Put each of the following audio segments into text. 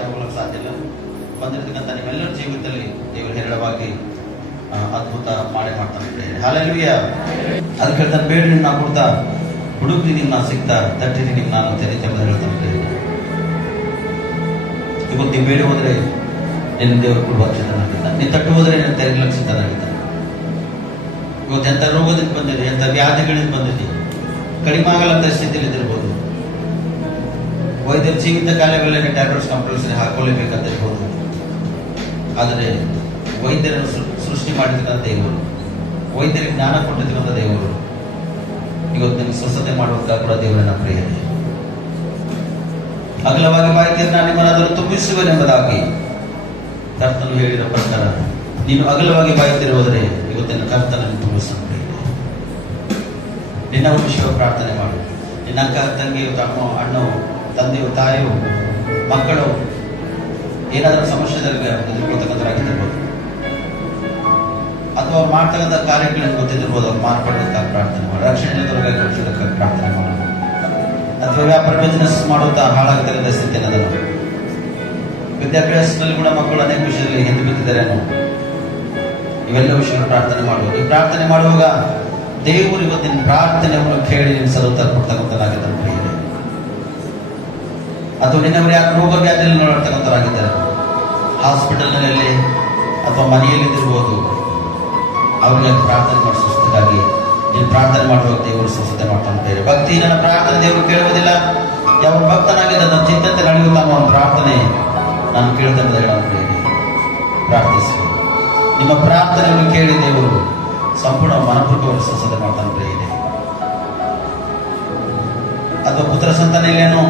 ಯಾರು ಹೋಗ್ಲಿಕ್ಕೆ ಸಾಧ್ಯ ಇಲ್ಲ. ಬಂದಿರತಕ್ಕಂಥ ನಿಮ್ಮೆಲ್ಲರ ಜೀವಿತದಲ್ಲಿ ದೇವರು ಹೇರಳವಾಗಿ ಅದ್ಭುತ ಮಾಡೇ ಮಾಡ್ತಾನೆ. ಹಲ್ಲೆಲೂಯಾ. ಅದಕ್ಕೆ ಹೇಳ್ತಾನೆ, ಬೇಡ್ರಿ ನಾ ಕೊಡ್ತಾ, ಹುಡುಕ್ರಿ ನಿಮ್ಗೆ ನಾ ಸಿಗ್ತಾ, ತಟ್ಟಿರಿ ನಿಮ್ಗೆ ನಾನು ತೆರೀತಾ ಹೇಳ್ತಾನೆ. ಇವತ್ತು ನೀವು ಬೇಡಿ ಹೋದ್ರೆ ನಿನ್ನ ದೇವರು ಕೊಡುವಾಗ ಸಿದ್ಧನಾಗಿದ್ದಾನೆ. ನೀನು ತಟ್ಟು ಹೋದ್ರೆ ನಿನ್ನ ತೆರೀಲಿಕ್ಕೆ ಸಿದ್ಧನಾಗಿದ್ದಾನೆ. ಇವತ್ತು ಎಂಥ ರೋಗದಿಂದ ಬಂದಿದೆ, ಎಂಥ ವ್ಯಾಧಿಗಳಿಂದ ಬಂದಿದೆ, ಕಡಿಮೆ ಆಗಲ್ಲ ಸ್ಥಿತಿಯಲ್ಲಿ ಇದ್ದಿರ್ಬೋದು. ವೈದ್ಯರ ಜೀವಿತ ಕಾಲಗಳಲ್ಲಿ ಟ್ಯಾಬ್ಲೆಟ್ಸ್ ಕಂಪಲ್ಸರಿ ಹಾಕೊಳ್ಳೇಬೇಕಂತ ಇರ್ಬೋದು. ಆದರೆ ವೈದ್ಯರನ್ನು ಸೃಷ್ಟಿ ಮಾಡಿರ್ತಕ್ಕಂಥ ದೇವರು, ವೈದ್ಯರಿಗೆ ಜ್ಞಾನ ಕೊಟ್ಟಿರ್ತಕ್ಕಂಥ ದೇವರು ಇವತ್ತು ನಿಮಗೆ ಸ್ವಸ್ಥತೆ ಮಾಡುವಂತ ಕೂಡ ದೇವರನ್ನ ಪ್ರಿಯರೇ. ಅಗಲವಾಗಿ ಬಾಯಿತೀರಿ, ನಾನು ನಿಮ್ಮನ್ನು ಅದನ್ನು ತುಂಬಿಸುವೆನೆಂಬುದಾಗಿ ಕರ್ತನು ಹೇಳಿದ ಪ್ರಕಾರ ನೀನು ಅಗಲವಾಗಿ ಬಾಯುತ್ತಿರುವುದರೆ ಇವತ್ತಿನ ಕರ್ತನನ್ನು ತುಂಬಿಸುವ ಪ್ರಿಯರೇ. ನಿನ್ನ ವಿಷಯ ಪ್ರಾರ್ಥನೆ ಮಾಡು. ನಿನ್ನ ಅಕ್ಕ ತಂಗಿಯು, ಅಣ್ಣು, ತಂದೆಯು, ತಾಯಿಯು, ಮಕ್ಕಳು ಏನಾದರೂ ಸಮಸ್ಯೆದಲ್ಲಿ ಎದುರ್ಕೊಳ್ತಕ್ಕಂಥರಾಗಿರ್ಬೋದು, ಅಥವಾ ಅವ್ರು ಮಾಡ್ತಕ್ಕಂಥ ಕಾರ್ಯಗಳನ್ನು ಗೊತ್ತಿದ್ದಿರ್ಬೋದು. ಅವ್ರು ಮಾರ್ಪಡೋದಕ್ಕಾಗಿ ಪ್ರಾರ್ಥನೆ ಮಾಡಿ, ರಕ್ಷಣೆ ಕಳಿಸೋದಕ್ಕಾಗಿ ಪ್ರಾರ್ಥನೆ ಮಾಡೋದು, ಅಥವಾ ವ್ಯಾಪಾರ ಬಿಸ್ನೆಸ್ ಮಾಡುತ್ತಾ ಹಾಳಾಗತಕ್ಕಂಥ ಸ್ಥಿತಿ ಅನ್ನೋದನ್ನು, ವಿದ್ಯಾಭ್ಯಾಸದಲ್ಲಿ ಕೂಡ ಮಕ್ಕಳು ಅನೇಕ ವಿಷಯದಲ್ಲಿ ಹಿಂದೆ ಬಿದ್ದಿದ್ದಾರೆ ಅನ್ನೋ ಇವೆಲ್ಲ ವಿಷಯಗಳು ಪ್ರಾರ್ಥನೆ ಮಾಡುವುದು. ಈ ಪ್ರಾರ್ಥನೆ ಮಾಡುವಾಗ ದೇವರು ಇವತ್ತಿನ ಪ್ರಾರ್ಥನೆಯನ್ನು ಕೇಳಿ ನಿನ್ನ ಸರುತ್ತರ ಕೊಡ್ತಕ್ಕಂಥದ್ದಾಗಿದ್ದಾರೆ ಪ್ರಿಯರೇ. ಅಥವಾ ನಿನ್ನವರು ಯಾರು ರೋಗ ವ್ಯಾಧಿಯಲ್ಲಿ ನೋಡ್ತಕ್ಕಂಥವರಾಗಿದ್ದಾರೆ, ಹಾಸ್ಪಿಟಲ್ನಲ್ಲಿ ಅಥವಾ ಮನೆಯಲ್ಲಿದ್ದಿರ್ಬೋದು, ಅವರಿಗೆ ಪ್ರಾರ್ಥನೆ ಮಾಡಿ ಸ್ವಸ್ಥಗಾಗಿ ನೀನು ಪ್ರಾರ್ಥನೆ ಮಾಡುವಾಗ ದೇವರು ಸ್ವಸ್ಥತೆ ಮಾಡ್ತಾನೆ ಬೇರೆ. ಭಕ್ತಿ ನನ್ನ ಪ್ರಾರ್ಥನೆ ದೇವರು ಕೇಳುವುದಿಲ್ಲ. ಯಾವ ಭಕ್ತನಾಗಿದ್ದ ನನ್ನ ಚಿಂತೆ ನಡೆಯುತ್ತಾನೋ ಅವನ ಪ್ರಾರ್ಥನೆ ನಾನು ಕೇಳ್ತೇನೆ ಹೇಳೋಣ. ಪ್ರಾರ್ಥಿಸಿ, ನಿಮ್ಮ ಪ್ರಾರ್ಥನೆಯನ್ನು ಕೇಳಿ ದೇವರು ಸಂಪೂರ್ಣ ಮನಪೂರ್ವಕವಾಗಿ ಸ್ವಸ್ಥತೆ ಮಾಡ್ತಾನೆ ಪ್ರಿಯರೇ. ಅಥವಾ ಪುತ್ರ ಸಂತಾನ ಇಲ್ಲೇನೋ,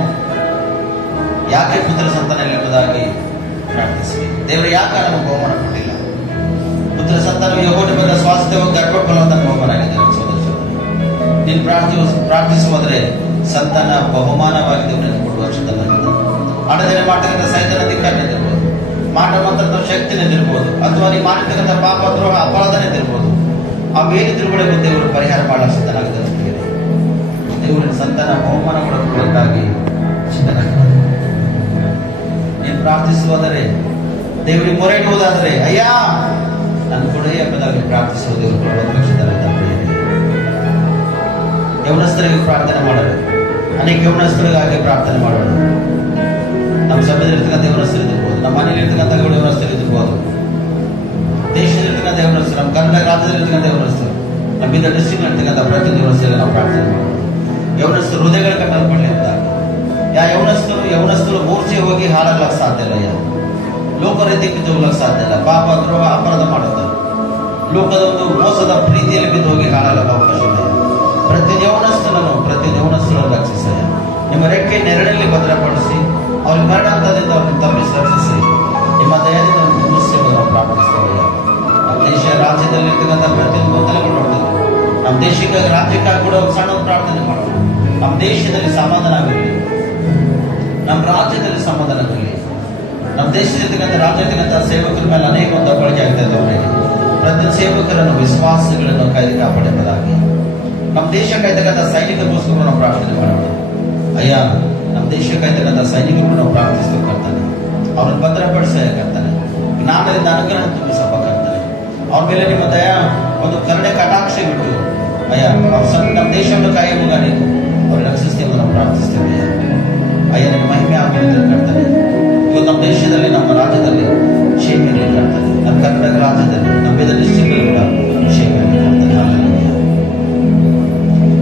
ಯಾಕೆ ಪುತ್ರ ಸಂತಾನ ಇಲ್ಲ ಎಂಬುದಾಗಿ ಪ್ರಾರ್ಥಿಸಿ. ದೇವರು ಯಾಕೆ ನಮಗೆ ಬಹುಮಾನ ಕೊಟ್ಟಿಲ್ಲ? ಪುತ್ರ ಸಂತಾನ ಯೆಹೋವನ ಬಂದ ಸ್ವಾಸ್ಥ್ಯವಾಗಿ ಗರ್ಭಫಲವಾದ ಬಹುಮಾನ ಆಗಿದೆ. ನೀನು ಪ್ರಾರ್ಥಿಸುವುದರೆ ಸಂತಾನ ಬಹುಮಾನವಾಗಿ ದೇವರನ್ನು ಕೊಡುವ ಚಿಂತನಾಗಿದೆ. ಹಣದಲ್ಲಿ ಮಾಡ್ತಕ್ಕಂಥ ಸೈತನ ಧಿಕ್ಕಾರನಿರ್ಬೋದು, ಮಾಡುವಂತ ಶಕ್ತಿನಿರ್ಬೋದು, ಅಥವಾ ನೀವು ಮಾಡಿರ್ತಕ್ಕಂಥ ಪಾಪ, ದ್ರೋಹ, ಅಪರಾಧನಿರ್ಬೋದು, ಅವೇನಿದ್ರುಗಳೇ ದೇವರು ಪರಿಹಾರ ಮಾಡಲು ಸಿದ್ಧನಾಗಿದ್ದಾರೆ. ದೇವರಿನ ಸಂತಾನ ಬಹುಮಾನ ಕೊಡಬೇಕಾಗಿ ಸಿದ್ಧನಾಗಿದ್ದಾರೆ. ನೀನು ಪ್ರಾರ್ಥಿಸುವುದರೆ, ದೇವರಿಗೆ ಮೊರೆ ಇಡುವುದಾದರೆ, ಅಯ್ಯ ನನ್ನ ಕೊಡೆ ಎಂಬುದಾಗಿ ಪ್ರಾರ್ಥಿಸುವ ದೇವರು ಕೊಡುವ ಸಿದ್ಧರಾಗಿದ್ದಾರೆ. ಯೌವನಸ್ಥರಿಗೆ ಪ್ರಾರ್ಥನೆ ಮಾಡೋಣ. ಅನೇಕ ಯೌವನಸ್ಥರಿಗಾಗಿ ಪ್ರಾರ್ಥನೆ ಮಾಡೋಣ. ನಮ್ಮ ಸಭೆಯಲ್ಲಿರ್ತಕ್ಕಂಥ ಯೌವನಸ್ಥರು ಇರ್ಬೋದು, ನಮ್ಮ ಮನೆಯಲ್ಲಿ ಇರ್ತಕ್ಕಂಥ ಯೌವನಸ್ಥರು ಇರ್ಬೋದು, ದೇಶದಲ್ಲಿರ್ತಕ್ಕಂಥ ಯೌವನಸ್ಥರು, ನಮ್ಮ ಕರ್ನಾಟಕ ರಾಜ್ಯದಲ್ಲಿರ್ತಕ್ಕಂಥ ಯೌವನಸ್ಥರು, ನಮ್ಮ ಬೀದರ್ ಡಿಸ್ಟ್ರಿಕ್ಟ್ ಇರ್ತಕ್ಕಂಥ ಪ್ರತಿಯೊಂದು ಯೌವನಸ್ಥರಿಗೆ ನಾವು ಪ್ರಾರ್ಥನೆ ಮಾಡೋಣ. ಯೌವನಸ್ಥರು ಹೃದಯಗಳ ಕಟ್ಟಲ್ಪಡಲಿ ಅಂತ. ಯೌವನಸ್ಥರು ಮೂರ್ಛೆ ಹೋಗಿ ಹಾಳಾಗ್ಲಕ್ಕೆ ಸಾಧ್ಯ ಇಲ್ಲ. ಲೋಕ ರೀತಿಗೆ ಬಿದ್ದು ಹೋಗ್ಲಕ್ಕೆ ಸಾಧ್ಯ ಇಲ್ಲ. ಪಾಪ, ದ್ರೋಹ, ಅಪರಾಧ ಮಾಡುತ್ತಾರೆ. ಲೋಕದ ಒಂದು ಮೋಸದ ಪ್ರೀತಿಯಲ್ಲಿ ಬಿದ್ದು ಹೋಗಿ ಹಾಳಾಗಕ್ಕೆ ಅವಕಾಶ ಇಲ್ಲ. ಪ್ರತಿಯೊಂದು ಯೌವನಸ್ಥರನ್ನು ರಕ್ಷಿಸಿ, ನಿಮ್ಮ ರೆಕ್ಕೆ ನೆರಳಲ್ಲಿ ಭದ್ರಪಡಿಸಿ, ಅವ್ರಿಗೆ ಮರಣ ಹಂತದಿಂದ ಅವ್ರನ್ನ ತಪ್ಪಿಸಿ ರಕ್ಷಿಸಿ, ನಿಮ್ಮ ದಯದಿಂದ ನಾವು ಪ್ರಾರ್ಥಿಸ್ತೇವೆ. ನಮ್ಮ ದೇಶ ರಾಜ್ಯದಲ್ಲಿರ್ತಕ್ಕಂಥ ಪ್ರತಿಯೊಂದು ಗೊಂದಲಗಳು ನೋಡ್ತೇವೆ. ನಮ್ಮ ದೇಶಕ್ಕಾಗಿ, ರಾಜ್ಯಕ್ಕಾಗಿ ಕೂಡ ಒಂದು ಸಣ್ಣ ಪ್ರಾರ್ಥನೆ ಮಾಡೋಣ. ನಮ್ಮ ದೇಶದಲ್ಲಿ ಸಮಾಧಾನವಿರಲಿ, ನಮ್ಮ ರಾಜ್ಯದಲ್ಲಿ ಸಮಾಧಾನವಿರಲಿ. ನಮ್ಮ ದೇಶದಲ್ಲಿರ್ತಕ್ಕಂಥ ರಾಜ್ಯದಲ್ಲಿರ್ತಕ್ಕಂಥ ಸೇವಕರ ಮೇಲೆ ಅನೇಕ ದಬ್ಬಳಿಕೆ ಆಗ್ತಾ ಇದ್ದವರಿಗೆ ಪ್ರತಿಯೊಂದು ಸೇವಕರನ್ನು, ವಿಶ್ವಾಸಗಳನ್ನು ಕಾಯ್ದು ಕಾಪಾಡಬೇಕಾಗಿ, ನಮ್ಮ ದೇಶ ಕಾಯ್ತಕ್ಕಂಥ ಸೈನಿಕರಿಗೋಸ್ಕರ ನಾವು ಪ್ರಾರ್ಥನೆ ಮಾಡೋಣ. ಅಯ್ಯ, ನಮ್ಮ ದೇಶ ಕಾಯ್ತಕ್ಕಂಥ ಸೈನಿಕರು ನಾವು ಪ್ರಾರ್ಥಿಸಬೇಕಾಗ್ತಾನೆ. ಅವ್ರನ್ನ ಭದ್ರಪಡಿಸಬೇಕಾಗ್ತಾನೆ. ಜ್ಞಾನದಿಂದ ಅನುಗ್ರಹ ತುಂಬಿಸಬೇಕಾಗ್ತಾನೆ. ಅವ್ರ ಮೇಲೆ ನಿಮ್ಮ ದಯ ಒಂದು ಕರುಣೆ ಕಟಾಕ್ಷ ಬಿಟ್ಟು, ಅಯ್ಯ ನಮ್ಮ ದೇಶವನ್ನು ಕಾಯುವಾಗ ನೀವು ಅವ್ರು ರಕ್ಷಿಸ್ತೇವೆ ನಾವು ಪ್ರಾರ್ಥಿಸ್ತೇವೆ. ಅಯ್ಯ ನಿಮ್ಮ ಮಹಿಮೆ ಆಗೋದ್ರೆ ಕಟ್ತಾನೆ. ಇವತ್ತು ನಮ್ಮ ದೇಶದಲ್ಲಿ, ನಮ್ಮ ರಾಜ್ಯದಲ್ಲಿ ಕ್ಷೇಮದಲ್ಲಿ ಕಟ್ತಾನೆ. ನಮ್ಮ ಕರ್ನಾಟಕ ರಾಜ್ಯದಲ್ಲಿ, ನಮ್ಮ ಬೀದರ್ ಡಿಸ್ಟ್ರಿಕ್ಟ್ ಕೂಡ ಕ್ಷೇಮದಲ್ಲಿ ಕಟ್ತಾನೆ.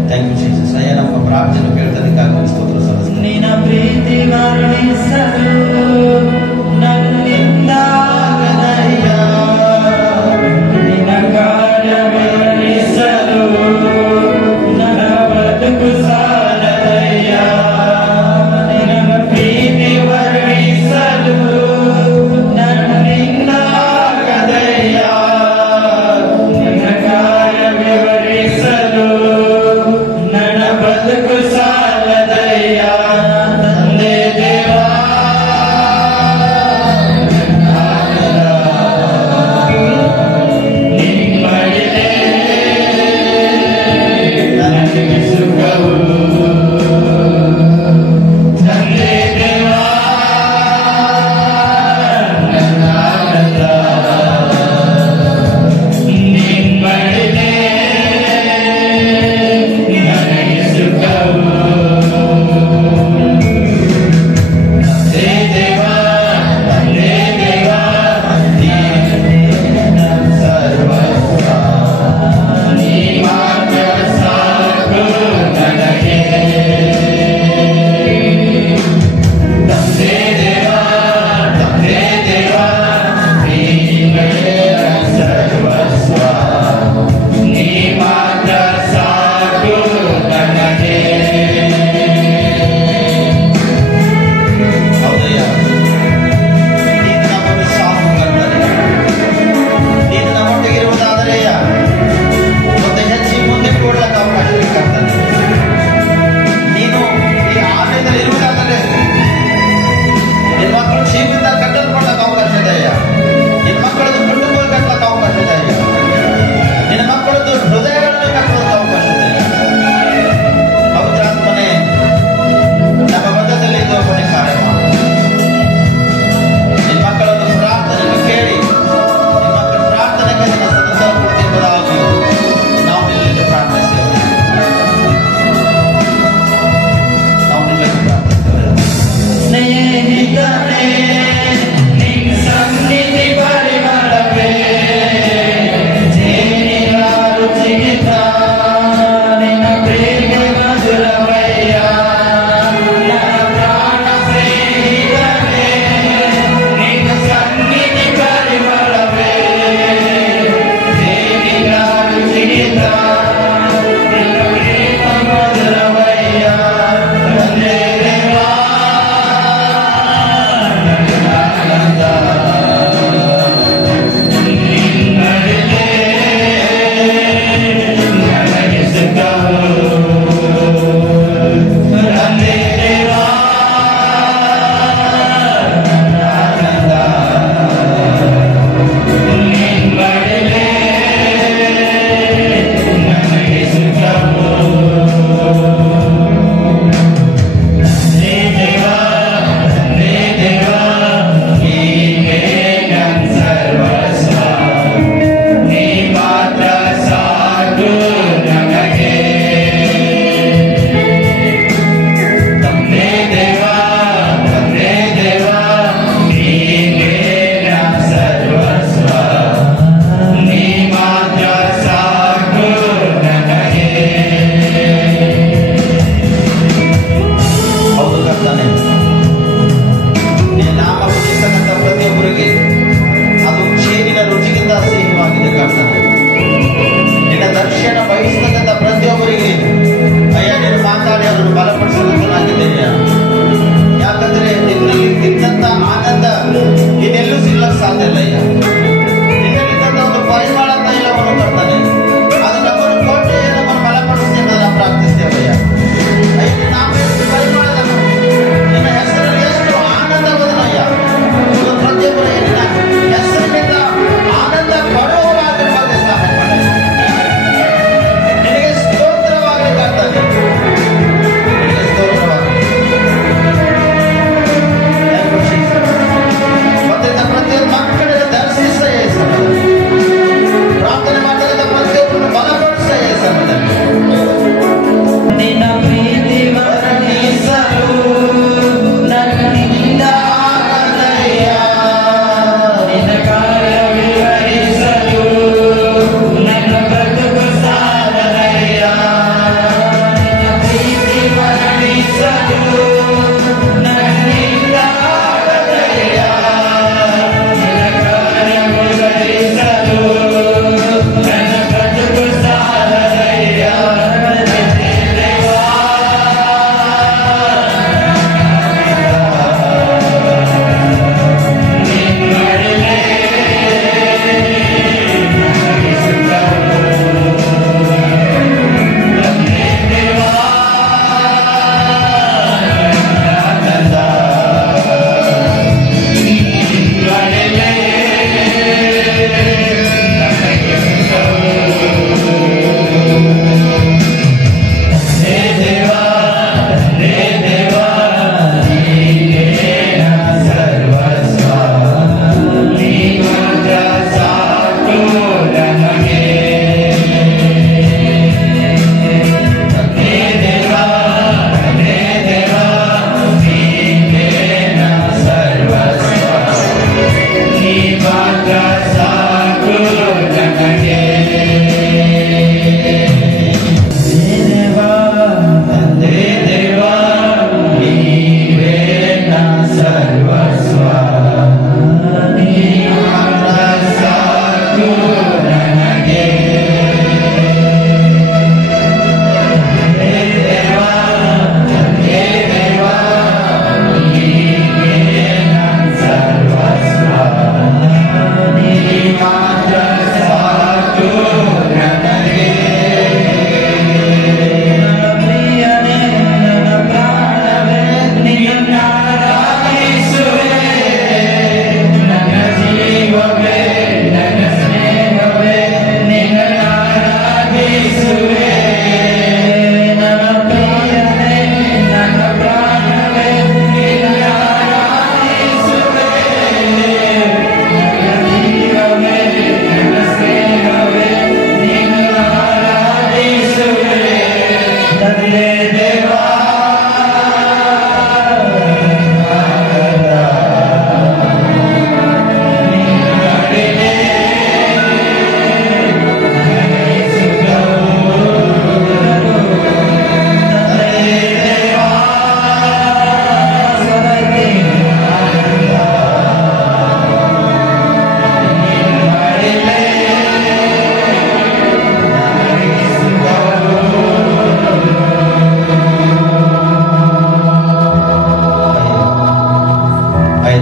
Thank you Jesus. ಅಯ್ಯ ನಮ್ಮ ಪ್ರಾರ್ಥನೆ ಕೇಳ್ತದಕ್ಕಾಗಿ ಸ್ತೋತ್ರ ಸಲ್ಲಿಸ್ತೇನೆ. ನಿನ್ನ ಪ್ರೀತಿ ವರ್ಣಿಸಲು ನನ್ನಿಂದಾಗದಯ್ಯ, ನಿನ್ನ ಕಾರ್ಯ ವರ್ಣಿಸಲು ನನ್ನ ಬದುಕು ಸಾಲದಯ್ಯ. ನಿನ್ನ ಪ್ರೀತಿ ವರ್ಣಿಸಲು ನನ್ನಿಂದಾಗದಯ್ಯ.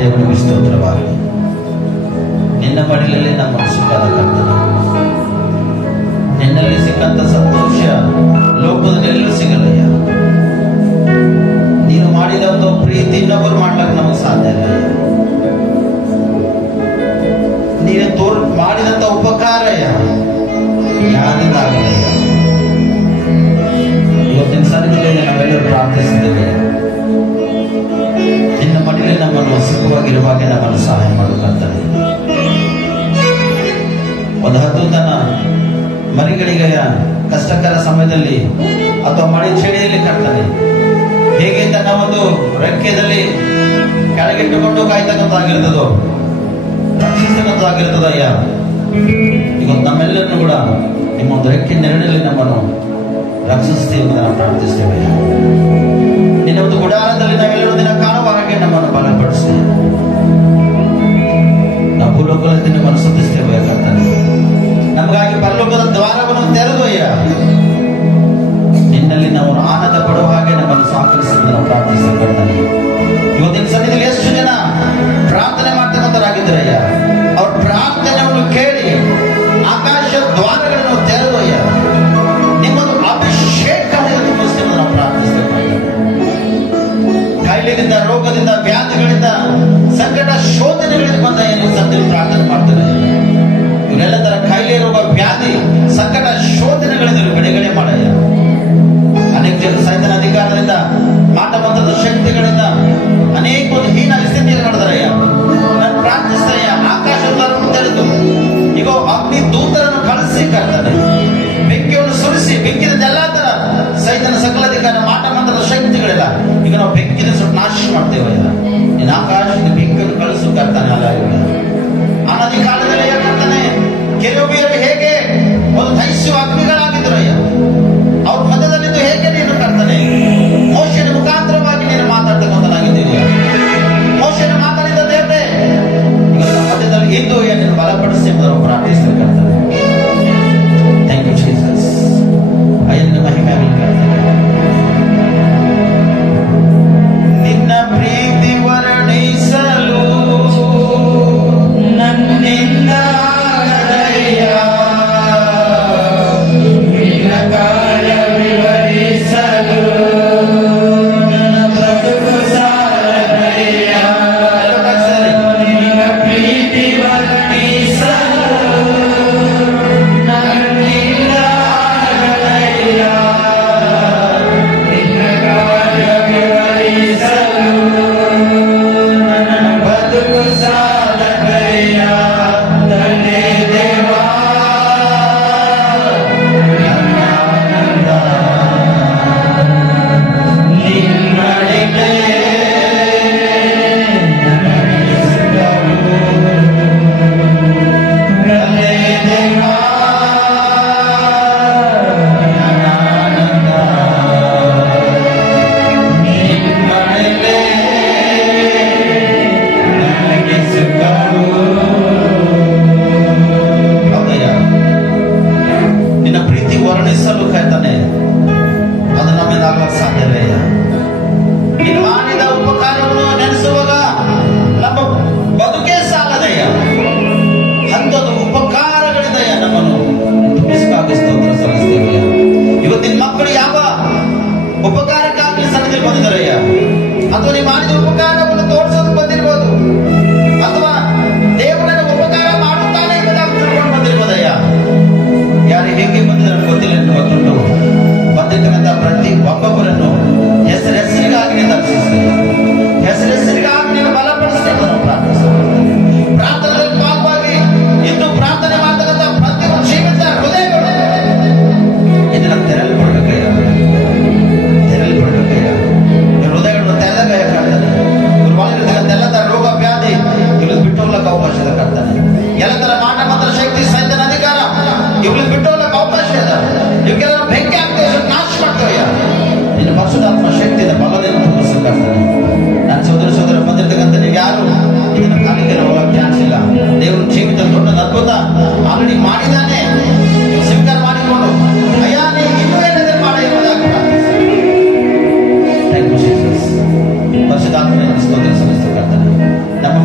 ದೇವನಿಗೆ ಸ್ತೋತ್ರವಾಗಲಿ. ನಿನ್ನ ಮಡಿಲಲ್ಲಿ ನಮ್ಮನ್ನು ಸುಖದ ಕರ್ತನೆ. ನಿನ್ನಲ್ಲಿ ಸಿಕ್ಕಂತ ಸಂತೋಷ ಲೋಕದಲ್ಲಿ ಎಲ್ಲೂ ಸಿಗಲ್ಲಯ್ಯ. ನೀನು ಮಾಡಿದ ಒಂದು ಪ್ರೀತಿ ಇನ್ನೊಬ್ಬರು ಮಾಡ್ಲಿಕ್ಕೆ ನಮಗೆ ಸಾಧ್ಯ ಇಲ್ಲ. ನೀನು ಮಾಡಿದಂತ ಉಪಕಾರ ಯಾರಿಂದ ಆಗಲಿಲ್ಲ. ಇವತ್ತಿನ ಸನ್ನಿಧಿಯಲ್ಲಿ ನಾವೆಲ್ಲರೂ ಪ್ರಾರ್ಥಿಸಿದ್ದೇವೆ. ನಿನ್ನ ಮಡಿಲಲ್ಲಿ ನಮ್ಮನ್ನು ಸುಖವಾಗಿರುವಾಗ ನಮ್ಮನ್ನು ಸಹಾಯ ಮಾಡಬೇಕಂತಾನೆ. ಒಂದು 10 ತನ ಮರಿಗಳಿಗೆ ಕಷ್ಟಕರ ಸಮಯದಲ್ಲಿ ಅಥವಾ ಮಳೆ ಚಳಿಯಲ್ಲಿ ಕಟ್ತಾನೆ. ಹೇಗೆ ತನ್ನ ಒಂದು ರೆಕ್ಕೆದಲ್ಲಿ ಕೆಳಗಿಟ್ಟುಕೊಂಡು ಕಾಯ್ತಕ್ಕಂಥದ್ದಾಗಿರ್ತದೋ, ರಕ್ಷಿಸ್ತಕ್ಕಂಥದ್ದಾಗಿರ್ತದಯ್ಯ. ಇವತ್ತು ನಮ್ಮೆಲ್ಲರನ್ನು ಕೂಡ ನಿಮ್ಮ ಒಂದು ರೆಕ್ಕೆ ನೆರಳಲ್ಲಿ ನಮ್ಮನ್ನು ರಕ್ಷಿಸ್ತೀವಿ ಅಂತ ನಾವು ಪ್ರಾರ್ಥಿಸ್ತೇವೆ. ನಿನ್ನ ಒಂದು ಗುಡಾರದಲ್ಲಿ ನಾವೆಲ್ಲರೂ ದಿನ ಕಾಣುವ ಹಾಗೆ ನಮ್ಮನ್ನು ಬಲಪಡಿಸಿ ನಾವು ಭೂಲೋಕದಲ್ಲಿ ನಿಮ್ಮನ್ನು ಸ್ತುತಿಸ್ತೇವೆ. ಯಾಕಂತಾನೆ ನಮಗಾಗಿ ಪರಲೋಕದ ದ್ವಾರವನ್ನು ತೆರೆದೊಯ್ಯ. ನಿನ್ನಲ್ಲಿ ನಾವು ಆನಂದ ಪಡುವ ಹಾಗೆ ನಮ್ಮನ್ನು ಸಹಕರಿಸಿದ್ದು ನಾವು ಪ್ರಾರ್ಥಿಸಲ್ಪಡ್ತಾನೆ. ಇವತ್ತಿನ ಸನ್ನಿಧಿಯಲ್ಲಿ ಎಷ್ಟು ಜನ ಪ್ರಾರ್ಥನೆ ಮಾಡ್ತಕ್ಕಂಥವರಾಗಿದ್ದರಯ್ಯ, ಅವ್ರ ಪ್ರಾರ್ಥನೆಯನ್ನು ಕೇಳಿ ಆಕಾಶ ದ್ವಾರಗಳನ್ನು ತೆರೆದೊಯ್ಯ. ನಿಮ್ಮದು ಅಭಿಷೇಕದಿಂದ ತುಂಬಿಸ್ತೇವೆ ನಾವು ಪ್ರಾರ್ಥಿಸಲ್ಪಡ್ತಾನೆ. ಕಾಯಿಲೆಯಿಂದ, ರೋಗದಿಂದ, ವ್ಯಾಧಿಗಳಿಂದ, ಸಂಕಟ ಶೋಧನೆಗಳಿಂದ ಬಂದ ಏನು ಸತ್ಯ ಪ್ರಾರ್ಥನೆ ಮಾಡ್ತಾರೆ. ಇವರೆಲ್ಲ ತರ ಕಾಯಿಲೆ, ರೋಗ, ವ್ಯಾಧಿ, ಸಂಕಟ ಶೋಧನೆಗಳಿಂದ ಬಿಡುಗಡೆ ಮಾಡಯ್ಯ. ಅನೇಕ ಜನ ಸೈತನ ಅಧಿಕಾರದಿಂದ ಮಾಟ ಮಂತ್ರದ ಶಕ್ತಿ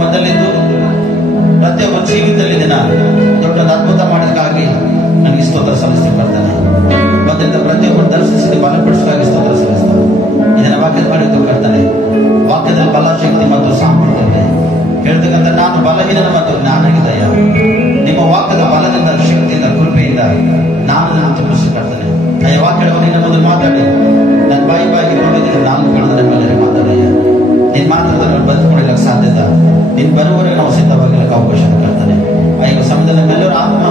ಮಧ್ಯದಲ್ಲಿದ್ದು ಪ್ರತಿಯೊಬ್ಬ ಜೀವಿತದಲ್ಲಿ ದಿನ ದೊಡ್ಡ ಅದ್ಭುತ ಮಾಡೋದಕ್ಕಾಗಿ ನನಗೆ ಸ್ತೋತ್ರ ಸಲ್ಲಿಸ್ತಾ ಬರ್ತೇನೆ. ಮೊದಲಿಂದ ಪ್ರತಿಯೊಬ್ಬರು ದರ್ಶಿಸಿ ಬಲಪಡಿಸೋದಾಗಿ ಸ್ತೋತ್ರ ಸಲ್ಲಿಸ್ತಾರೆ. ಇದನ್ನ ವಾಕ್ಯದ ಮಾಡಿದ್ದು ಕರ್ತಾನೆ. ವಾಕ್ಯದಲ್ಲಿ ಬಲ, ಶಕ್ತಿ ಮತ್ತು ಸಾಮರ್ಥ್ಯ ಇದೆ. ಹೇಳ್ತಕ್ಕಂಥ ನಾನು ಬಲಹೀನ ಮತ್ತು ಜ್ಞಾನವಿದೆಯ ನಿಮ್ಮ ವಾಕ್ಯದ ಬಲದಿಂದ, ಶಕ್ತಿಯಿಂದ, ಕೃಪೆಯಿಂದ ನಾನು ನನ್ನ ತುಂಬಿಸಿ ಕರ್ತೇನೆ. ಅಯ್ಯ ವಾಕ್ಯದ ನಿನ್ನ ಮೊದಲು ಮಾತಾಡಿ ನನ್ನ ಬಾಯಿ ನೋಡಿದ್ರೆ ನಾನು ಕೇಳಿದ್ರೆ ಮೇಲೆ ಮಾತಾಡಯ್ಯ. ನಿನ್ ಮಾತಾಡಿದ್ರೆ ನಾವು ಬದುಕೊಳ್ಳಲಿಕ್ಕೆ ಸಾಧ್ಯತೆ. ನಿನ್ ಬರುವವರೆಗೆ ನಾವು ಸಿದ್ಧವಾಗಿರಲಿಕ್ಕೆ ಅವಕಾಶ ಕರ್ತಾನೆ. ಈಗ ಸಮಯದಲ್ಲಿ ಮೇಲೆಯವರು ಆತ್ಮ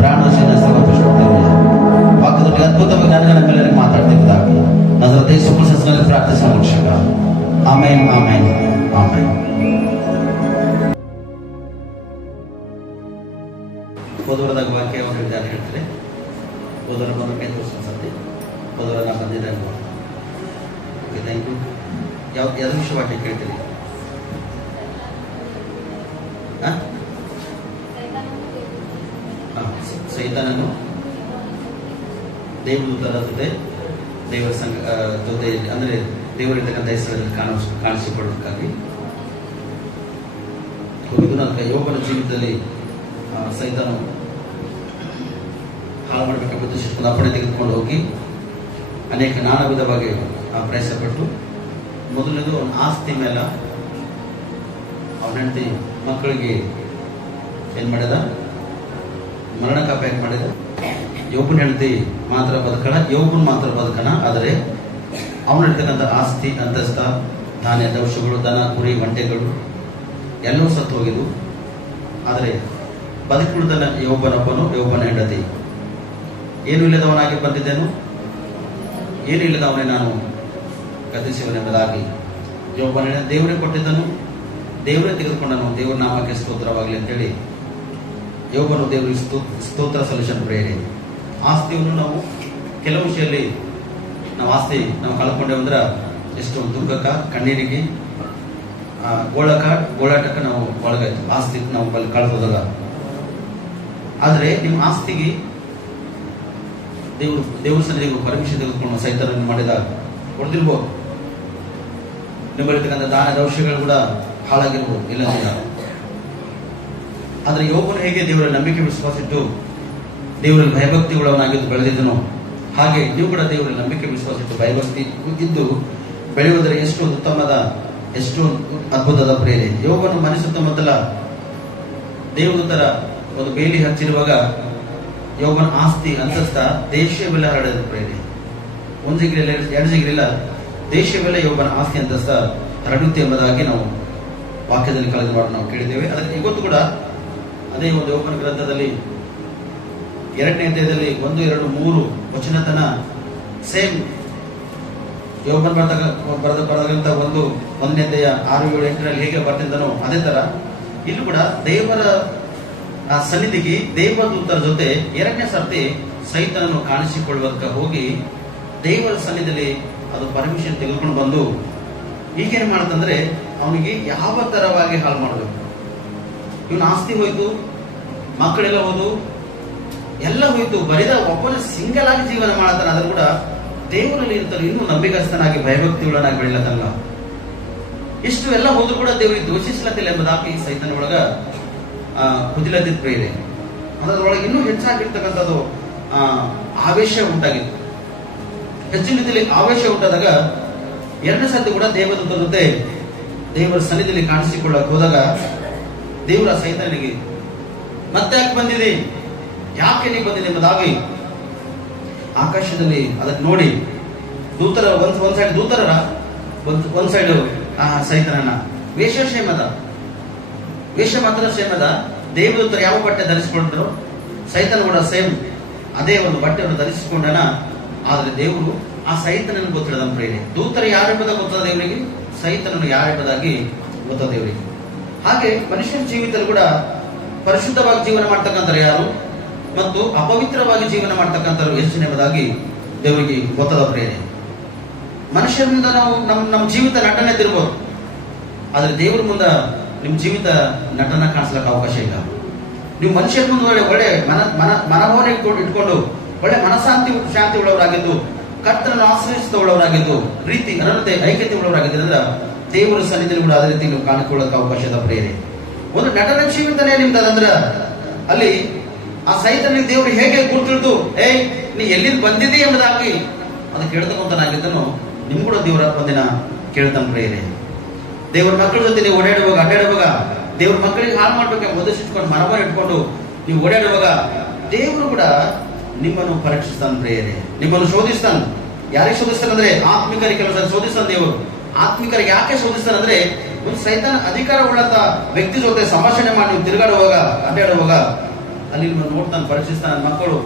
ಪ್ರಾಣ ಸಂಪರ್ಕಿಸಿಕೊಳ್ತೇವೆ. ವಾಕ್ಯದಲ್ಲಿ ಅದ್ಭುತವಾಗಿ ನನಗೆ ನಮ್ಮೆಲ್ಲರಿಗೆ ಮಾತಾಡ್ತಿದ್ದಾಗಿ ಅದರ ದೇಶ ಪ್ರಶಸ್ತಿನಲ್ಲಿ ಪ್ರಾರ್ಥಿಸುವ ರಕ್ಷಕ. ಆಮೇನ್, ಆಮೇನ್, ಆಮೇನ್. ಹೋದವರದಾಗ ವಾಕ್ಯ ಯಾರು ಹೇಳ್ತಾರೆ? ಹೋದವರ ಬಂದು ತೋರಿಸಿ ಹೋದವರ ನಾ ಬಂದಿದ್ದೆ. Okay, thank you. ಯಾವ್ದು ವಿಷಯ ವಾಕ್ಯ ಕೇಳ್ತೀರಿ? ಸೈತಾನನು ದೇವದೂತರ ಜೊತೆ ದೇವರ ಜೊತೆ ಅಂದ್ರೆ ದೇವರಿರ್ತಕ್ಕಂಥ ಹೆಸರಲ್ಲಿ ಕಾಣಿಸಿಕೊಳ್ಳೋದಕ್ಕಾಗಿ ಹೋಗಿದ್ದು. ನನ್ನ ಯೋಗನ ಜೀವಿತದಲ್ಲಿ ಸೈತಾನ ಹಾಳು ಮಾಡಬೇಕೆಂಬ ಉದ್ದೇಶಿಸಿಕೊಂಡು ಅಪ್ಪಣೆ ತೆಗೆದುಕೊಂಡು ಹೋಗಿ ಅನೇಕ ನಾನಾ ವಿಧವಾಗಿ ಪ್ರಯಾಸಪಟ್ಟು ಮೊದಲನೇದು ಅವನ ಆಸ್ತಿ ಮೇಲೆ ಅವನ ಹೆಂಡತಿ ಮಕ್ಕಳಿಗೆ ಏನ್ ಮಾಡಿದ? ಮರಣಕ್ಕಾಪಾಯ ಮಾಡಿದ. ಯೋಬನ ಹೆಂಡತಿ ಮಾತ್ರ ಬದುಕಣ, ಆದರೆ ಅವನಿರ್ತಕ್ಕಂಥ ಆಸ್ತಿ, ಅಂತಸ್ತ, ಧಾನ್ಯ, ದವಸಗಳು, ದನ, ಕುರಿ, ಒಂಟೆಗಳು ಎಲ್ಲವೂ ಸತ್ತು ಹೋಗಿದ್ದು. ಆದರೆ ಬದುಕುಳಿದ ಯೋಬನ ಹೆಂಡತಿ ಏನು ಇಲ್ಲದವನಾಗಿ ಬಂದಿದ್ದೇನು, ಏನು ಇಲ್ಲದವನೇ ನಾನು ಗತಿಸುವನೆಂಬುದಾಗಿ ಯೋಬನ ದೇವರೇ ಕೊಟ್ಟಿದ್ದನು, ದೇವರೇ ತೆಗೆದುಕೊಂಡನು. ದೇವರ ನಾಮಕ್ಕೆ ಸ್ತೋತ್ರವಾಗಲಿ ಅಂತೇಳಿ ಯೋಬನು ದೇವರಿಗೆ ಸ್ತೋತ್ರ ಸಲ್ಯೂಷನ್ ಪ್ರೇರಣೆ. ಆಸ್ತಿಯನ್ನು ನಾವು ಕೆಲವು ವಿಷಯದಲ್ಲಿ ನಾವು ಕಳ್ಕೊಂಡೇವು ಅಂದ್ರೆ ಎಷ್ಟು ದುಃಖಕ್ಕ, ಕಣ್ಣೀರಿಗೆ, ಗೋಳಾಟಕ್ಕೆ ನಾವು ಒಳಗಾಯ್ತು. ಆಸ್ತಿ ನಾವು ಕಳ್ಕೋದಾಗ. ಆದ್ರೆ ನಿಮ್ಮ ಆಸ್ತಿಗೆ ದೇವ್ರ ಸನ್ನಿಧಿಗೆ ಪರ್ಮಿಷನ್ ತೆಗೆದುಕೊಂಡು ಸೈತಾನ ಮಾಡಿದಾಗ ಕೊಡ್ತಿರ್ಬೋದು. ನಿಮ್ಮಲ್ಲಿರ್ತಕ್ಕಂಥ ದಾನ ದೌಷ್ಯಗಳು ಕೂಡ ಹಾಳಾಗಿರ್ಬೋದು, ಇಲ್ಲ. ಆದ್ರೆ ಯೋಬನು ಹೇಗೆ ದೇವರ ನಂಬಿಕೆ ವಿಶ್ವಾಸ ಇಟ್ಟು ದೇವರಲ್ಲಿ ಭಯಭಕ್ತಿ ಉಳ್ಳವನಾಗಿದ್ದು ಬೆಳೆದಿದ್ದನು, ಹಾಗೆ ನೀವು ಕೂಡ ದೇವರಲ್ಲಿ ನಂಬಿಕೆ ವಿಶ್ವಾಸ ಇಟ್ಟು ಭಯಭಕ್ತಿ ಇದ್ದು ಬೆಳೆಯುವುದರ ಎಷ್ಟು ಉತ್ತಮದ, ಎಷ್ಟು ಅದ್ಭುತದ ಪ್ರೇರಣೆ. ಯೋಬನು ಮನೆ ಸುತ್ತಮುತ್ತಲ ದೇವದೂತರ ಒಂದು ಬೇಲಿ ಹಚ್ಚಿರುವಾಗ ಯೋಬನ ಆಸ್ತಿ, ಅಂತಸ್ತ, ದೇಶವೆಲ್ಲ ಹರಡಿದ ಪ್ರೇರಣೆ. ಒಂದು ಜಿಗಿರಿಲ್ಲ, ಎರಡು ಜಿಗಿರಿಲ್ಲ, ದೇಶವೆಲ್ಲ ಯೋಬನ ಆಸ್ತಿ, ಅಂತಸ್ತ ಹರಡುತ್ತೆ ಎಂಬುದಾಗಿ ನಾವು ವಾಕ್ಯದಲ್ಲಿ ಕಳೆದು ಮಾಡಿ ನಾವು ಕೇಳಿದ್ದೇವೆ. ಅದಕ್ಕೆ ಇವತ್ತು ಕೂಡ ಅದೇ ಒಂದು ಯೋಬನ ಗ್ರಂಥದಲ್ಲಿ 2ನೇ ಅಧ್ಯಾಯದಲ್ಲಿ 1, 2, 3 ವಚನತನ ಸೇಮ್ ಯೋಬನ ಬರೆದಂತ 1ನೇ ಅಧ್ಯಾಯ 6, 7, 8ರಲ್ಲಿ ಹೇಗೆ ಬರ್ತಿದ್ದನೋ ಅದೇ ತರ ಇಲ್ಲೂ ಕೂಡ ದೇವರ ಸನ್ನಿಧಿಗೆ ದೇವದೂತರ ಜೊತೆ 2ನೇ ಸರ್ತಿ ಸೈತಾನನು ಕಾಣಿಸಿಕೊಳ್ಳುವುದಕ್ಕೆ ಹೋಗಿ ದೇವರ ಸನ್ನಿಧಿಯಲ್ಲಿ ಅದು ಪರ್ಮಿಷನ್ ತೆಗೆದುಕೊಂಡು ಬಂದು ಈಗೇನು ಮಾಡತ್ತಂದ್ರೆ ಅವನಿಗೆ ಯಾವ ತರವಾಗಿ ಹಾಳು ಮಾಡಬೇಕು. ಇವನ ಆಸ್ತಿ ಹೋಯ್ತು, ಮಕ್ಕಳೆಲ್ಲ ಹೋದು, ಎಲ್ಲ ಹೋಯ್ತು, ಬರಿದ ಒಬ್ಬನ ಸಿಂಗಲ್ ಆಗಿ ಜೀವನ ಮಾಡತ್ತಾನ. ಆದ್ರೂ ಕೂಡ ದೇವರಲ್ಲಿ ಇರ್ತಾರೆ, ಇನ್ನೂ ನಂಬಿಕಸ್ಥನಾಗಿ ಭಯಭಕ್ತಿ ಉಳ್ಳನಾಗಿ ಬೆಳಿಲತ್ತಲ್ಲ. ಇಷ್ಟು ಎಲ್ಲ ಹೋದ್ರು ಕೂಡ ದೇವರಿಗೆ ದೋಷಿಸ್ಲತ್ತಿಲ್ಲ ಎಂಬುದಾಗಿ ಸೈತನ ಒಳಗ ಕುದಿಲತ್ತಿದ್ದ ಪ್ರೇರಣೆ. ಅದರೊಳಗೆ ಇನ್ನೂ ಹೆಚ್ಚಾಗಿರ್ತಕ್ಕಂಥದ್ದು ಆವೇಶ ಉಂಟಾಗಿತ್ತು. ಹೆಚ್ಚಿನ ರೀತಿಯಲ್ಲಿ ಆವೇಶ ಉಂಟಾದಾಗ 2ನೇ ಸರ್ತಿ ಕೂಡ ದೇವದೂತರ ಜೊತೆ ದೇವರ ಸನ್ನಿಧಿಯಲ್ಲಿ ಕಾಣಿಸಿಕೊಳ್ಳಕ್ಕೆ ಹೋದಾಗ ದೇವರ ಸೈತನಿಗೆ ಮತ್ತೆ ಯಾಕೆ ಬಂದಿದೆ, ಯಾಕೆ ನೀವು ಬಂದಿದೆ ಎಂಬುದಾಗಿ ಆಕಾಶದಲ್ಲಿ ಅದಕ್ಕೆ ನೋಡಿ ದೂತರ ಒಂದ್ ಸೈಡ್ ದೂತರರ ಒಂದ್ ಸೈಡ್ ಸೈತನನ್ನ ವೇಷ ಮಾತ್ರ ಸೇಮ್ ಅದ. ದೇವದೂತರು ಯಾವ ಬಟ್ಟೆ ಧರಿಸಿಕೊಂಡ್ರು, ಸೈತನ ಕೂಡ ಸೇಮ್ ಅದೇ ಒಂದು ಬಟ್ಟೆಯನ್ನು ಧರಿಸಿಕೊಂಡನ. ಆದ್ರೆ ದೇವರು ಆ ಸೈತನನ್ನು ಗೊತ್ತಿಡದ ಪ್ರೇರಣೆ. ದೂತರು ಯಾರೆಂಬುದಾಗಿ ಗೊತ್ತದ ದೇವರಿಗೆ, ಸೈತನನ್ನು ಯಾರೆಂಬುದಾಗಿ ಗೊತ್ತದ ದೇವರಿಗೆ. ಹಾಗೆ ಮನುಷ್ಯನ ಜೀವಿತದಲ್ಲಿ ಕೂಡ ಪರಿಶುದ್ಧವಾಗಿ ಜೀವನ ಮಾಡ್ತಕ್ಕಂಥ ಯಾರು ಮತ್ತು ಅಪವಿತ್ರವಾಗಿ ಜೀವನ ಮಾಡ್ತಕ್ಕಂಥವ್ರು ಎಷ್ಟು ಎಂಬುದಾಗಿ ದೇವರಿಗೆ ಗೊತ್ತದ ಪ್ರೇರಣೆ. ಮನುಷ್ಯರಿಂದ ನಾವು ನಮ್ಮ ಜೀವಿತ ನಟನೆ ತಿರ್ಬೋದು, ಆದ್ರೆ ದೇವ್ರ ಮುಂದೆ ನಿಮ್ ಜೀವಿತ ನಟನ ಕಾಣಿಸ್ಲಕ್ಕೆ ಅವಕಾಶ ಇಲ್ಲ. ನೀವು ಮನುಷ್ಯರ ಮುಂದೆ ಒಳ್ಳೆ ಮನೋಭಾವನೆ ಇಟ್ಕೊಂಡು ಒಳ್ಳೆ ಶಾಂತಿ ಉಳ್ಳವರಾಗಿದ್ದು, ಕರ್ತನನ್ನು ಆಶ್ರಯಿಸಿದವಳವರಾಗಿದ್ದು, ಪ್ರೀತಿ, ಅನನ್ಯತೆ, ಐಕ್ಯತೆ ಉಳ್ಳವರಾಗಿದ್ದರಿಂದ ದೇವರ ಸನ್ನಿಧಿಯಲ್ಲಿ ಕೂಡ ಅದೇ ರೀತಿ ನೀವು ಕಾಣಿಕೊಳ್ಳೋಕೆ ಅವಕಾಶದ ಪ್ರೇರೆ. ಒಂದು ನಟನ ಜೀವಿತನೇ ನಿಮ್ದಂದ್ರ ಅಲ್ಲಿ ಆ ಸೈತನಿಗೆ ದೇವರು ಹೇಗೆ ಗುರುತಿಳಿದು ನೀ ಎಲ್ಲಿಂದ ಬಂದಿದೆ ಎಂಬುದಾಗಿ ಅದಕ್ಕೆ ಕೇಳ್ತಕ್ಕಂತನಾಗಿದ್ದನು ನಿಮ್ ಕೂಡ ದೇವರ ಒಂದಿನ ಕೇಳ್ತಾನೆ ಪ್ರೇರೆ. ದೇವರ ಮಕ್ಕಳ ಜೊತೆ ನೀವು ಓಡಾಡುವಾಗ ಅಡ್ಡಾಡುವಾಗ ದೇವ್ರ ಮಕ್ಕಳಿಗೆ ಹಾಳು ಮಾಡ್ಬೇಕೆಂಬ ಉದ್ದೇಶಿಟ್ಕೊಂಡು ಮನವನ್ನು ಇಟ್ಕೊಂಡು ನೀವು ಓಡಾಡುವಾಗ ದೇವರು ಕೂಡ ನಿಮ್ಮನ್ನು ಪರೀಕ್ಷಿಸ್ತಾನೆ ಪ್ರೇರೆ, ನಿಮ್ಮನ್ನು ಶೋಧಿಸ್ತಾನೆ. ಯಾರಿಗೆ ಶೋಧಿಸ್ತಾನಂದ್ರೆ ಆತ್ಮಿಕರಿಗೆ ಕೆಲವು ಶೋಧಿಸ್ತಾನೆ ದೇವರು. ಆತ್ಮಿಕರಿಗೆ ಯಾಕೆ ಶೋಧಿಸ್ತಾನಂದ್ರೆ ಒಂದು ಸೈತಾನ ಅಧಿಕಾರ ಉಳ್ಳಂತ ವ್ಯಕ್ತಿ ಜೊತೆ ಸಂಭಾಷಣೆ ಮಾಡಿ ನೀವು ತಿರುಗಾಡುವಾಗ ಅಡ್ಡಾಡುವಾಗ ಅಲ್ಲಿ ನಿಮ್ಮನ್ನು ನೋಡ್ತಾನೆ, ಪರೀಕ್ಷಿಸ್ತಾನೆ. ಮಕ್ಕಳು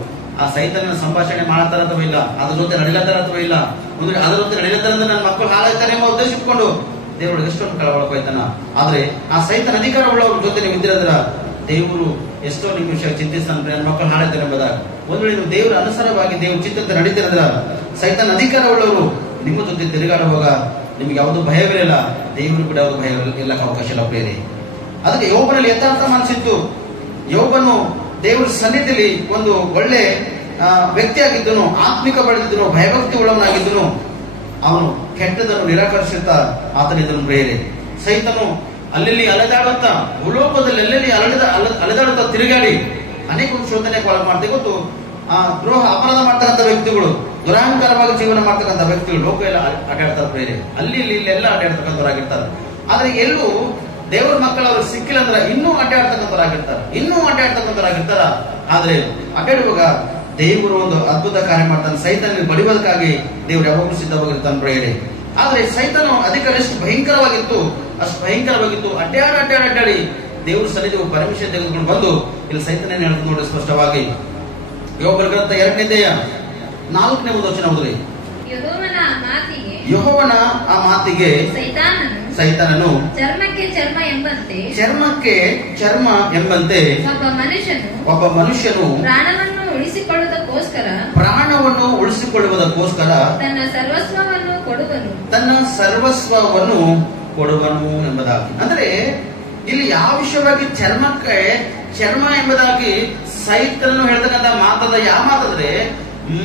ಆ ಸೈತಾನ ಸಂಭಾಷಣೆ ಮಾಡ್ತಾರ ಅಥವಾ ಇಲ್ಲ, ಅದ್ರ ಜೊತೆ ನಡಿಲತ್ತಾರ ಅಥವಾ ಇಲ್ಲ, ಒಂದು ಅದ್ರ ಜೊತೆ ನಡಿಲತ್ತಾರ ಅಂದ್ರೆ ನನ್ನ ಮಕ್ಕಳು ಹಾಳಾಗ್ತಾರೆ ಎಂಬ ಉದ್ದೇಶ ಇಟ್ಕೊಂಡು ದೇವರು ಎಷ್ಟೊಂದು ಕಳವಳಕೋಯ್ತಾನ. ಆದ್ರೆ ಆ ಸೈತಾನ ಅಧಿಕಾರ ಉಳ್ಳವ್ರ ಜೊತೆ ನೀವು ಇದ್ದಿರಂದ್ರ ದೇವರು ಎಷ್ಟೋ ನಿಮ್ಮ ವಿಷಯ ಚಿಂತಿಸ್ತಾನೆ, ನನ್ನ ಮಕ್ಕಳು ಹಾಳಾಗ್ತಾರೆ ಎಂಬುದಾಗ. ಒಂದ್ ವೇಳೆ ನೀವು ದೇವರ ಅನುಸಾರವಾಗಿ ದೇವ್ರ ಚಿತ್ತಂತೆ ನಡೀತಿರಂದ್ರ ಸೈತಾನ ಅಧಿಕಾರ ಉಳ್ಳವರು ನಿಮ್ಮ ಜೊತೆ ತಿರುಗಾಡುವಾಗ ನಿಮ್ಗೆ ಯಾವುದು ಭಯವಿರಲ್ಲ, ದೇವರು ಕೂಡ ಯಾವುದು ಭಯ ಎಲ್ಲ ಅವಕಾಶ ಇಲ್ಲ ಪ್ರೇರೆ. ಅದಕ್ಕೆ ಯೋಬನಲ್ಲಿ ಯಥಾರ್ಥ ಮನಸ್ಸಿತ್ತು. ಯೋಬನು ದೇವರ ಸನ್ನಿಧಿಯಲ್ಲಿ ಒಂದು ಒಳ್ಳೆ ವ್ಯಕ್ತಿಯಾಗಿದ್ದನು, ಆತ್ಮಿಕ ಬೆಳೆದಿದ್ದನು, ಭಯಭಕ್ತಿ ಉಳ್ಳವನಾಗಿದ್ದನು. ಅವನು ಕೆಟ್ಟದನ್ನು ನಿರಾಕರಿಸುತ್ತಾ ಆತನಿದ್ದನು ಪ್ರೇರೆ. ಸೈತನು ಅಲ್ಲಿ ಅಲೆದಾಡುತ್ತಾ ಭೂಲೋಕದಲ್ಲಿ ಎಲ್ಲೆಲ್ಲಿ ಅಲೆದಾಡುತ್ತಾ ತಿರುಗಾಡಿ ಅನೇಕ ಶೋಧನೆಗೆ ಒಳಗೆ ಮಾಡ್ತೇವೆ. ಗೊತ್ತು ಆ ದ್ರೋಹ ಅಪರಾಧ ಮಾಡ್ತಕ್ಕಂಥ ವ್ಯಕ್ತಿಗಳು, ದುರಹಂಕಾರವಾಗಿ ಜೀವನ ಮಾಡ್ತಕ್ಕಂಥ ವ್ಯಕ್ತಿಗಳು ಲೋಕ ಎಲ್ಲ ಅಡ್ಡಾಡ್ತಾರೆ ಪ್ರೇರೆ. ಅಲ್ಲಿ ಇಲ್ಲೆಲ್ಲ ಅಡ್ಡಾಡ್ತಕ್ಕಂಥವರಾಗಿರ್ತಾರೆ. ಆದ್ರೆ ಎಲ್ಲೂ ದೇವರ ಮಕ್ಕಳು ಅವ್ರಿಗೆ ಸಿಕ್ಕಿಲ್ಲ ಅಂದ್ರೆ ಇನ್ನೂ ಅಡ್ಡಾಡ್ತಕ್ಕಂಥವರಾಗಿರ್ತಾರ. ಆದ್ರೆ ಅಡ್ಡಾಡುವಾಗ ದೇವರು ಒಂದು ಅದ್ಭುತ ಕಾರ್ಯ ಮಾಡ್ತಾನೆ. ಸೈತಾನಿಗೆ ಬಡಿಯೋದಕ್ಕಾಗಿ ದೇವರು ಯಾವಾಗಲೂ ಸಿದ್ಧವಾಗಿರ್ತಾನೆ ಪ್ರೇರೆ. ಆದ್ರೆ ಸೈತಾನು ಅಧಿಕಾರ ಎಷ್ಟು ಭಯಂಕರವಾಗಿತ್ತು, ಅಷ್ಟು ಭಯಂಕರವಾಗಿತ್ತು. ಅಡ್ಡಾಡಿ ದೇವ್ರ ಸನ್ನಿಧಿಗೆ ಪರ್ಮಿಷನ್ ತೆಗೆದುಕೊಂಡು ಬಂದು ಇಲ್ಲಿ ಸೈತಾನ ಏನ್ ಹೇಳ್ತಾನೆ ನೋಡಿ ಸ್ಪಷ್ಟವಾಗಿ. ಯೋಬನ ಗ್ರಂಥ 2ನೇ ಅಧ್ಯಾಯ 4ನೇ ವಚನ ಓದ್ರಿ. ಯೆಹೋವನ ಆ ಮಾತಿಗೆ ಸೈತಾನನು ಚರ್ಮಕ್ಕೆ ಚರ್ಮ ಎಂಬಂತೆ ಒಬ್ಬ ಮನುಷ್ಯನು ಪ್ರಾಣವನ್ನು ಉಳಿಸಿಕೊಳ್ಳುವುದಕ್ಕೋಸ್ಕರ ತನ್ನ ಸರ್ವಸ್ವವನ್ನು ಕೊಡುವನು ಎಂಬುದಾಗಿ. ಅಂದ್ರೆ ಇಲ್ಲಿ ಯಾವ ವಿಷಯವಾಗಿ ಚರ್ಮ ಎಂಬುದಾಗಿ ಸೈತನನ್ನು ಹೇಳ್ತಕ್ಕಂಥ ಮಾತಾದ ಯಾವ ಮಾತಾದ್ರೆ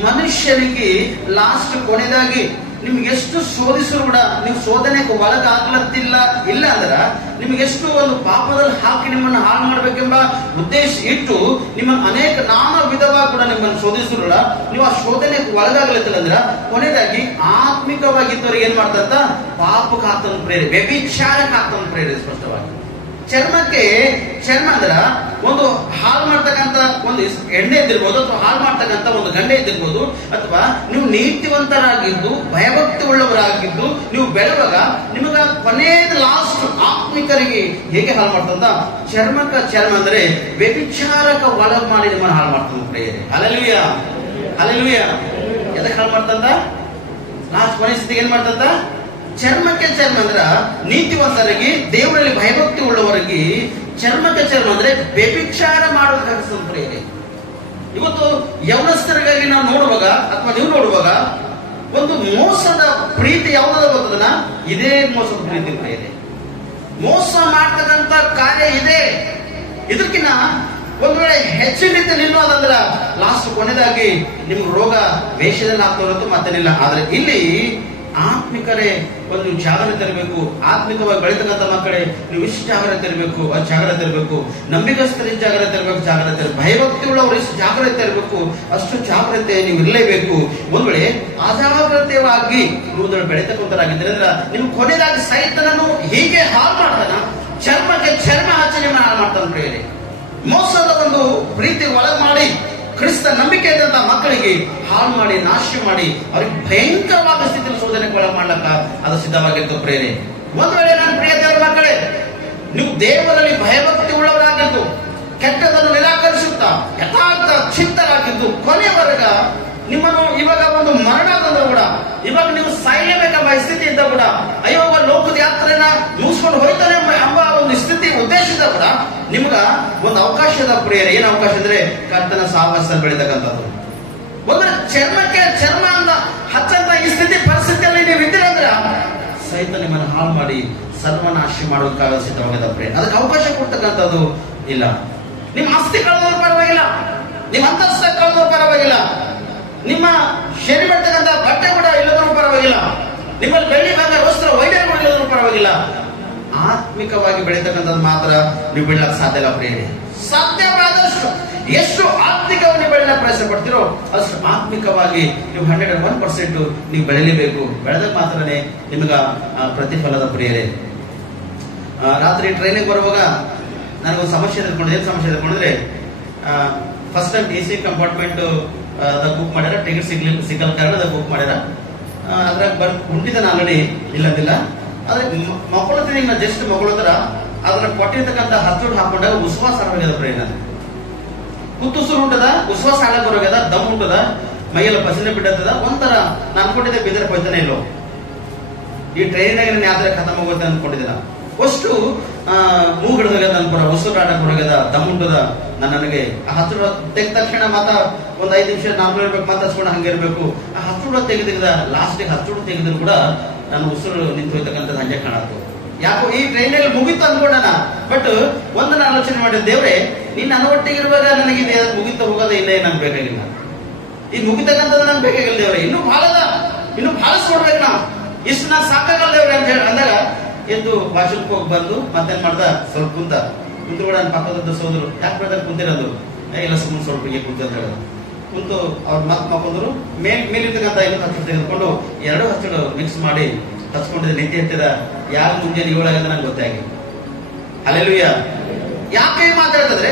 ಮನುಷ್ಯನಿಗೆ ಲಾಸ್ಟ್ ಕೊನೆದಾಗಿ ನಿಮ್ಗೆ ಎಷ್ಟು ಶೋಧಿಸರು ಕೂಡ ನೀವು ಶೋಧನೆಗೆ ಒಳಗಾಗ್ಲತ್ತಿಲ್ಲ ಇಲ್ಲ ಅಂದ್ರ ನಿಮ್ಗೆ ಎಷ್ಟು ಒಂದು ಪಾಪದಲ್ಲಿ ಹಾಕಿ ನಿಮ್ಮನ್ನು ಹಾಳು ಮಾಡ್ಬೇಕೆಂಬ ಉದ್ದೇಶ ಇಟ್ಟು ನಿಮ್ಮನ್ನು ಅನೇಕ ನಾನಾ ವಿಧವಾಗಿ ಕೂಡ ನಿಮ್ಮನ್ನು ಶೋಧಿಸರು ನೀವು ಆ ಶೋಧನೆಗೆ ಒಳಗಾಗ್ಲತ್ತಿಲ್ಲ ಅಂದ್ರ ಕೊನೆದಾಗಿ ಆತ್ಮಿಕವಾಗಿದ್ದವ್ರಿಗೆ ಏನ್ ಮಾಡ್ತಂತ ಪಾಪಕ್ಕೆ ಹಾಕ್ತಂತ ಪ್ರೇರೆ, ವ್ಯಭಿಚಾರಕ್ಕೆ ಹಾಕ್ತಂತ ಪ್ರೇರೆ. ಸ್ಪಷ್ಟವಾಗಿ ಚರ್ಮ ಅಂದ್ರ ಒಂದು ಹಾಳು ಮಾಡ್ತಕ್ಕಂಥ ಒಂದು ಎಣ್ಣೆ ಇದ್ದಿರ್ಬೋದು, ಅಥವಾ ಹಾಳು ಮಾಡ್ತಕ್ಕಂಥ ಒಂದು ಗಂಡೆ ಇದ್ದಿರ್ಬೋದು, ಅಥವಾ ನೀವು ನೀತಿವಂತರಾಗಿದ್ದು ಭಯಭಕ್ತಿ ಉಳ್ಳವರಾಗಿದ್ದು ನೀವು ಬೆಳೆವಾಗ ನಿಮಗ ಕೊನೆಯ ಲಾಸ್ಟ್ ಆತ್ಮಿಕರಿಗೆ ಹೇಗೆ ಹಾಳು ಮಾಡ್ತಂತ ಚರ್ಮ ಅಂದ್ರೆ ವ್ಯಭಿಚಾರಕ ಒಳಗ್ ಮಾಡಿ ನಿಮ್ಮನ್ನು ಹಾಳು ಮಾಡ್ತಂತ ಪ್ರೇರೆ. ಅಲೆಲುಯ್ಯ ಎದಕ್ಕೆ ಹಾಳು ಮಾಡ್ತಂತ ಲಾಸ್ಟ್ ಪರಿಸ್ಥಿತಿಗೆ ಏನ್ ಮಾಡ್ತಂತ ಚರ್ಮಕ್ಕೆ ಅಂದ್ರ ನೀತಿವಂತರಿಗೆ ದೇವರಲ್ಲಿ ಭಯಭಕ್ತಿ ಉಳ್ಳವರಿಗೆ ಚರ್ಮಕ್ಕೆ ಅಂದ್ರೆ ವ್ಯಭಿಚಾರ ಮಾಡೋದಕ್ಕೆ ಪ್ರೇರೆ. ಇವತ್ತು ಯೌವನಸ್ಥರಿಗಾಗಿ ನಾವು ನೋಡುವಾಗ ಅಥವಾ ನೀವು ನೋಡುವಾಗ ಒಂದು ಮೋಸದ ಪ್ರೀತಿ ಯಾವ್ದಾದ ಗೊತ್ತದನ್ನ ಇದೇ ಮೋಸದ ಪ್ರೀತಿ ಪ್ರೇರೆ. ಮೋಸ ಮಾಡ್ತಕ್ಕಂಥ ಕಾರ್ಯ ಇದೆ. ಇದಕ್ಕಿನ್ನ ಒಂದ್ ವೇಳೆ ಹೆಚ್ಚಿನ ರೀತಿ ನಿಲ್ಲೋದಂದ್ರ ಲಾಸ್ಟ್ ಕೊನೆದಾಗಿ ನಿಮ್ಗೆ ರೋಗ ವೇಷದಲ್ಲಿ ಆಗ್ತಾ ಮತ್ತೇನಿಲ್ಲ. ಆದ್ರೆ ಇಲ್ಲಿ ಆತ್ಮಿಕರೇ ಒಂದು ಜಾಗ್ರತೆ ಇರಬೇಕು. ಆತ್ಮಿಕವಾಗಿ ಬೆಳೀತಕ್ಕಂಥ ಮಕ್ಕಳೇ ನೀವು ಇಷ್ಟು ಜಾಗ್ರತೆ ಇರಬೇಕು, ಅದು ಜಾಗ್ರತೆ ಇರಬೇಕು. ನಂಬಿಕಸ್ಥರಿಗೆ ಜಾಗ್ರತೆ ಇರಬೇಕು, ಭಯಭಕ್ತಿ ಉಳ್ಳವರು ಎಷ್ಟು ಜಾಗ್ರತೆ ಇರಬೇಕು, ಅಷ್ಟು ಜಾಗ್ರತೆ ನೀವು ಇರಲೇಬೇಕು. ಒಂದ್ ವೇಳೆ ಅಜಾಗ್ರತೆಯಾಗಿ ನೀವು ಬೆಳೀತಕ್ಕಂಥರಾಗಿದ್ದೀರಿ ಅಂದ್ರೆ ನಿಮ್ಗೆ ಕೊನೆದಾಗಿ ಸೈತನನು ಹೀಗೆ ಹಾಳು ಮಾಡ್ತಾನ, ಚರ್ಮಕ್ಕೆ ಚರ್ಮ ಹಚ್ಚಿ ನಿಮ್ಮ ಹಾಳು ಮಾಡ್ತಾನೆ ಪ್ರೇರೆ. ಮೋಸದ ಒಂದು ಪ್ರೀತಿ ಒಳಗ್ ಮಾಡಿ ಕ್ರಿಸ್ತ ನಂಬಿಕೆ ಇದ್ದಂತ ಮಕ್ಕಳಿಗೆ ಹಾಳು ಮಾಡಿ ನಾಶ ಮಾಡಿ ಅವ್ರಿಗೆ ಭಯಂಕರವಾದ ಸ್ಥಿತಿಯಲ್ಲಿ ಶೋಧನೆ ಮಾಡ್ಲಕ್ಕ ಅದು ಸಿದ್ಧವಾಗಿತ್ತು ಪ್ರೇರೆ. ಒಂದು ವೇಳೆ ನನ್ನ ಪ್ರಿಯ ದೇವರ ಮಕ್ಕಳೇ ನೀವು ದೇವರಲ್ಲಿ ಭಯಭಕ್ತಿ ಉಳ್ಳವರಾಗಿದ್ದು ಕೆಟ್ಟದನ್ನು ನಿರಾಕರಿಸುತ್ತಾ ಯಥಾರ್ಥ ಚಿತ್ತರಾಗಿದ್ದು ಕೊನೆಯವರೆಗ ನಿಮ್ಮನ್ನು ಇವಾಗ ಒಂದು ಮರಣದಂದ್ರೂ ಕೂಡ ಇವಾಗ ನೀವು ಸಾಯಲೇಬೇಕೆಂಬ ಸ್ಥಿತಿ ಇದ್ದ ಕೂಡ ಅಯ್ಯೋ ಲೋಕದ ಯಾತ್ರೆನ ಮುಗಿಸ್ಕೊಂಡು ಹೋಯ್ತಾನೆ ಎಂಬ ಒಂದು ಸ್ಥಿತಿ ಉದ್ದೇಶದ ಕೂಡ ನಿಮ್ಗ ಒಂದು ಅವಕಾಶದ ಪ್ರೇರೆ. ಏನ್ ಅವಕಾಶ ಅಂದ್ರೆ ಕರ್ತನ ಸಹವಾಸ ಬೆಳೀತಕ್ಕಂಥದ್ದು. ಒಂದು ಚರ್ಮಕ್ಕೆ ಚರ್ಮ ಅಂತ ಹಚ್ಚಂತ ಈ ಸ್ಥಿತಿ ಪರಿಸ್ಥಿತಿಯಲ್ಲಿ ನೀವು ಇದ್ದೀರಂದ್ರ ಸಹಿತ ನಿಮ್ಮನ್ನು ಹಾಳು ಮಾಡಿ ಸರ್ವನಾಶ ಮಾಡೋದಕ್ಕಾಗ ಸಿದ್ಧವಾಗದ ಪ್ರೇರೆ. ಅದಕ್ಕೆ ಅವಕಾಶ ಕೊಡ್ತಕ್ಕಂಥದ್ದು ಇಲ್ಲ. ನಿಮ್ಮ ಆಸ್ತಿ ಕಳೆದವ್ರು ಪರವಾಗಿಲ್ಲ, ನಿಮ್ಮ ಅಂತಸ್ಥ ಕಳೆದವ್ರು ಪರವಾಗಿಲ್ಲ, ನಿಮ್ಮ ಶರೀರ ಬರ್ತಕ್ಕಂಥ ಬಟ್ಟೆ ಕೂಡ ಇಲ್ಲದ್ರೂ ಪರವಾಗಿಲ್ಲ. ನಿಮ್ಮಲ್ಲಿ ಬೆಳ್ಳಿ ಬಂಗಾರ ವಸ್ತ್ರ ವೈಢೂರ್ಯಗಳಿಲ್ಲದ್ರೂ ಪರವಾಗಿಲ್ಲ, ಆತ್ಮಿಕವಾಗಿ ಬೆಳೀತಕ್ಕಂಥದ್ದು ಮಾತ್ರ ನೀವು ಬೆಳ್ಳಕ್ಕೆ ಸಾಧ್ಯ ಇಲ್ಲ ಪ್ರಿಯರೇ. ಸಾಧ್ಯವಾದಷ್ಟು ಎಷ್ಟು ಆತ್ಮಿಕವಾಗಿ ಬೆಳೆಯಲು ಪ್ರಯತ್ನ ಪಡ್ತೀರೋ ಅಷ್ಟು ಆತ್ಮಿಕವಾಗಿ ನೀವು 101% ನೀವು ಬೆಳೆಯಲೇಬೇಕು. ಬೆಳೆದಾಗ ಮಾತ್ರನೇ ನಿಮಗ ಪ್ರತಿಫಲದ ಪ್ರಿಯರೇ. ರಾತ್ರಿ ಟ್ರೈನಿಗೆ ಬರುವಾಗ ನನಗೊಂದು ಸಮಸ್ಯೆ ಎದುರ್ಕೊಂಡಿದ್ದೆ. ಏನು ಸಮಸ್ಯೆ ಎದುರ್ಕೊಂಡಿದ್ರೆ, first time AC compartment book ಮಾಡ್ಯಾರ, ಟಿಕೆಟ್ ಸಿಗಲ್ ಕಾರಣ ಬುಕ್ ಮಾಡ್ಯಾರ. ಅದ್ರಾಗ ಕುಂಟಿದ್ದಾನೆ ಆಲ್ರೆಡಿ, ಇಲ್ಲದಿಲ್ಲ. ಆದ್ರೆ ಮಕ್ಕಳ ಜಸ್ಟ್ ಮಕ್ಕಳತ್ರ ಅದ್ರ ಕೊಟ್ಟಿರ್ತಕ್ಕಂಥ ಹಚ್ಚೋಡು ಹಾಕೊಂಡಾಗ ಉಸ್ವಾಸ ಆಗೋಗ್ಯದ ಪ್ರೇರಣ, ಕುತ್ತುಸುರು ಉಂಟದ, ಉಸ್ವಾಸ ಆಗ ಬರೋಗ್ಯದ, ದಮ್ ಉಂಟದ, ಮೈಯೆಲ್ಲ ಪಸನೆ ಬಿಟ್ಟದ. ಒಂಥರ ನಾನು ಅನ್ಕೊಂಡಿದ್ದೆ ಬೆದರ ಹೋಯ್ತಾನೆ ಇಲ್ಲೋ, ಈ ಟ್ರೈನಾಗ ಯಾತ್ರೆ ಖತಮ್ ಹೋಗುತ್ತೆ ಅನ್ಕೊಂಡಿದ್ದೆ. ಅಷ್ಟು ಮೂಗಿಡ್ದೋಗ್ಯದ ಅನ್ಕೊಡ, ಉಸಿರಾಟ ಬರೋಗ್ಯದ, ದಮ್ ಉಂಟದ. ನನಗೆ ಆ ಹಚ್ಚೋಡ ತೆಗೆದ ತಕ್ಷಣ ಮಾತ್ರ ಒಂದ್ 5 ನಿಮಿಷ ನಾನು ಇರ್ಬೇಕು, ಮಾತ್ರ ಹಚ್ಕೊಂಡು ಹಂಗಿರ್ಬೇಕು. ಆ ಹಚ್ಚೋಡ ತೆಗೆದ ಲಾಸ್ಟಿಗೆ ಹಚ್ಚೋಡ ತೆಗೆದ್ರು ಕೂಡ ನಾನು ಉಸಿರು ನಿಂತು ಹೋಯ್ತಕ್ಕಂಥದ್ದು ಹಂಗೆ ಕಾಣತ್ತು. ಯಾಕೋ ಈ ಟ್ರೈನಲ್ಲಿ ಮುಗಿತು ಅಂದ್ಕೊಂಡನ. ಬಟ್ ಒಂದನ್ನ ಆಲೋಚನೆ ಮಾಡಿದ, ದೇವ್ರೆ ನೀನ್ ನನ್ನ ಒಟ್ಟಿಗೆ ಇರುವಾಗ ನನಗೆ ಮುಗಿತ ಹೋಗೋದೇ ಇಲ್ಲ, ನಂಗೆ ಬೇಕಾಗಿಲ್ಲ. ಈ ಮುಗಿತಕ್ಕಂಥದ್ದು ನಂಗೆ ಬೇಕಾಗಿಲ್ಲ ದೇವ್ರೆ, ಇನ್ನೂ ಬಹಳ ನೋಡ್ಬೇಕು ನಾವು, ಇಷ್ಟು ನಾನು ಸಾಕಾಗಲ್ಲ ದೇವ್ರೆ ಅಂತ ಹೇಳಿ ಅಂದಾಗ ಎದ್ದು ವಾಶ್ರೂಮ್ಗೆ ಹೋಗಿ ಬಂದು ಮತ್ತೇನ್ ಮಾಡ್ದ, ಸ್ವಲ್ಪ ಕುಂತು ಕೂಡ ನನ್ನ ಪಕ್ಕದ ಸೋದರು ಯಾಕೆ ಬೆಳೆದಾಗ ಕುಂತಿರೋದು, ಇಲ್ಲ ಸುಮ್ಮನೆ ಸ್ವಲ್ಪ ಕುಂತು ಅಂತ ಹೇಳೋದು. ಕುಂತು ಅವ್ರು ಮತ್ ಮಕ್ಕೊಂಡ್ರು. ಮೇಲಿರ್ತಕ್ಕಂಥ 5 ಹಚ್ಚು ತೆಗೆದುಕೊಂಡು 2 ಹಚ್ಚು ಮಿಕ್ಸ್ ಮಾಡಿ ಹಚ್ಕೊಂಡಿದ್ದೆ. ನಿಂತಿ ಎತ್ತಿದ ಯಾರು ಮುಂಜಾನೆ 7 ಆಗದ ನಂಗೆ ಗೊತ್ತಾಗಿ. ಹಲ್ಲೆಲೂಯಾ. ಯಾಕೆ ಮಾತಾಡ್ತದ್ರೆ,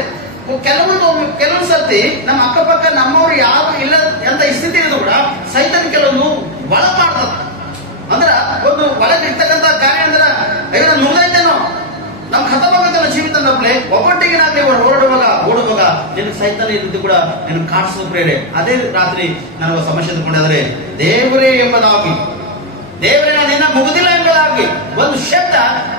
ಕೆಲವೊಂದು ಸರ್ತಿ ನಮ್ಮ ಅಕ್ಕಪಕ್ಕ ನಮ್ಮವ್ರು ಯಾರು ಇಲ್ಲ ಅಂತ ಸ್ಥಿತಿ ಇರೋದು ಕೂಡ ಸೈತನ್ ಕೆಲವೊಂದು ಒಳ ಮಾಡ್ತದ. ಅಂದ್ರ ಒಂದು ಒಳಗಿರ್ತಕ್ಕಂಥ ಕಾರ್ಯ ಅಂದ್ರ ಇದನ್ನ ನುಗ್ದೈತೇನೋ, ನಮ್ ಖತಮಾಗತ್ತಲ್ಲ ಜೀವಿತ ನಪ್ಲೆ ಒಬ್ಬಟ್ಟಿಗೆ ನಾವು ಓಡುವಾಗ ನಿನ್ ಸೈತನ ಇದ್ದು ಕೂಡ ನಿನ್ ಕಾಣಿಸೋದು ಪ್ರೇರೆ. ಅದೇ ರಾತ್ರಿ ನನಗೆ ಸಮಸ್ಯೆ ಎದುರ್ಕೊಂಡಾದ್ರೆ, ದೇವರೇ ಎಂಬುದಾಗಿ, ದೇವರೇ ನಿನ್ನ ಮುಗುದಿಲ್ಲ ಎಂಬುದಾಗಿ ಒಂದು ಶಬ್ದ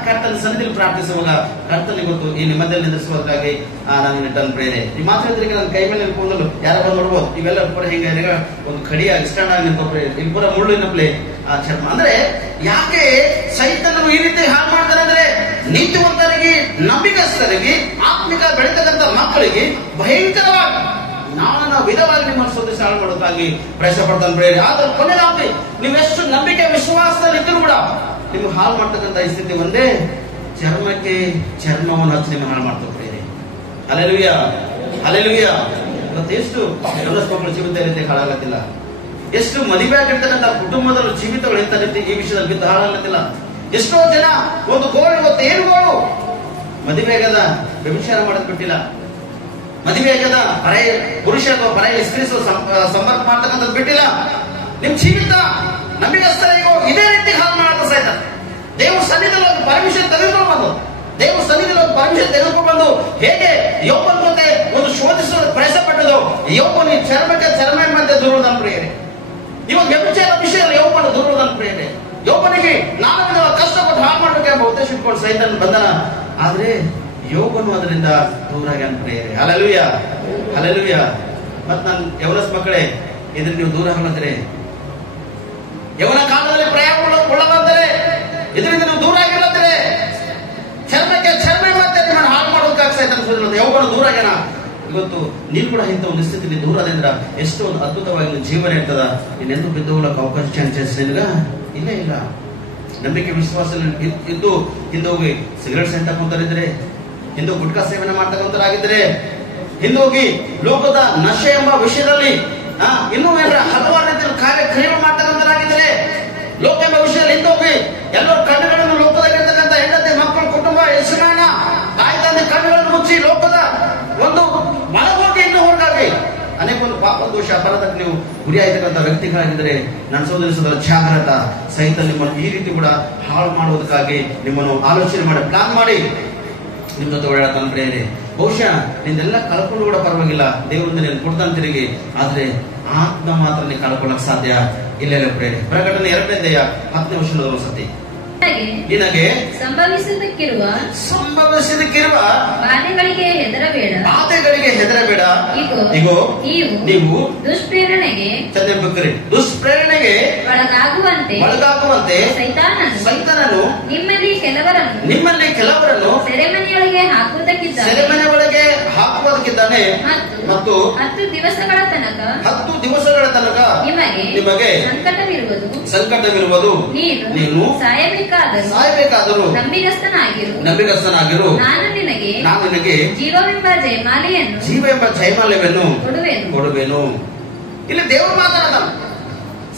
ಕರ್ತನ ಸನ್ನಿಧಿಯಲ್ಲಿ ಪ್ರಾರ್ಥಿಸುವಾಗ ಕರ್ತನಿಗೆ ಗೊತ್ತು. ಈ ನಿಮ್ಮದಲ್ಲಿ ನಿಂದಿಸುವುದಕ್ಕಾಗಿ ನಾನು ನಿಟ್ಟನ್ನು ಪ್ರೇರೆ. ಈ ಮಾತಾಡಿದ್ರೆ ನನ್ನ ಕೈ ಮೇಲೆ ನಿಂತ್ಕೊಂಡಲು ಯಾರು ಬಂದು ನೋಡ್ಬೋದು. ಇವೆಲ್ಲ ಪೂರ ಹಿಂಗ ಒಂದು ಕಡಿಯಾಗಿ ಸ್ಟ್ಯಾಂಡ್ ಆಗಿ ನಿಂತ್ಕೊಪ್ರೆ, ಇಲ್ಲಿ ಪೂರ ಮುಳ್ಳಿನ ಪ್ಲೇ ಆ ಚರ್ಮ. ಅಂದ್ರೆ ಯಾಕೆ ಸೈತನರು ಈ ರೀತಿ ಹಾಳು ಮಾಡ್ತಾರೆ ಅಂದ್ರೆ, ನೀತಿವಂತರಿಗೆ, ನಂಬಿಕಸ್ಥರಿಗೆ, ಆತ್ಮಿಕ ಬೆಳೀತಕ್ಕಂಥ ಮಕ್ಕಳಿಗೆ ಭಯಂಕರವಾಗಿ ನಾನಾ ವಿಧವಾಗಿ ನಿಮ್ಮನ್ನು ಸೋದಿಸಿ ಹಾಳು ಮಾಡೋದಕ್ಕಾಗಿ ಪ್ರಯತ್ನ ಪಡ್ತಾನೆ ಪ್ರೇರೆ. ಆದ್ರೆ ಕೊನೆಯದಾಗಿ ನೀವೆಷ್ಟು ನಂಬಿಕೆ ವಿಶ್ವಾಸದಲ್ಲಿ ಇದ್ರೂ ಕೂಡ ನಿಮ್ಗೆ ಹಾಳು ಮಾಡ್ತಕ್ಕಂಥ ಈ ಸ್ಥಿತಿ ಒಂದೇ, ಚರ್ಮಕ್ಕೆ ಚರ್ಮವನ್ನು ಹಚ್ಚಿ ನಿಮ್ಮನ್ನು ಹಾಳು ಮಾಡ್ತಾ ಪ್ರೇರೆ. Hallelujah, hallelujah. ಇವತ್ತೆಷ್ಟು ಎಲ್ಲ ಮಕ್ಕಳ ಜೀವಿತ ರೀತಿ ಹಾಳಾಗತ್ತಿಲ್ಲ, ಎಷ್ಟು ಮದುವೆ ಆಗಿರ್ತಕ್ಕಂಥ ಕುಟುಂಬದ ಜೀವಿತಗಳು ಇಂಥ ರೀತಿ ಈ ವಿಷಯದಲ್ಲಿ ಬಿದ್ದು ಹಾಳಾಗತ್ತಿಲ್ಲ. ಎಷ್ಟೋ ಜನ ಒಂದು ಗೋಳು, ಇವತ್ತು ಏನು ಗೋಳು, ಮದುವೆ ಆಗದ ವ್ಯಭಿಚಾರ ಮಾಡೋದ್ ಬಿಟ್ಟಿಲ್ಲ, ಮದುವೆ ಆಗದ ಪುರುಷ ಅಥವಾ ಪರಾಯಿ ಸ್ತ್ರೀ ಸಂಪರ್ಕ ಮಾಡ್ತಕ್ಕಂಥದ್ದು ಬಿಟ್ಟಿಲ್ಲ. ನಿಮ್ ಜೀವಿತ ನಂಬಿಕಸ್ಥರಿಗೂ ಇದೇ ರೀತಿ ಹಾಳು ಮಾಡ್ತಾ ಸಹಿತ ದೇವ್ರ ಸನ್ನಿಧಿಯಲ್ಲಿ ಒಂದು ಪರ್ಮಿಷನ್ ತೆಗೆದುಕೊಂಡು ಬಂದು, ದೇವ್ರ ಸನ್ನಿಧಿಯಲ್ಲಿ ಒಂದು ಪರ್ಮಿಷನ್ ತೆಗೆದುಕೊಂಡು ಬಂದು ಹೇಗೆ ಯೋಬನ ಜೊತೆ ಒಂದು ಶೋಧಿಸಲು ಪ್ರಯತ್ನ ಪಟ್ಟದು. ಯೋಬನ ಚರ್ಮಕ್ಕೆ ಚರ್ಮ ಎಂಬಂತೆ ದುರ್ಯೋಧನ ಪ್ರಿಯರೇ. ಇವಾಗ ವ್ಯಭಿಚಾರ ವಿಷಯದಲ್ಲಿ ಯೋಬನ ದುರ್ಯೋಧನ ಪ್ರಿಯರೇ. ಯೋಬನಿಗೆ ನಾನಾ ವಿಧವಾದ ಕಷ್ಟಪಟ್ಟು ಹಾಳು ಮಾಡಬೇಕೆಂಬ ಉದ್ದೇಶ ಇಟ್ಕೊಂಡು ಸೈತನ್ ಬಂದನ. ಆದ್ರೆ ಯೋಬನು ಅದರಿಂದ ದೂರಾಗ್ಯಾನ ಪ್ರಿಯರೇ. Hallelujah, hallelujah. ಮತ್ ನಾನು ಯವನಸ್ ಮಕ್ಕಳೇ, ಇದರಿಂದ ನೀವು ದೂರ ಆಗಲಂದ್ರೆ, ಯವನ ಕಾಲದಲ್ಲಿ ಪ್ರಯಾಣ ಉಳ್ಳದಂದರೆ ಇದರಿಂದ ನೀವು ದೂರ ಆಗಿರಲಂದ್ರೆ, ಚರ್ಮಕ್ಕೆ ಚರ್ಮ ಮತ್ತೆ ನಿಮ್ಮನ್ನು ಹಾಳು ಮಾಡೋದಕ್ಕಾಗಿ ಸೈತನ್ ಸೋದಿರೋದು. ಯೋಬನು ದೂರ ಆಗ್ಯಾನ. ಇವತ್ತು ನೀನು ಕೂಡ ಇಂಥ ಒಂದು ಸ್ಥಿತಿಯಲ್ಲಿ ದೂರದಿಂದ ಎಷ್ಟು ಒಂದು ಅದ್ಭುತವಾಗಿ ಜೀವನ ಇರ್ತದ. ಇನ್ನೆಂದು ಬಿದ್ದು ಹೋಗಕ್ಕೆ ಅವಕಾಶ ಚಾನ್ಸಸ್ ನಿನಗ ಇಲ್ಲ ಇಲ್ಲ. ನಂಬಿಕೆ ವಿಶ್ವಾಸ ಇದ್ದು ಹಿಂದೋಗಿ ಸಿಗರೇಟ್ ಸೇಂತಕ್ಕಂತರಿದ್ರೆ, ಹಿಂದೂ ಗುಟ್ಕಾ ಸೇವನೆ ಮಾಡ್ತಕ್ಕಂಥರಾಗಿದ್ರೆ, ಹಿಂದೋಗಿ ಲೋಕದ ನಶೆ ಎಂಬ ವಿಷಯದಲ್ಲಿ ಇನ್ನೂ ಹಲವಾರು ರೀತಿಯಲ್ಲಿ ಕ್ರಿಯೆ ಮಾಡ್ತಕ್ಕಂಥರಾಗಿದ್ರೆ, ಲೋಕ ಎಂಬ ವಿಷಯದಲ್ಲಿ ಹಿಂದೋಗಿ ಎಲ್ಲರೂ ಕಣ್ಣುಗಳನ್ನು ಲೋಕದಲ್ಲಿರ್ತಕ್ಕಂಥ ಹೆಂಡತಿ ಮಕ್ಕಳು ಕುಟುಂಬ ಯಶಮಾನ ತಾಯಿ ತಂದೆ ಕಣ್ಣುಗಳನ್ನು ಮುಚ್ಚಿ ಲೋಕದ ಒಂದು ಮನಗೋಗಿ ಇನ್ನೂ ಹೊರಗಾಗಿ ಅನೇಕ ಒಂದು ಪಾಪ ದೋಷ ಅಪರಾಧಕ್ಕೆ ನೀವು ಗುರಿಯಾಗಿರ್ತಕ್ಕಂಥ ವ್ಯಕ್ತಿಗಳಾಗಿದ್ದರೆ, ನನ್ನ ಸೋದರ ಜಾಗ್ರತ. ಸಹಿತ ನಿಮ್ಮನ್ನು ಈ ರೀತಿ ಕೂಡ ಹಾಳು ಮಾಡುವುದಕ್ಕಾಗಿ ನಿಮ್ಮನ್ನು ಆಲೋಚನೆ ಮಾಡಿ ಪ್ಲಾನ್ ಮಾಡಿ ನಿಮ್ ಜೊತೆ ಓಡಾಡ್ತಾನೆ ಪ್ರೇರೆ. ಬಹುಶಃ ನಿಂದೆಲ್ಲ ಕಳ್ಕೊಂಡು ಕೂಡ ಪರವಾಗಿಲ್ಲ, ದೇವರಿಂದ ನೀನು ಕೊಡ್ತಾನೆ ತಿರುಗಿ. ಆದ್ರೆ ಆತ್ಮ ಮಾತ್ರ ನೀನು ಕಳ್ಕೊಳ್ಳಕ್ ಸಾಧ್ಯ ಇಲ್ಲ ಪ್ರೇರೆ. ಪ್ರಕಟಣೆ 2ನೇ 10ನೇ ವರ್ಷದ ಸತಿ ನಿನಗೆ ಸಂಭವಿಸುವುದಕ್ಕಿರುವ ಬಾಧೆಗಳಿಗೆ ಹೆದರಬೇಡ. ಇಗೋ ನೀವು ದುಷ್ಪ್ರೇರಣೆಗೆ ಒಳಗಾಗುವಂತೆ ಸೈತಾನನು ನಿಮ್ಮಲ್ಲಿ ಕೆಲವರನ್ನು ಸೆರೆಮನೆಯೊಳಗೆ ಹಾಕುವುದಕ್ಕಿದ್ದ ಹೇಳ್ತಾನೆ, ಮತ್ತು 10 ದಿವಸಗಳ ತನಕ 10 ದಿವಸಗಳ ತನಕ ನಿಮಗೆ ಸಂಕಟವಿರುವುದು, ನೀನು ಸಾಯಬೇಕಾದರೂ ನಂಬಿಗಸ್ತನಾಗಿರು, ನಾನು ನಿನಗೆ ಜೀವವೆಂಬ ಜಯಮಾಲ್ಯವನ್ನು ಕೊಡುವೆನು. ಇಲ್ಲಿ ದೇವರು ಮಾತಾಡ,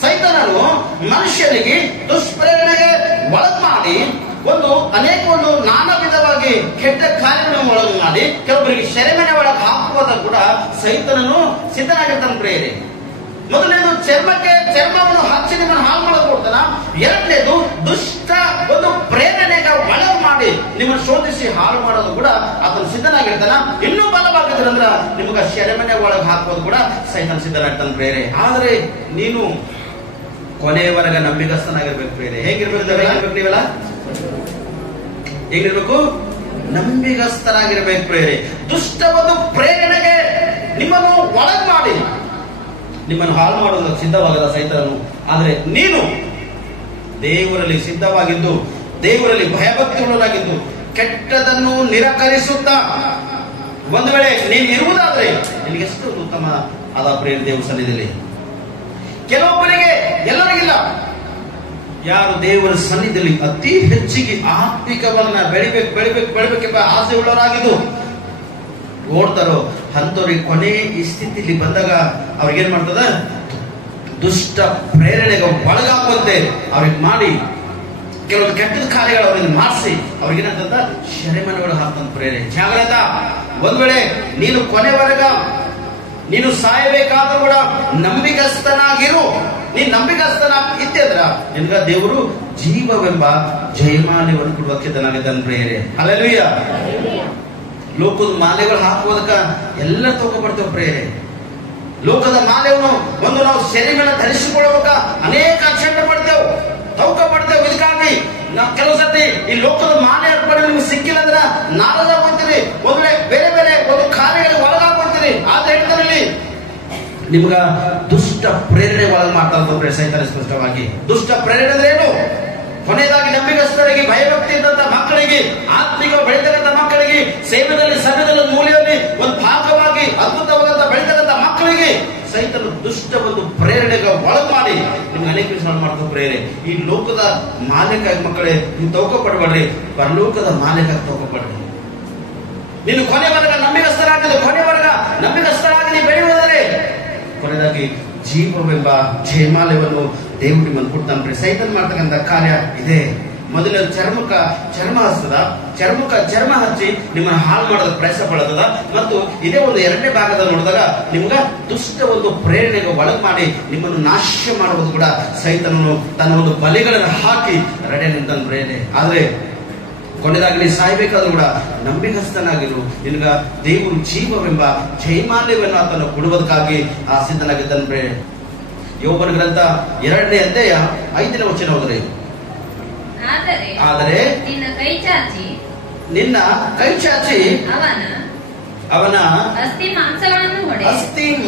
ಸೈತಾನನು ಮನುಷ್ಯನಿಗೆ ದುಷ್ಪ್ರೇರಣೆಗೆ ಒಳಗ್ ಮಾಡಿ ಅನೇಕ ನಾನಾ ವಿಧವಾಗಿ ಕೆಟ್ಟ ಕಾರ್ಯಗಳನ್ನು ಒಳಗೆ ಮಾಡಿ ಕೆಲವರಿಗೆ ಸೆರೆಮನೆ ಒಳಗೆ ಹಾಕುವುದ ಕೂಡ ಸೈತಾನನು ಸಿದ್ಧನಾಗಿರ್ತಾನೆ ಪ್ರೇರೆ. ಮೊದಲನೇದು ಚರ್ಮವನ್ನು ಹಚ್ಚಿ ನಿಮ್ಮನ್ನು ಹಾಳು ಮಾಡೋದು ಕೊಡ್ತಾನ. ಎರಡನೇದು ದುಷ್ಟ ಪ್ರೇರಣೆಗೆ ಒಳಗ್ ಮಾಡಿ ನಿಮ್ಮನ್ನು ಶೋಧಿಸಿ ಹಾಳು ಮಾಡೋದು ಕೂಡ ಆತನು ಸಿದ್ಧನಾಗಿರ್ತಾನ. ಇನ್ನೂ ಬಲವಾಗಿದ್ರಂದ್ರ ನಿಮ್ಗೆ ಸೆರೆಮನೆ ಒಳಗೆ ಹಾಕೋದು ಕೂಡ ಸೈತಾನ ಸಿದ್ಧನಾಗ್ತಾನೆ ಪ್ರೇರೆ. ಆದ್ರೆ ನೀನು ಕೊನೆಯವರೆಗೆ ನಂಬಿಗಸ್ತನಾಗಿರ್ಬೇಕು ಪ್ರೇರೆ. ಹೇಗಿರ್ಬೇಕು ನೀವೆಲ್ಲ? ಹೇಗಿರ್ಬೇಕು? ನಂಬಿಗಸ್ತರಾಗಿರ್ಬೇಕು ಪ್ರೇರೆ. ದುಷ್ಟ ಪ್ರೇರಣೆಗೆ ನಿಮ್ಮನ್ನು ಒಳಗ್ ಮಾಡಿ ನಿಮ್ಮನ್ನು ಹಾಳು ಮಾಡೋದಕ್ಕೆ ಸಿದ್ಧವಾಗದ ಸೈತಾನನು. ಆದ್ರೆ ನೀನು ದೇವರಲ್ಲಿ ಸಿದ್ಧವಾಗಿದ್ದು, ದೇವರಲ್ಲಿ ಭಯಭಕ್ತಿಗಳಾಗಿದ್ದು, ಕೆಟ್ಟದನ್ನು ನಿರಾಕರಿಸುತ್ತಾ ಒಂದು ವೇಳೆ ನೀನು ಇರುವುದಾದ್ರೆ ನಿನಗೆ ಎಷ್ಟು ಉತ್ತಮ ಆದ ಪ್ರೇರ ದೇವ ಸನ್ನಿಧಿಯಲ್ಲಿ. ಕೆಲವೊಬ್ಬರಿಗೆ, ಎಲ್ಲರಿಗಿಲ್ಲ, ಯಾರು ದೇವರ ಸನ್ನಿಧಿಯಲ್ಲಿ ಅತಿ ಹೆಚ್ಚಿಗೆ ಆತ್ಮಿಕವನ್ನ ಬೆಳಿಬೇಕೆಂಬ ಆಸೆ ಉಳ್ಳವರಾಗಿದ್ದು ಓಡ್ತಾರೋ ಅಂಥವ್ರಿಗೆ ಕೊನೆ ಈ ಸ್ಥಿತಿಲಿ ಬಂದಾಗ ಅವ್ರಿಗೇನ್ ಮಾಡ್ತದ? ದುಷ್ಟ ಪ್ರೇರಣೆಗೆ ಒಳಗಾಗುವಂತೆ ಅವ್ರಿಗೆ ಮಾಡಿ ಕೆಲವು ಕೆಟ್ಟದ ಕಾರ್ಯಗಳು ಅವ್ರಿಗೆ ಮಾಡಿಸಿ ಅವ್ರಿಗೇನಂತ ಸೆರೆಮನೆಗಳು ಹಾಕ್ತಂತ ಪ್ರೇರಣೆ. ಜಾಗ್ರತ. ಒಂದ್ ವೇಳೆ ನೀನು ಕೊನೆವರೆಗ ನೀನು ಸಾಯಬೇಕಾದ್ರೂ ಕೂಡ ನಂಬಿಗಸ್ತನಾಗಿರು. ನೀನ್ ನಂಬಿಗಸ್ತನ ಇದ್ದಂದ್ರ ನಿನ್ಗ ದೇವರು ಜೀವವೆಂಬ ಜಯಮಾಲ್ಯವನ್ನು ಕೊಡುವ ಸಿದ್ಧನಾಗಿದ್ದಾನೆ ಪ್ರೇರೆ. ಹಲ್ಲೆಲೂಯಾ. ಲೋಕದ ಮಾಲೆಗಳು ಹಾಕುವುದಕ್ಕ ಎಲ್ಲ ತಗೋಬರ್ತೇವೆ ಪ್ರೇರೆ. ಲೋಕದ ಮಾಲೆಯನ್ನು ನಾವು ಸೆರೆ ಮೇಲೆ ಧರಿಸಿಕೊಳ್ಳಬೇಕ ಅನೇಕ ಅಕ್ಷಂತ ಪಡ್ತೇವೆ, ತೌಕ ಪಡ್ತೇವೆ. ಇದಕ್ಕಾಗಿ ನಾವು ಕೆಲವು ಸತಿ ಈ ಲೋಕದ ಮಾಲೆ ಅರ್ಪಣೆ ನಿಮ್ಗೆ ಸಿಕ್ಕಿಲ್ಲ ಅಂದ್ರ ನಾರದ ಹೋಗ್ತೀರಿ, ಒಂದ್ರೆ ಬೇರೆ ಬೇರೆ ಕಾರ್ಯಗಳಿಗೆ ಒಳಗಾಗ್ಬಿಡ್ತೀರಿ. ಆದ್ರೆ ಹೇಳ್ತಾರಲ್ಲಿ ನಿಮ್ಗ ದುಷ್ಟ ಪ್ರೇರಣೆ ಒಳಗೆ ಮಾಡ್ತಾ ಸೈತಾನ ಸ್ಪಷ್ಟವಾಗಿ. ದುಷ್ಟ ಪ್ರೇರಣೆ ಅಂದ್ರೆ ಏನು? ಕೊನೆಯದಾಗಿ ನಂಬಿಗಸ್ತರಿಗೆ, ಭಯಭಕ್ತಿ ಇದ್ದಂತ ಮಕ್ಕಳಿಗೆ, ಆತ್ಮಿಕ ಬೆಳೆತಕ್ಕಂಥ ಮಕ್ಕಳಿಗೆ, ಸೇವೆದಲ್ಲಿ ಸಭೆದಲ್ಲಿ ಮೂಲೆಯಲ್ಲಿ ಒಂದು ಭಾಗವಾಗಿ ಅದ್ಭುತವಾದ ಬೆಳೆತಕ್ಕಂಥ ಮಕ್ಕಳಿಗೆ ಸೈತನು ದುಷ್ಟ ಪ್ರೇರಣೆಗೆ ಒಳಗ್ ಮಾಡಿ ನಿಮ್ಗೆ ಅನೇಕ ವಿಷಯ ಮಾಡ್ತಾ ಪ್ರೇರೆ. ಈ ಲೋಕದ ಮಾಲೀಕಾಗಿ ಮಕ್ಕಳೇ ನೀವು ತೌಕ ಪಡಬೇಡ್ರಿ, ಪರಲೋಕದ ಮಾಲೀಕಾಗಿ ತೌಕ ಪಡ್ರಿ. ನೀನು ಕೊನೆವರೆಗ ನಂಬಿಗಸ್ತರಾಗಿ ನೀವು ಬೆಳೆಯುವುದರೆ ಕೊನೆಯದಾಗಿ ಜೀವವೆಂಬ ಜಯಮಾಲ್ಯವನ್ನು ದೇವರು ನಿಮ್ಮನ್ನು ಕೊಡ್ತಾನೆ. ಸೈತನ್ ಮಾಡ್ತಕ್ಕಂಥ ಕಾರ್ಯ ಇದೆ. ಮೊದಲ ಚರ್ಮ ಹಚ್ಚದ, ಚರ್ಮ ಹಚ್ಚಿ ನಿಮ್ಮನ್ನು ಹಾಳು ಮಾಡೋದಕ್ಕೆ ಪ್ರಯತ್ನ ಪಡುತ್ತದ. ಮತ್ತು ಇದೇ ಎರಡನೇ ಭಾಗದಲ್ಲಿ ನೋಡಿದಾಗ ನಿಮ್ಗ ದುಷ್ಟ ಪ್ರೇರಣೆಗೆ ಒಳಗ್ ಮಾಡಿ ನಿಮ್ಮನ್ನು ನಾಶ ಮಾಡುವುದು ಕೂಡ ಸೈತನನು ತನ್ನ ಬಲಿಗಳನ್ನು ಹಾಕಿ ರೆಡಿ ನಿಂತ ಪ್ರೇರಣೆ. ಆದ್ರೆ ಕೊನೆಯದಾಗಿ ನೀನು ಸಾಯ್ಬೇಕಾದ್ರೂ ಕೂಡ ನಂಬಿಗಸ್ತನಾಗಿರು. ನಿನ್ಗ ದೇವರು ಜೀವವೆಂಬ ಜಯಮಾಲ್ಯವನ್ನು ಆತನು ಕೊಡುವುದಕ್ಕಾಗಿ ಆ ಸಿದ್ಧನಾಗಿದ್ದಾನೆ ಪ್ರೇರಣೆ. ಯೋಬನ ಗ್ರಂಥ 2ನೇ ಅಧ್ಯಾಯ 5ನೇ ವಚನ ಹೋದರೆ, ಆದರೆ ನಿನ್ನ ಕೈ ಚಾಚಿ ಅವನ ಅಸ್ಥಿ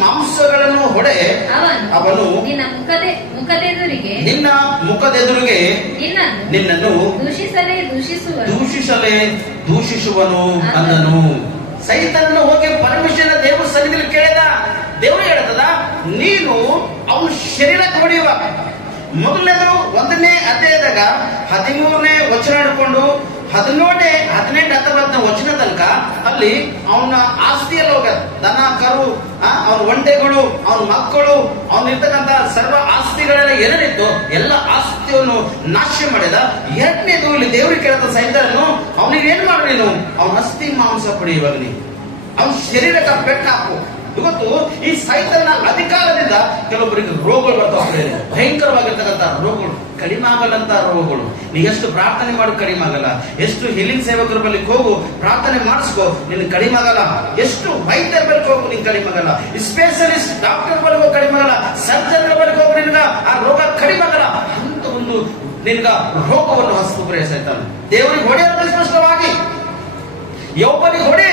ಮಾಂಸಗಳನ್ನು ಹೊಡೆ ಅವನು ನಿನ್ನ ಮುಖದೆದುರಿಗೆ ನಿನ್ನನ್ನು ದೂಷಿಸುವನು ಅಂದನು. ಸೈತನನ್ನು ಹೋಗಿ ಪರಮೇಶ್ವರನ ದೇವರ ಸನ್ನಿಧಿಯಲ್ಲಿ ಕೇಳಿದ. ದೇವರು ಹೇಳತದ, ನೀನು ಅವನ ಶರೀರಕ್ಕೆ ಹೊಡೆಯುವ ಮೊದಲನೇದು 1ನೇ ಅಧ್ಯಾಯದಾಗ 13ನೇ ವಚನ ಹಿಡ್ಕೊಂಡು 17, 18, 19 ವಚನ ತನಕ ಅಲ್ಲಿ ಅವನ ಆಸ್ತಿಯಲ್ಲಿ ಹೋಗ ದನ ಕರು, ಅವನ ಒಂಟೆಗಳು, ಅವನ ಮಕ್ಕಳು, ಅವನಿರ್ತಕ್ಕಂಥ ಸರ್ವ ಆಸ್ತಿಗಳೆಲ್ಲ ಏನೇನಿತ್ತು ಎಲ್ಲ ಆಸ್ತಿಯನ್ನು ನಾಶ ಮಾಡಿದ. ಎರಡನೇದು ಇಲ್ಲಿ ದೇವರಿಗೆ ಕೇಳಿದ ಸೈತನನ್ನು, ಅವನಿಗೆ ಏನ್ ಮಾಡು, ನೀನು ಅವನ ಅಸ್ಥಿ ಮಾಂಸ ಪಡೆಯುವಾಗ ನೀನು ಅವನ ಶರೀರಕ್ಕೆ ಪೆಟ್ಟು ಹಾಕು. ಇವತ್ತು ಈ ಸೈತನ್ನ ಅಧಿಕಾರದಿಂದ ಕೆಲವೊಬ್ಬರಿಗೆ ರೋಗಗಳು ಬರ್ತಾವೆ, ಭಯಂಕರವಾಗಿರ್ತಕ್ಕಂಥ ರೋಗಗಳು, ಕಡಿಮೆ ಆಗಲ್ಲಂತ ರೋಗಗಳು. ನೀ ಎಷ್ಟು ಪ್ರಾರ್ಥನೆ ಮಾಡಿ ಕಡಿಮೆ ಆಗಲ್ಲ. ಎಷ್ಟು ಹೀಲಿಂಗ್ ಸೇವಕರ ಬಳಿ ಹೋಗು, ಪ್ರಾರ್ಥನೆ ಮಾಡಿಸ್ಕೋ, ನಿನ್ ಕಡಿಮೆ ಆಗಲ್ಲ. ಎಷ್ಟು ವೈದ್ಯರ ಬಳಿ ಹೋಗು, ನಿನ್ ಕಡಿಮೆ ಆಗಲ್ಲ. ಸ್ಪೆಷಲಿಸ್ಟ್ ಡಾಕ್ಟರ್ ಬಳಿ ಹೋಗಿ ಕಡಿಮೆ ಆಗಲ್ಲ. ಸರ್ಜನ್ ಬಳಿ ಹೋಗಿ ನಿನ್ಗ ಆ ರೋಗ ಕಡಿಮೆ ಆಗಲ್ಲ. ಅಂತ ನಿನ್ಗ ರೋಗವನ್ನು ಹಸ್ತು ಸೈತಾನ. ದೇವರಿಗೆ ಹೊಡೆಯೋದು ಸ್ಪಷ್ಟವಾಗಿ, ಯೋಬನಿಗೆ ಹೊಡಿ,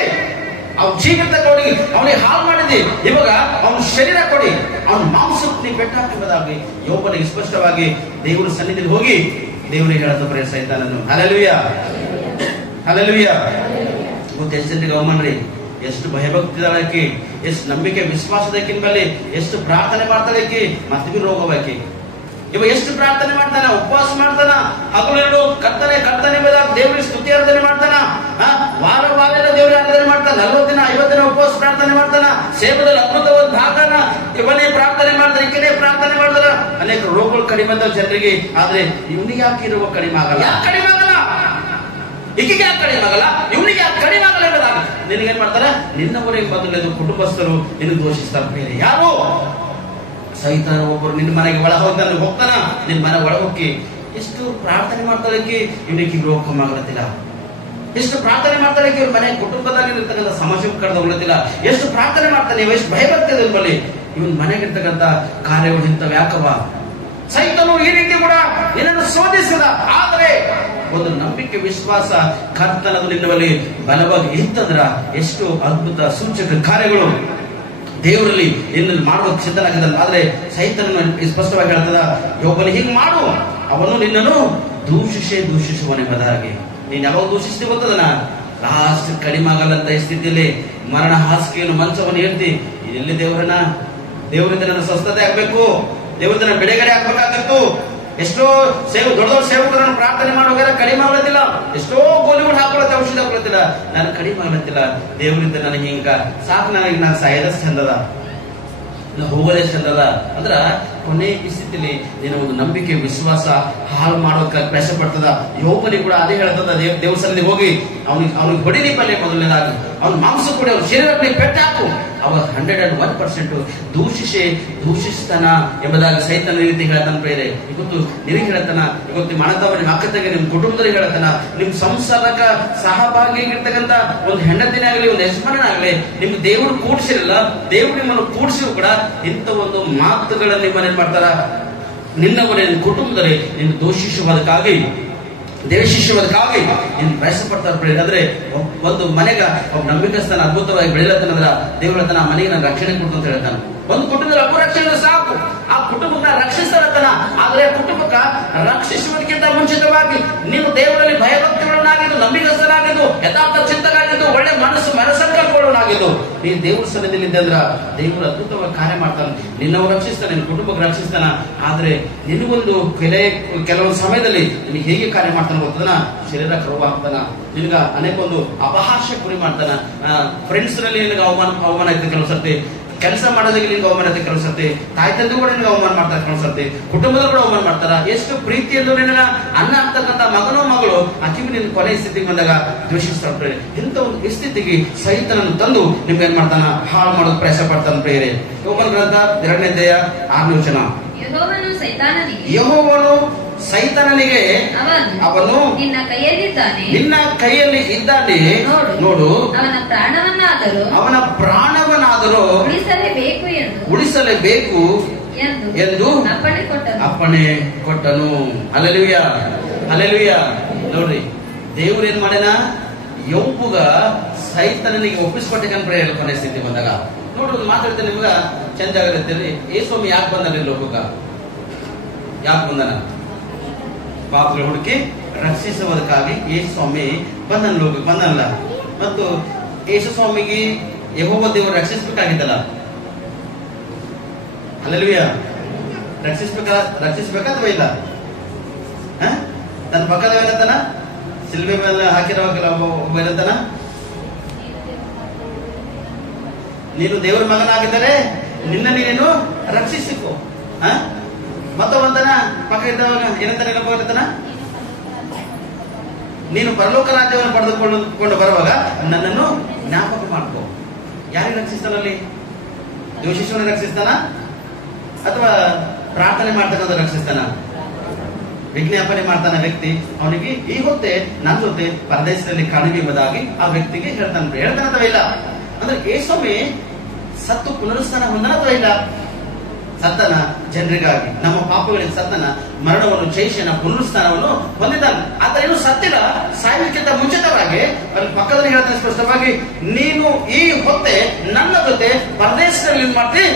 ಅವ್ನ ಜೀವಿತ ಕೊಡಿ, ಅವನಿಗೆ ಹಾಳು ಮಾಡಿದ್ವಿ, ಇವಾಗ ಅವನ ಶರೀರ ಕೊಡಿ, ಅವನ ಮಾಂಸಕ್ಕೆ ನೀವು ಬೆಟ್ಟಾಕುವುದಾಗಿ ಯೋಬನಿಗೆ ಸ್ಪಷ್ಟವಾಗಿ ದೇವರ ಸನ್ನಿಧಿಗೆ ಹೋಗಿ ದೇವರಿಗೆ ಹೇಳತ್ತ ಸೈತಾನನು. Hallelujah, hallelujah. ಗೊತ್ತು ಎಷ್ಟು ಜನರಿಗೆ ಅವಮಾನ್ರಿ, ಎಷ್ಟು ಭಯಭಕ್ತಿದಾಳಕಿ, ಎಷ್ಟು ನಂಬಿಕೆ ವಿಶ್ವಾಸದಕ್ಕಿಂಬಲ್ಲಿ, ಎಷ್ಟು ಪ್ರಾರ್ಥನೆ ಮಾಡ್ತಾಳಕಿ, ಮತ್ತೆ ರೋಗವಾಕಿ. ಇವ ಎಷ್ಟು ಪ್ರಾರ್ಥನೆ ಮಾಡ್ತಾನ, ಉಪವಾಸ ಮಾಡ್ತಾನ, ಹಗಲು ಕರ್ತನೆ ದೇವರಿಗೆ ಸ್ತುತಿ ಆರಾಧನೆ ಮಾಡ್ತಾನ, ವಾರ ದೇವರ ಆರಾಧನೆ ಮಾಡ್ತಾನ, 40 ದಿನ 50 ದಿನ ಉಪವಾಸ ಪ್ರಾರ್ಥನೆ ಮಾಡ್ತಾನ, ಸೇವದಲ್ಲಿ ಅದ್ಭುತವಾದ ಭಾಗನ ಇವನೇ ಪ್ರಾರ್ಥನೆ ಮಾಡ್ತಾನೆ, ಈಕೆನೇ ಪ್ರಾರ್ಥನೆ ಮಾಡ್ತಾನ. ಅನೇಕ ರೋಗಗಳು ಕಡಿಮೆ ಬಂದ ಜನರಿಗೆ. ಆದ್ರೆ ಇವನಿಗೆ ಯಾಕೆ ರೋಗ ಕಡಿಮೆ ಆಗಲ್ಲ? ಯಾಕೆ ಕಡಿಮೆ ಆಗಲ್ಲ? ಈಕೆಗೆ ಯಾಕೆ ಕಡಿಮೆ ಆಗಲ್ಲ? ಇವನಿಗೆ ಯಾಕೆ ಕಡಿಮೆ ಆಗಲ್ಲ? ನಿನಗೇನ್ ಮಾಡ್ತಾರ? ನಿನ್ನವರಿಗೆ ಬದಲು ಕುಟುಂಬಸ್ಥರು ನಿನಗೆ ದೋಷಿಸ್ತಾರೆ. ಬೇರೆ ಯಾರು? ಸೈತಾನ ಒಬ್ಬರು ನಿನ್ನ ಮನೆಗೆ ಒಳ ಹೋಗ್ತಾನ, ನಿನ್ನ ಮನೆ ಒಳ ಹೋಗಿ ಎಷ್ಟು ಪ್ರಾರ್ಥನೆ ಮಾಡ್ತಾಳಕ್ಕೆ ಇವನಿಗೆ ರೋಗ ಕಮ್ಮಿ ಆಗಲತ್ತಿಲ್ಲ. ಎಷ್ಟು ಪ್ರಾರ್ಥನೆ ಮಾಡ್ತಾಳೆ ಇವ್ರ ಮನೆ ಕುಟುಂಬದಾಗಿರ್ತಕ್ಕಂಥ ಸಮಸ್ಯೆ ಕಳೆದು ಹೋಗ್ಲತ್ತಿಲ್ಲ. ಎಷ್ಟು ಪ್ರಾರ್ಥನೆ ಮಾಡ್ತಾನೆ, ಎಷ್ಟು ಭಯಭಕ್ತಿದೆ ಬಲ್ಲಿ ಇವನ್ ಮನೆಗಿರ್ತಕ್ಕಂಥ ಕಾರ್ಯಗಳು ಇಂಥವು ಯಾಕವ? ಸೈತನು ಈ ರೀತಿ ಕೂಡ ನಿನ್ನನ್ನು ಶೋಧಿಸಿದ. ಆದರೆ ಒಂದು ನಂಬಿಕೆ ವಿಶ್ವಾಸ ಕರ್ತನದು ನಿನ್ನವಲ್ಲಿ ಬಲವಾಗಿ ಇತ್ತಂದ್ರ ಎಷ್ಟು ಅದ್ಭುತ ಸೂಚಕ ಕಾರ್ಯಗಳು ದೇವರಲ್ಲಿ ನಿನ್ನಲ್ಲಿ ಮಾಡುವ ಸಿದ್ಧನಾಗಿದ್ದ. ಆದ್ರೆ ಸೈತನ ಸ್ಪಷ್ಟವಾಗಿ ಹೇಳ್ತದ, ಒಬ್ಬನು ಹಿಂಗ್ ಮಾಡು, ಅವನು ನಿನ್ನನ್ನು ದೂಷಿಸುವನೆಂಬುದಾಗಿ. ನೀನ್ ಯಾವಾಗ ದೂಷಿಸ್ತೀವಿ ಗೊತ್ತದನ, ಲಾಸ್ಟ್ ಕಡಿಮೆ ಆಗಲ್ಲಂತ ಸ್ಥಿತಿಯಲ್ಲಿ ಮರಣ ಹಾಸಿಗೆಯನ್ನು ಮಂಚವನ್ನು ಹೇಳ್ತಿ, ಎಲ್ಲಿ ದೇವರಿಂದ ನನ್ನ ಸ್ವಸ್ಥತೆ ಆಗ್ಬೇಕು, ದೇವರಿಂದ ನನ್ನ ಬಿಡುಗಡೆ ಆಗ್ಬೇಕಾಗಿತ್ತು. ಎಷ್ಟೋ ದೊಡ್ಡ ಸೇವಕರನ್ನು ಪ್ರಾರ್ಥನೆ ಮಾಡುವಾಗ ಕಡಿಮೆ ಆಗ್ಲತ್ತಿಲ್ಲ, ಎಷ್ಟೋ ಗೋಲಿಗಳು ಹಾಕೊಳತ್ತೆ, ಔಷಧ ಹಾಕೊಳತ್ತಿಲ್ಲ, ನಾನು ಕಡಿಮೆ ಆಗ್ಲತ್ತಿಲ್ಲ. ದೇವರಿಂದ ನನಗೆ ಹಿಂಗ ಸಾಕು, ನನಗೆ ನಾನು ಸಾಯದಷ್ಟು ಚಂದದ, ಹೋಗೋದೇ ಚಂದದ. ಅಂದ್ರ ಕೊನೆ ಸ್ಥಿತಿಲಿ ನೀನು ಒಂದು ನಂಬಿಕೆ ವಿಶ್ವಾಸ ಹಾಳು ಮಾಡೋಕೆ ಪ್ರಯತ್ನ ಪಡ್ತದ. ಯೋಬನಿಗೆ ಕೂಡ ಅದೇ ಹೇಳ್ತದ, ದೇವಸ್ಥಾನದಲ್ಲಿ ಹೋಗಿ ಅವನಿಗೆ ಹೊಡಿಲಿ ಪಲ್ಲೆ ಮೊದಲನೇದಾಗಿ, ಅವನ ಮಾಂಸ ಕೊಡಿ, ಅವ್ನ ಶರೀರಕ್ಕೆ ಪೆಟ್ಟು ಹಾಕು. ಅವ 101% ದೂಷಿಸ್ತಾನ ಎಂಬುದಾಗಿ ಸೈತನ ರೀತಿ ಹೇಳ್ತಾನ. ಪ್ರೇರೆ ಇವತ್ತು ನಿನಗೆ ಹೇಳ್ತಾನ, ಇವತ್ತು ಮಣತವ ನಿಮ್ಮ ಅಕ್ಕತೆಗೆ, ನಿಮ್ ಕುಟುಂಬದಲ್ಲಿ ಹೇಳ್ತಾನ, ನಿಮ್ ಸಂಸಾರಕ ಸಹಭಾಗಿಯಾಗಿರ್ತಕ್ಕಂಥ ಒಂದು ಹೆಂಡತಿನೇ ಆಗಲಿ, ಒಂದು ಯಜಮಾನನಾಗಲಿ, ನಿಮ್ಗೆ ದೇವರು ಕೂಡಿಸಿರಲ್ಲ, ದೇವ್ರು ನಿಮ್ಮನ್ನು ಕೂಡಿಸಿದ್ರು ಕೂಡ ಇಂಥ ಒಂದು ಮಾತುಗಳನ್ನು ನಿಮ್ಮನ್ನ ಮಾಡ್ತಾರ. ನಿನ್ನವರ ಕುಟುಂಬದಲ್ಲಿ ನಿನ್ನ ದ್ವೇಷಿಸುವುದಕ್ಕಾಗಿ ನೀನು ಪ್ರಯತ್ನ ಪಡ್ತಾರೆ. ಆದ್ರೆ ಒಂದು ಮನೆಗ ಒಬ್ಬ ನಂಬಿಕಸ್ಥಾನ ಅದ್ಭುತವಾಗಿ ಬೆಳೆಯತನಂದ್ರ ದೇವರ ತನ್ನ ಮನೆಗೆ ನಾನು ರಕ್ಷಣೆ ಕೊಡ್ತು ಅಂತ ಹೇಳ್ತಾನೆ. ಒಂದು ಕುಟುಂಬದ ಅಪರಕ್ಷಣೆ ಸಾಕು, ಆ ಕುಟುಂಬಕ್ಕೆ ರಕ್ಷಿಸ್ತಾರತನ. ಆದ್ರೆ ಕುಟುಂಬಕ್ಕ ರಕ್ಷಿಸುವುದಕ್ಕಿಂತ ಮುಂಚಿತವಾಗಿ ನೀವು ದೇವರಲ್ಲಿ ಭಯಭಕ್ತಿಗಳನ್ನಾಗಿದ್ದು, ನಂಬಿಕಸ್ಥನಾಗಿದ್ದು, ಯಥಾರ್ಥ ಚಿಂತನಾಗಿದ್ದು, ಒಳ್ಳೆ ಮನಸ್ಸಂಕಲ್ಪಗಳನ್ನಾಗಿದ್ದು ನೀನು ದೇವರ ಸನ್ನಿಧಿಲಿದ್ದೆ ಅಂದ್ರ ದೇವರು ಅದ್ಭುತವಾಗಿ ಕಾರ್ಯ ಮಾಡ್ತಾನೆ. ನಿನ್ನವರು ರಕ್ಷಿಸ್ತಾನೆ, ನಿನ್ನ ಕುಟುಂಬಕ್ಕೆ ರಕ್ಷಿಸ್ತಾನ. ಆದ್ರೆ ನಿನಗೊಂದು ಕೆಲವೊಂದು ಸಮಯದಲ್ಲಿ ನಿನಗೆ ಹೇಗೆ ಕಾರ್ಯ ಮಾಡ್ತಾನೆ ಗೊತ್ತದನ, ಶರೀರ ಕರುವು ಆಗ್ತಾನ, ನಿನಗ ಅನೇಕ ಒಂದು ಅಪಹಾಸ್ಯ ಗುರಿ ಮಾಡ್ತಾನ. ಫ್ರೆಂಡ್ಸ್ ನಲ್ಲಿ ನಿನಗೆ ಅವಮಾನ ಐತೆ ಕೆಲವು ಸರ್ತಿ, ಕೆಲಸ ಮಾಡೋದಕ್ಕೆ ನಿನ್ಗೆ ಅವಮಾನ ಐತೆ ಕೆಲವು ಸರ್ತಿ, ತಾಯಿ ತಂದೆ ಕೂಡ ನಿನ್ಗೆ ಅವಮಾನ ಮಾಡ್ತಾರೆ ಕೆಲವು ಸರ್ತಿ, ಕುಟುಂಬದಲ್ಲಿ ಕೂಡ ಅವಮಾನ ಮಾಡ್ತಾರ. ಎಷ್ಟು ಪ್ರೀತಿಯನ್ನು ನಿನ್ನ ಅನ್ನ ಆಗ್ತಕ್ಕಂಥ ಮಗನೋ ಮಗಳು ಆಕಿಗೂ ನಿನ್ನ ಕೊನೆ ಸ್ಥಿತಿಗೆ ಬಂದಾಗ ದ್ವೇಷಿಸ್ತಾರೆ. ಇಂಥ ಒಂದು ಸ್ಥಿತಿಗೆ ಸೈತನನ್ನು ತಂದು ನಿಮ್ಗೆ ಏನ್ ಮಾಡ್ತಾನ, ಹಾಳು ಮಾಡೋದು ಪ್ರಯತ್ನ ಪಡ್ತಾನೆ. ಪ್ರೇರೆ ಯೋಬನ ಗ್ರಂಥ 2ನೇ ಅಧ್ಯಾಯ 6ನೇ ವಚನ. ಯೆಹೋವನು ಸೈತಾನನಿಗೆ ಅವನು ನಿನ್ನ ಕೈಯಲ್ಲಿ ಇದ್ದಾನೆ, ನೋಡು ಅವನ ಪ್ರಾಣವನ್ನಾದರೂ ಉಳಿಸಲೇಬೇಕು ಎಂದು ಅಪ್ಪಣೆ ಕೊಟ್ಟನು. Hallelujah, hallelujah. ನೋಡ್ರಿ, ದೇವ್ರು ಏನ್ ಮಾಡ್ಯಾನ, ಯೋಬುಗ ಸೈತಾನನಿಗೆ ಒಪ್ಪಿಸ್ಕೊಟ್ಟೆ ಕೊನೆ ಸ್ಥಿತಿ ಬಂದಾಗ. ನೋಡ್ರಿ, ಮಾತಾಡ್ತೇನೆ ನಿಮ್ಗ ಚಂದ ಆಗಿರುತ್ತೆ. ಯೇಸ್ವಾಮಿ ಯಾಕೆ ಬಂದಾನೆ ಲೋಕಕ್ಕ? ಯಾಕೆ ಬಂದನ? ಪಾಪಗಳು ಹುಡುಕಿ ರಕ್ಷಿಸುವುದಕ್ಕಾಗಿ ಯೇಸು ಸ್ವಾಮಿ ಬಂದನಲ್ಲ. ಮತ್ತು ಯೇಸು ಸ್ವಾಮಿಗೆ ಯೆಹೋವ ದೇವರು ರಕ್ಷಿಸಬೇಕಾಗಿದ್ದಲ್ಲ. ಹಲ್ಲೆಲೂಯಾ. ರಕ್ಷಿಸಬೇಕಾ ಅಥವಾ ಇಲ್ಲ? ತನ್ನ ಪಕ್ಕದವೇನಂತಾನ, ಸಿಲ್ವೆ ಮೇಲೆ ಹಾಕಿರೋವಾಗಲ್ಲ ಒಬ್ಬ ಏನಂತಾನ, ನೀನು ದೇವರ ಮಗನಾಗಿದ್ದರೆ ನಿನ್ನ ನೀನು ರಕ್ಷಿಸಿಕೋ. ಮತ್ತೊಬ್ಬಂತನ ಪಕ್ಕ ಇದ್ದವಾಗ ಏನಂತಾನೆ ಹೇಳ್ತಾನ, ನೀನು ಪರಲೋಕ ರಾಜ್ಯವನ್ನು ಪಡೆದುಕೊಂಡು ಬರುವಾಗ ನನ್ನನ್ನು ಜ್ಞಾಪಕ ಮಾಡ್ಕೋ. ಯಾರಿಗೆ ರಕ್ಷಿಸ್ತಾನಲ್ಲಿ? ದ್ವೇಷಿಸುವನ ರಕ್ಷಿಸ್ತಾನ ಅಥವಾ ಪ್ರಾರ್ಥನೆ ಮಾಡ್ತಕ್ಕಂಥ ರಕ್ಷಿಸ್ತಾನ? ವಿಜ್ಞಾಪನೆ ಮಾಡ್ತಾನ ವ್ಯಕ್ತಿ, ಅವನಿಗೆ ಈ ಹೊತ್ತೆ ನನ್ನ ಜೊತೆ ಪರದೇಶದಲ್ಲಿ ಕಾಣಿಕೆ ಎಂಬುದಾಗಿ ಆ ವ್ಯಕ್ತಿಗೆ ಹೇಳ್ತಾನೆ ಅಥವಾ ಇಲ್ಲ? ಅಂದ್ರೆ ಯೇಸುವೆ ಸತ್ತು ಪುನರುತ್ಥಾನ ಹೊಂದನ ಅಥವಾ ಇಲ್ಲ? ಸತ್ತನ ಜನರಿಗಾಗಿ, ನಮ್ಮ ಪಾಪಗಳಿಗೆ ಸತ್ತನ ಮರಣವನ್ನು, ಜಯಿಸಿನ ಪುನರುತ್ಥಾನವನ್ನು ಹೊಂದಿದ್ದಾನೆ. ಆತ ಏನು ಸತ್ತಿಲ್ಲ, ಸಾಯುವುದಕ್ಕಿಂತ ಮುಂಚಿತವಾಗಿ ಅಲ್ಲಿ ಪಕ್ಕದಲ್ಲಿ ಹೇಳ್ತಾನೆ ಸ್ಪಷ್ಟವಾಗಿ, ನೀನು ಈ ಹೊತ್ತೆ ನನ್ನ ಜೊತೆ ಪರದೇಶದಲ್ಲಿ ಏನ್ ಮಾಡ್ತೀನಿ,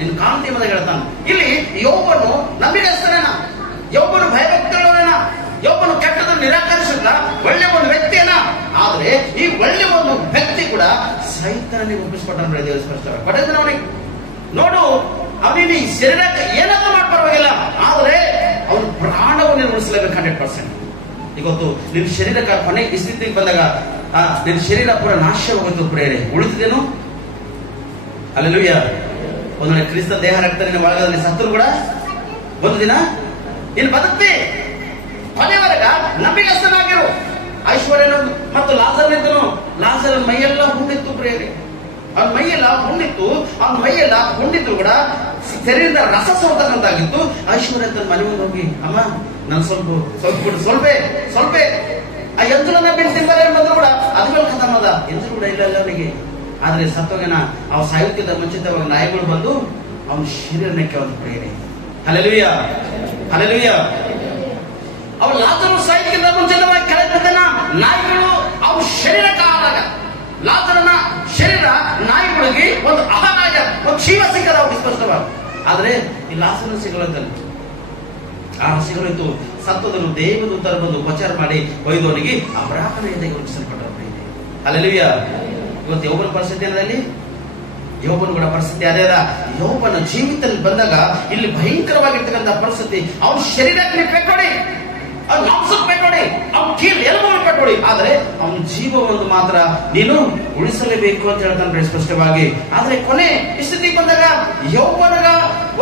ನಿನ್ ಕಾಂತಿ ಎಂಬುದಾಗಿ ಹೇಳ್ತಾನೆ. ಇಲ್ಲಿ ಯೋಬನು ನಂಬಿಗಸ್ತನೇನ, ಯೋಬನು ಭಯಭಕ್ತಗಳೇನ, ಯೋಬನು ಕೆಟ್ಟದನ್ನು ನಿರಾಕರಿಸಿದ ಒಳ್ಳೆ ಒಂದು ವ್ಯಕ್ತಿಯನ್ನ. ಆದ್ರೆ ಆದ್ರೆ ಈ ಒಳ್ಳೆ ಒಂದು ವ್ಯಕ್ತಿ ಕೂಡ ಸೈತಾನಿಗೆ ಒಪ್ಪಿಸ್ಕೊಟ್ಟ ದೇವರು ಸ್ಪಷ್ಟವಾಗಿ. ಬಟ್ ಅವನಿಗೆ ನೋಡು, ಅವನಿಗೆ ಈ ಶರೀರಕ್ಕೆ ಏನಾದ್ರೂ ಮಾಡಿ ಪರವಾಗಿಲ್ಲ, ಆದ್ರೆ ಅವನು ಪ್ರಾಣವನ್ನು ಉಳಿಸಲೇಬೇಕು 100%. ಇವತ್ತು ನಿನ್ನ ಶರೀರಕ್ಕೆ ಕೊನೆ ಸ್ಥಿತಿಗೆ ಬಂದಾಗ ನಿನ್ನ ಶರೀರ ಪೂರ ನಾಶವಾಗುತ್ತೆ ಪ್ರೇರೆ, ಉಳಿತಿದೇನು? ಹಲ್ಲೆಲೂಯ. ಒಂದೊಂದು ಕ್ರಿಸ್ತ ದೇಹ ರಕ್ತ ನಿನ್ನ ಒಳಗದಲ್ಲಿ ಸತ್ತರು ಕೂಡ ಒಂದು ದಿನ ಇಲ್ಲಿ ಬದುಕ್ತಿ. ಕೊನೆವರೆಗ ನಂಬಿಗಸ್ತನಾಗಿರು. ಐಶ್ವರ್ಯನ ಮತ್ತು ಲಾಜರನಿದ್ದನು. ಲಾಜರನ ಮೈಯೆಲ್ಲ ಹುಣ್ಣಿತ್ತು ಪ್ರೇರೆ, ಅವನ ಮೈಯೆಲ್ಲ ಹುಣ್ಣಿತ್ತು. ಅವನ ಮೈಯೆಲ್ಲ ಹುಣ್ಣಿದ್ರು ಕೂಡ ಶರೀರದ ರಸ ಸೋತಕ್ಕಂತಾಗಿತ್ತು. ಐಶ್ವರ್ಯ ತನ್ನ ಮನೆ ಮುಂದೆ ಹೋಗಿ, ಅಮ್ಮ ನಾನು ಸ್ವಲ್ಪ ಆ ಎಂಜಲನ್ನ ಬೆಳೆಸಿದ್ದಾರೆ ಬಂದ್ರು ಕೂಡ ಅದ ಮೇಲೆ ಖತಮದ ಎಂಜಲು ಕೂಡ ಇಲ್ಲ ಅವನಿಗೆ. ಆದ್ರೆ ಸತ್ತೋಗನ ಅವ ಸಾಯುತ್ತಿದ್ದ ಮುಂಚಿತವಾಗಿ ನಾಯಿಗಳು ಬಂದು ಅವನ ಶರೀರಕ್ಕೆ ಒಂದು ಪ್ರೇರಣೆ. Hallelujah, hallelujah. ಅವ ಲಾಜರು ಸಾಯುತ್ತಿದ್ದ ಮುಂಚಿತವಾಗಿ ಕೆಳಗಿದ್ದನ ನಾಯಿಗಳು ಅವ ಶರೀರಕ್ಕೆ ಆದಾಗ ಲಾಜರನ ಶರೀರ ನಾಯಿಗಳಿಗೆ ಒಂದು ಆಹಾರ, ಒಂದು ಜೀವ ಸಿಕ್ಕದ ಅವ್ರಿಗೆ ಸ್ಪಷ್ಟವಾಗಿ. ಆದ್ರೆ ಈ ಲಾಜರನ ಸಿಗಲತ್ತಲ್ಲ, ಆ ಸಿಗಲಿತ್ತು ಸತ್ತೋದನ್ನು ದೇವದೂತರು ಬಂದು ಉಪಚಾರ ಮಾಡಿ ಒಯ್ದವನಿಗೆ ಅಬ್ರಾಹ್ಮಣೆಯಿಂದ ಗುರುತಿಸಲ್ಪಟ್ಟವನಿದೆ. ಹಲ್ಲೆಲೂಯ. ಇವತ್ತು ಯೋಬನ ಪರಿಸ್ಥಿತಿ ಏನದಲ್ಲಿ? ಯೋಬನ ಕೂಡ ಪರಿಸ್ಥಿತಿ ಅದೇ ಅದ. ಯೋಬನ ಜೀವಿತದಲ್ಲಿ ಬಂದಾಗ ಇಲ್ಲಿ ಭಯಂಕರವಾಗಿರ್ತಕ್ಕಂಥ ಪರಿಸ್ಥಿತಿ. ಅವನ ಶರೀರಕ್ಕೆ ನೀವು ಪೆಟ್ಟೋಡಿ, ಅವ್ನ ಮಾಂಸಕ್ಕೆ ಪೆಟ್ಟೋಡಿ, ಅವ್ನ ಕೀಲ್ ಎಲುಬನ್ನು ಪೆಟ್ಟೋಡಿ, ಆದ್ರೆ ಅವನ ಜೀವವನ್ನು ಮಾತ್ರ ನೀನು ಉಳಿಸಲೇಬೇಕು ಅಂತ ಹೇಳ್ತಾನೆ ಸ್ಪಷ್ಟವಾಗಿ. ಆದ್ರೆ ಕೊನೆ ಸ್ಥಿತಿಗೆ ಬಂದಾಗ ಯೋಬನಿಗ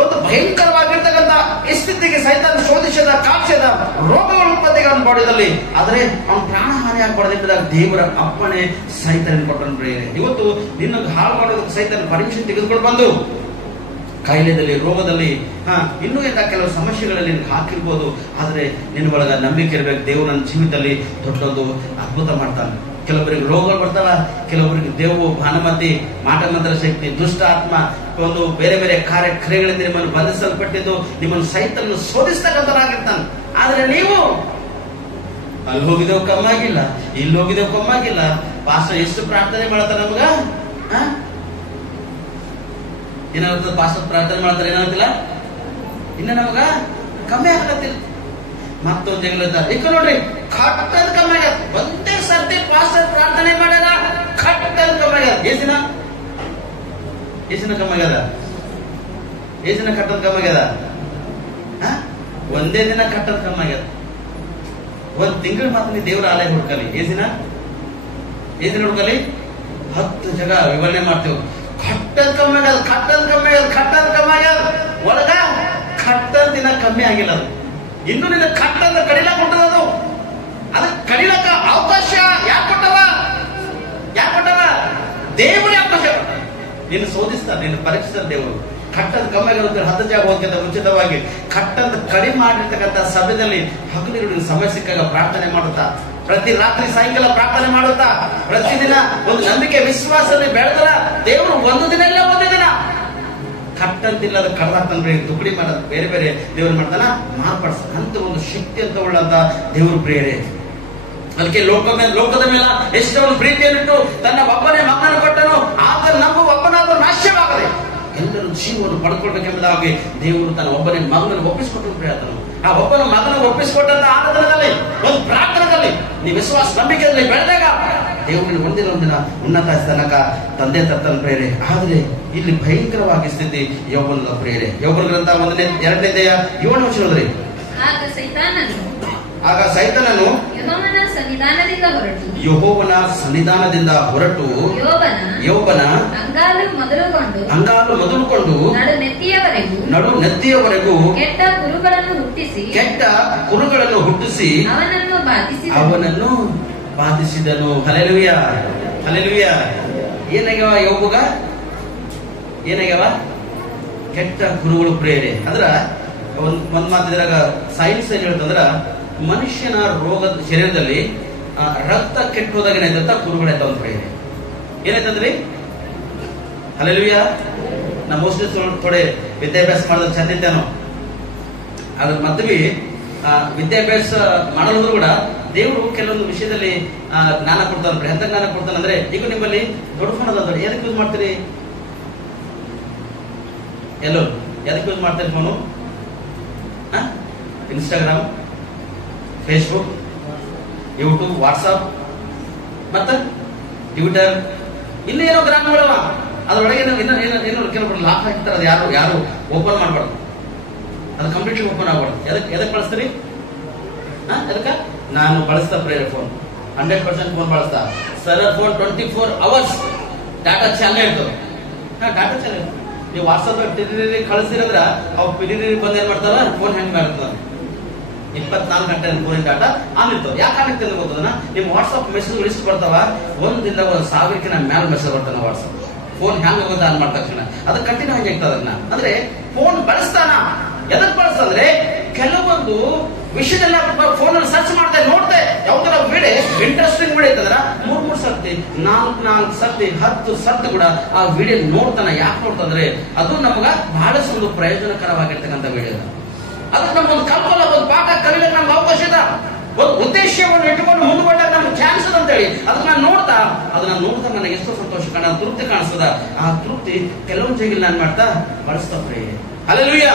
ಒಂದು ಭಯಂಕರವಾಗಿರ್ತಕ್ಕಂಥ ಸ್ಥಿತಿಗೆ ಸೈತಾನ ಶೋಧಿಸಿದ, ಕಾಡ್ಸಿದ, ರೋಗಗಳ ಉತ್ಪತ್ತಿಗಳನ್ನು ಬಾಡಿದಲ್ಲಿ. ಆದ್ರೆ ಅವನ ಪ್ರಾಣ ಹಾನಿ ಆಗಬಾರ್ದಿದ್ದಾಗ ದೇವರ ಅಪ್ಪಣೆ ಸೈತಾನ ಕೊಟ್ಟನು ಪ್ರೇರಣೆ. ಇವತ್ತು ನಿನ್ನ ಹಾಳು ಮಾಡೋದಕ್ಕೆ ಸೈತಾನ ಪರ್ಮಿಷನ್ ತೆಗೆದುಕೊಂಡು ಬಂದು ಕಾಯಿಲೆದಲ್ಲಿ, ರೋಗದಲ್ಲಿ, ಇನ್ನೂ ಎಂತ ಕೆಲವು ಸಮಸ್ಯೆಗಳಲ್ಲಿ ಹಾಕಿರ್ಬೋದು. ಆದ್ರೆ ನಿನ್ನ ಒಳಗ ನಂಬಿಕೆ ಇರ್ಬೇಕು. ದೇವರು ನನ್ನ ಜೀವಿತದಲ್ಲಿ ದೊಡ್ಡದು ಅದ್ಭುತ ಮಾಡ್ತಾನೆ. ಕೆಲವರಿಗೆ ರೋಗಗಳು ಬರ್ತಾವ, ಕೆಲವರಿಗೆ ದೇವು, ಭಾನುಮತಿ, ಮಾಟಮಂತ್ರ ಶಕ್ತಿ, ದುಷ್ಟ ಆತ್ಮ, ಒಂದು ಬೇರೆ ಬೇರೆ ಕಾರ್ಯಕ್ರಮಗಳಿಂದ ನಿಮ್ಮನ್ನು ಬಂಧಿಸಲ್ಪಟ್ಟಿದ್ದು, ನಿಮ್ಮನ್ನು ಸೈತನ್ನು ಶೋಧಿಸ್ತಕ್ಕಂಥನಾಗಿರ್ತಾನೆ. ಆದ್ರೆ ನೀವು ಅಲ್ಲಿ ಹೋಗಿದ್ದೇವು ಕಮ್ಮಾಗಿಲ್ಲ, ಇಲ್ಲಿ ಹೋಗಿದ್ದೇವು ಕಮ್ಮಾಗಿಲ್ಲ, ಪಾಸ್ಟರ್ ಎಷ್ಟು ಪ್ರಾರ್ಥನೆ ಮಾಡ್ತಾರ ನಮಗ, ಏನಾಗ್ತದೆ? ಪಾಸ್ಟರ್ ಪ್ರಾರ್ಥನೆ ಮಾಡ್ತಾರೆ, ಏನಾಗ್ತಿಲ್ಲ, ಇನ್ನ ನಮಗ ಕಮ್ಮಿ ಆಗತ್ತಿಲ್ಲ. ಮತ್ತೊಂದು ಜಗಳ ಈಗ ನೋಡ್ರಿ, ಕಟ್ಟದ್ ಕಮ್ಮಿ ಆಗ್ಯದ. ಒಂದೇ ಸರ್ತಿ ಪಾಸ್ಟರ್ ಪ್ರಾರ್ಥನೆ ಮಾಡ್ಯಾರ, ಕಟ್ಟದ್ ಕಮ್ಮಿ ಆಗ್ಯದ. ಏಸಿನ ಕಮ್ಮಿ ಆಗ್ಯದ, ಏಸಿನ ಕಟ್ಟದ್ ಕಮ್ಮಿ ಆಗ್ಯದ. ಒಂದೇ ದಿನ ಕಟ್ಟದ್ ಕಮ್ಮಿ ಆಗ್ಯದ. ಒಂದ್ ತಿಂಗಳ ಮಾತ್ರ ದೇವರ ಆಲಯ ಹುಡ್ಕಲಿ, ಏಸಿನ ಹುಡ್ಕಲಿ 10 ಜಗ ವಿವರಣೆ ಮಾಡ್ತೇವೆ. ಕಟ್ಟದ್ ಕಮ್ಮಿ ಆಗ್ಯದ, ಕಟ್ಟದ್ ಕಮ್ಮಿ ಆಗ್ಯದ, ಕಟ್ಟದ್ ಕಮ್ಮಿ ಆಗ್ಯದ. ಒಳಗ ಕಟ್ಟದ್ ದಿನ ಕಮ್ಮಿ ಆಗಿಲ್ಲ. ಅದು ಇನ್ನು ನಿನ್ನ ಕಟ್ಟದ ಕಡಿಲಾಕ ಕೊಟ್ಟದದು. ಅದಕ್ಕೆ ಕಡಿಲಕ್ಕ ಅವಕಾಶ ಯಾಕೆ ಕೊಟ್ಟವ? ದೇವರು ಅವಕಾಶ ಕೊಟ್ಟ. ನಿನ್ನ ಶೋಧಿಸ್ತಾರೆ, ನಿನ್ನ ಪರೀಕ್ಷಿಸ್ತಾರೆ ದೇವರು. ಕಟ್ಟದ ಕಮ್ಮಿ ಆಗೋದು 10 ಜಾಗ ಹೋಗ್ತದೆ ಮುಂಚಿತವಾಗಿ. ಕಟ್ಟದ ಕಡಿಮೆ ಮಾಡಿರ್ತಕ್ಕಂಥ ಸಭೆಯಲ್ಲಿ ಹಗಲಿರುಳು ಸಮಯ ಸಿಕ್ಕಾಗ ಪ್ರಾರ್ಥನೆ ಮಾಡುತ್ತಾ, ಪ್ರತಿ ರಾತ್ರಿ ಸಾಯಂಕಾಲ ಪ್ರಾರ್ಥನೆ ಮಾಡುತ್ತಾ, ಪ್ರತಿದಿನ ಒಂದು ನಂಬಿಕೆ ವಿಶ್ವಾಸದಲ್ಲಿ ಬೆಳೆದರ ದೇವರು ಒಂದು ದಿನ ಇಲ್ಲ, ಒಂದೇ ದಿನ ಕಟ್ಟಂತಿಲ್ಲ, ಅದು ಕಡ್ದಾಕ್ತಾನ್ರಿ, ತುಕಡಿ ಮಾಡೋದು ಬೇರೆ ಬೇರೆ ದೇವರು ಮಾಡ್ತಾನ, ಮಾರ್ಪಡಿಸ ಅಂತ ಒಂದು ಶಕ್ತಿ ಅಂತ ಉಳ್ಳಂತ ದೇವರು ಪ್ರೇರೆ. ಅದಕ್ಕೆ ಲೋಕದ ಮೇಲೆ ಎಷ್ಟೊಂದು ಪ್ರೀತಿಯನ್ನಿಟ್ಟು ತನ್ನ ಒಬ್ಬನೇ ಮಗನನ್ನು ಕೊಟ್ಟನು, ಆತ ನಮ್ಮ ಒಬ್ಬನಾದರೂ ನಾಶವಾಗದೆ ಎಲ್ಲರೂ ಜೀವವನ್ನು ಪಡ್ಕೊಳ್ಬೇಕೆಂಬುದಾಗಿ ದೇವರು ತನ್ನ ಒಬ್ಬನೇ ಮಗನನ್ನು ಒಪ್ಪಿಸಿಕೊಟ್ಟು ಪ್ರಯತ್ನ. ಆ ಒಬ್ಬನ ಮಗನನ್ನು ಒಪ್ಪಿಸಿಕೊಟ್ಟಂತ ಆರಾಧನೆಯಲ್ಲಿ, ಒಂದು ಪ್ರಾರ್ಥನೆಯಲ್ಲಿ, ನೀವು ವಿಶ್ವಾಸ ನಂಬಿಕೆಯಲ್ಲಿ ಬೆಳೆದಾಗ ದೇವರಿಗೆ ಒಂದಿನ ಉನ್ನತ ಸ್ಥಾನಕ ತಂದೆ ತರ್ತನ ಪ್ರೇರೆ. ಆದ್ರೆ ಇಲ್ಲಿ ಭಯಂಕರವಾಗಿ ಸ್ಥಿತಿ ಯೋಬನ ಪ್ರೇರೆ. ಯೋಬನ ಗ್ರಂಥ 2ನೇ ಅಧ್ಯಾಯ 7ನೇ ವಚನದಲ್ಲಿ, ಆಗ ಸೈತಾನನು ಯೆಹೋವನ ಸನ್ನಿಧಾನದಿಂದ ಹೊರಟು ಯೋಬನ ಅಂಗಾಲು ಮೊದಲುಕೊಂಡು ನಡು ನೆತ್ತಿಯವರೆಗೂ ಕೆಟ್ಟ ಕುರುಗಳನ್ನು ಹುಟ್ಟಿಸಿ ಅವನನ್ನು ಬಾಧಿಸಿದನು. Hallelujah, hallelujah. ಏನಾಗ್ಯಾವ ಯೋಬಗ? ಏನಾಗ್ಯಾವ? ಕೆಟ್ಟ ಕುರುಗಳು ಪ್ರೇರೆ. ಅಂದ್ರ ಒಂದ್ ಮಾತಿದ್ರಾಗ ಸೈನ್ಸ್ ಏನ್ ಹೇಳ್ತಂದ್ರ, ಮನುಷ್ಯನ ರೋಗದ ಶರೀರದಲ್ಲಿ ರಕ್ತ ಕೆಟ್ಟೋದಾಗ ಏನಾಯ್ತಂತ ಕುರುಗಳಾಯ್ತಾವ ಪ್ರೇರೆ. ಏನಾಯ್ತಂದ್ರಿ? ಹಲ್ಲೆಲೂಯ. ನಾ ಮೋಸ್ಟ್ಲಿ ಥೋಡೆ ವಿದ್ಯಾಭ್ಯಾಸ ಮಾಡೋದು ಚಂದ ಇತ್ತೇನೋ, ಅದ್ರ ಮದ್ವಿ ವಿದ್ಯಾಭ್ಯಾಸ ಮಾಡೋದ್ರು ಕೂಡ ದೇವರು ಕೆಲವೊಂದು ವಿಷಯದಲ್ಲಿ ಜ್ಞಾನ ಕೊಡ್ತಾನೆ. ಎಂತ ಜ್ಞಾನ ಕೊಡ್ತಾನೆ ಅಂದ್ರೆ, ಈಗ ನಿಮ್ಮಲ್ಲಿ ದೊಡ್ಡ ಫೋನ್ ಅದ, ಎದಕ್ಕೆ ಯೂಸ್ ಮಾಡ್ತೀರಿ? ಎಲ್ಲೋ ಎದಕ್ಕೆ ಯೂಸ್ ಮಾಡ್ತೀರಿ phone? Instagram, Facebook, YouTube, WhatsApp, ಮತ್ತ ಟ್ವಿಟರ್ ಇನ್ನೇನೋ ಗ್ರಾಮಗಳವ, ಅದ್ರೊಳಗೆ ಏನೋ ಕೆಲವರು ಲಾಕ್ ಹಾಕ್ತಾರೆ. ಅದು ಯಾರು ಓಪನ್ ಮಾಡಬಾರ್ದು, ಅದು ಕಂಪ್ಲೀಟ್ಲಿ ಓಪನ್ ಆಗಬಾರ್ದು. ಎದಕ್ಕೆ ಬಳಸ್ತೀರಿ? ಅದಕ್ಕೆ ನಾನು ಬಳಸ್ತಾ ಪ್ರೇಯರ್ ಫೋನ್ 100% ಫೋನ್ ಬಳಸ್ತಾ. ಸರ್ವರ್ ಫೋನ್ 24 hours ಡಾಟಾ ಚಾಲನೆ ಇರ್ತದೆ. ಡಾಟಾ ಚಾಲನೆ ನೀವು ವಾಟ್ಸಪ್ ಟಿರಿ ಕಳಿಸಿರಂದ್ರ ಅವ್ ಪಿರಿ ಬಂದ್ ಏನ್ ಮಾಡ್ತಾರ, ಫೋನ್ ಹ್ಯಾಂಗ್ ಮಾಡ್ತಾರ. 24 ಗಂಟೆ ಫೋನ್ ಡಾಟಾ ಆನ್ ಇರ್ತದೆ. ಯಾಕೆ ಆನ್ ಇರ್ತದೆ ಗೊತ್ತದನ? ನಿಮ್ ವಾಟ್ಸಪ್ ಮೆಸೇಜ್ ಲಿಸ್ಟ್ ಬರ್ತಾವ, ಒಂದಿಂದ 1000 ಮ್ಯಾಲ ಮೆಸೇಜ್ ಬರ್ತಾನ ವಾಟ್ಸಪ್. ಫೋನ್ ಹ್ಯಾಂಗ್ ಆಗುತ್ತೆ ಆನ್ ಮಾಡಿದ ತಕ್ಷಣ ಅದು ಕಂಟಿನ್ಯೂ ಹಂಗೆ ಆಗ್ತದನ್ನ. ಅಂದ್ರೆ ಫೋನ್ ಬಳಸ್ತಾನ. ಎದಕ್ ಬಳಸ್ತಂದ್ರೆ ಕೆಲವೊಂದು ವಿಷಯದಲ್ಲ ಫೋನ್ ಅಲ್ಲಿ ಸರ್ಚ್ ಮಾಡ್ತಾ ನೋಡ್ತೆ, ಯಾವ್ದಾರ ವಿಡಿಯೋ ಇಂಟ್ರೆಸ್ಟಿಂಗ್ ವಿಡಿಯೋ ಇರ್ತದ್ರ 3 ಸರ್ತಿ 4 ಸರ್ತಿ 10 ಸರ್ತಿ ಕೂಡ ಆ ವಿಡಿಯೋ ನೋಡ್ತಾನ. ಯಾಕೆ ನೋಡ್ತಂದ್ರೆ ಅದು ನಮಗ ಬಹಳಷ್ಟು ಒಂದು ಪ್ರಯೋಜನಕರವಾಗಿರ್ತಕ್ಕಂಥ ವಿಡಿಯೋ. ಅದಕ್ಕೆ ನಮ್ಗೊಂದು ಕಲ್ಪಲ್ಲ, ಒಂದು ಪಾಠ ಕಲಿಯಕ್ಕೆ ನಮ್ಗೆ ಅವಕಾಶ ಇದೆ, ಒಂದು ಉದ್ದೇಶವನ್ನು ಇಟ್ಟುಕೊಂಡು ಮುಂದುವರೆದಾಗ ನಮ್ಗೆ ಚಾನ್ಸ್ ಇದೆ ಅಂತೇಳಿ ಅದನ್ನ ನೋಡ್ತಾ ನನಗೆ ಎಷ್ಟೋ ಸಂತೋಷ ಕಾಣ, ತೃಪ್ತಿ ಕಾಣಿಸ್ತದ. ಆ ತೃಪ್ತಿ ಕೆಲವೊಂದು ಜಗಿಲ್ ನಾನು ಮಾಡ್ತಾ ಬಳಸ್ತಪ್ರಿ. ಹಲ್ಲೆಲೂಯಾ.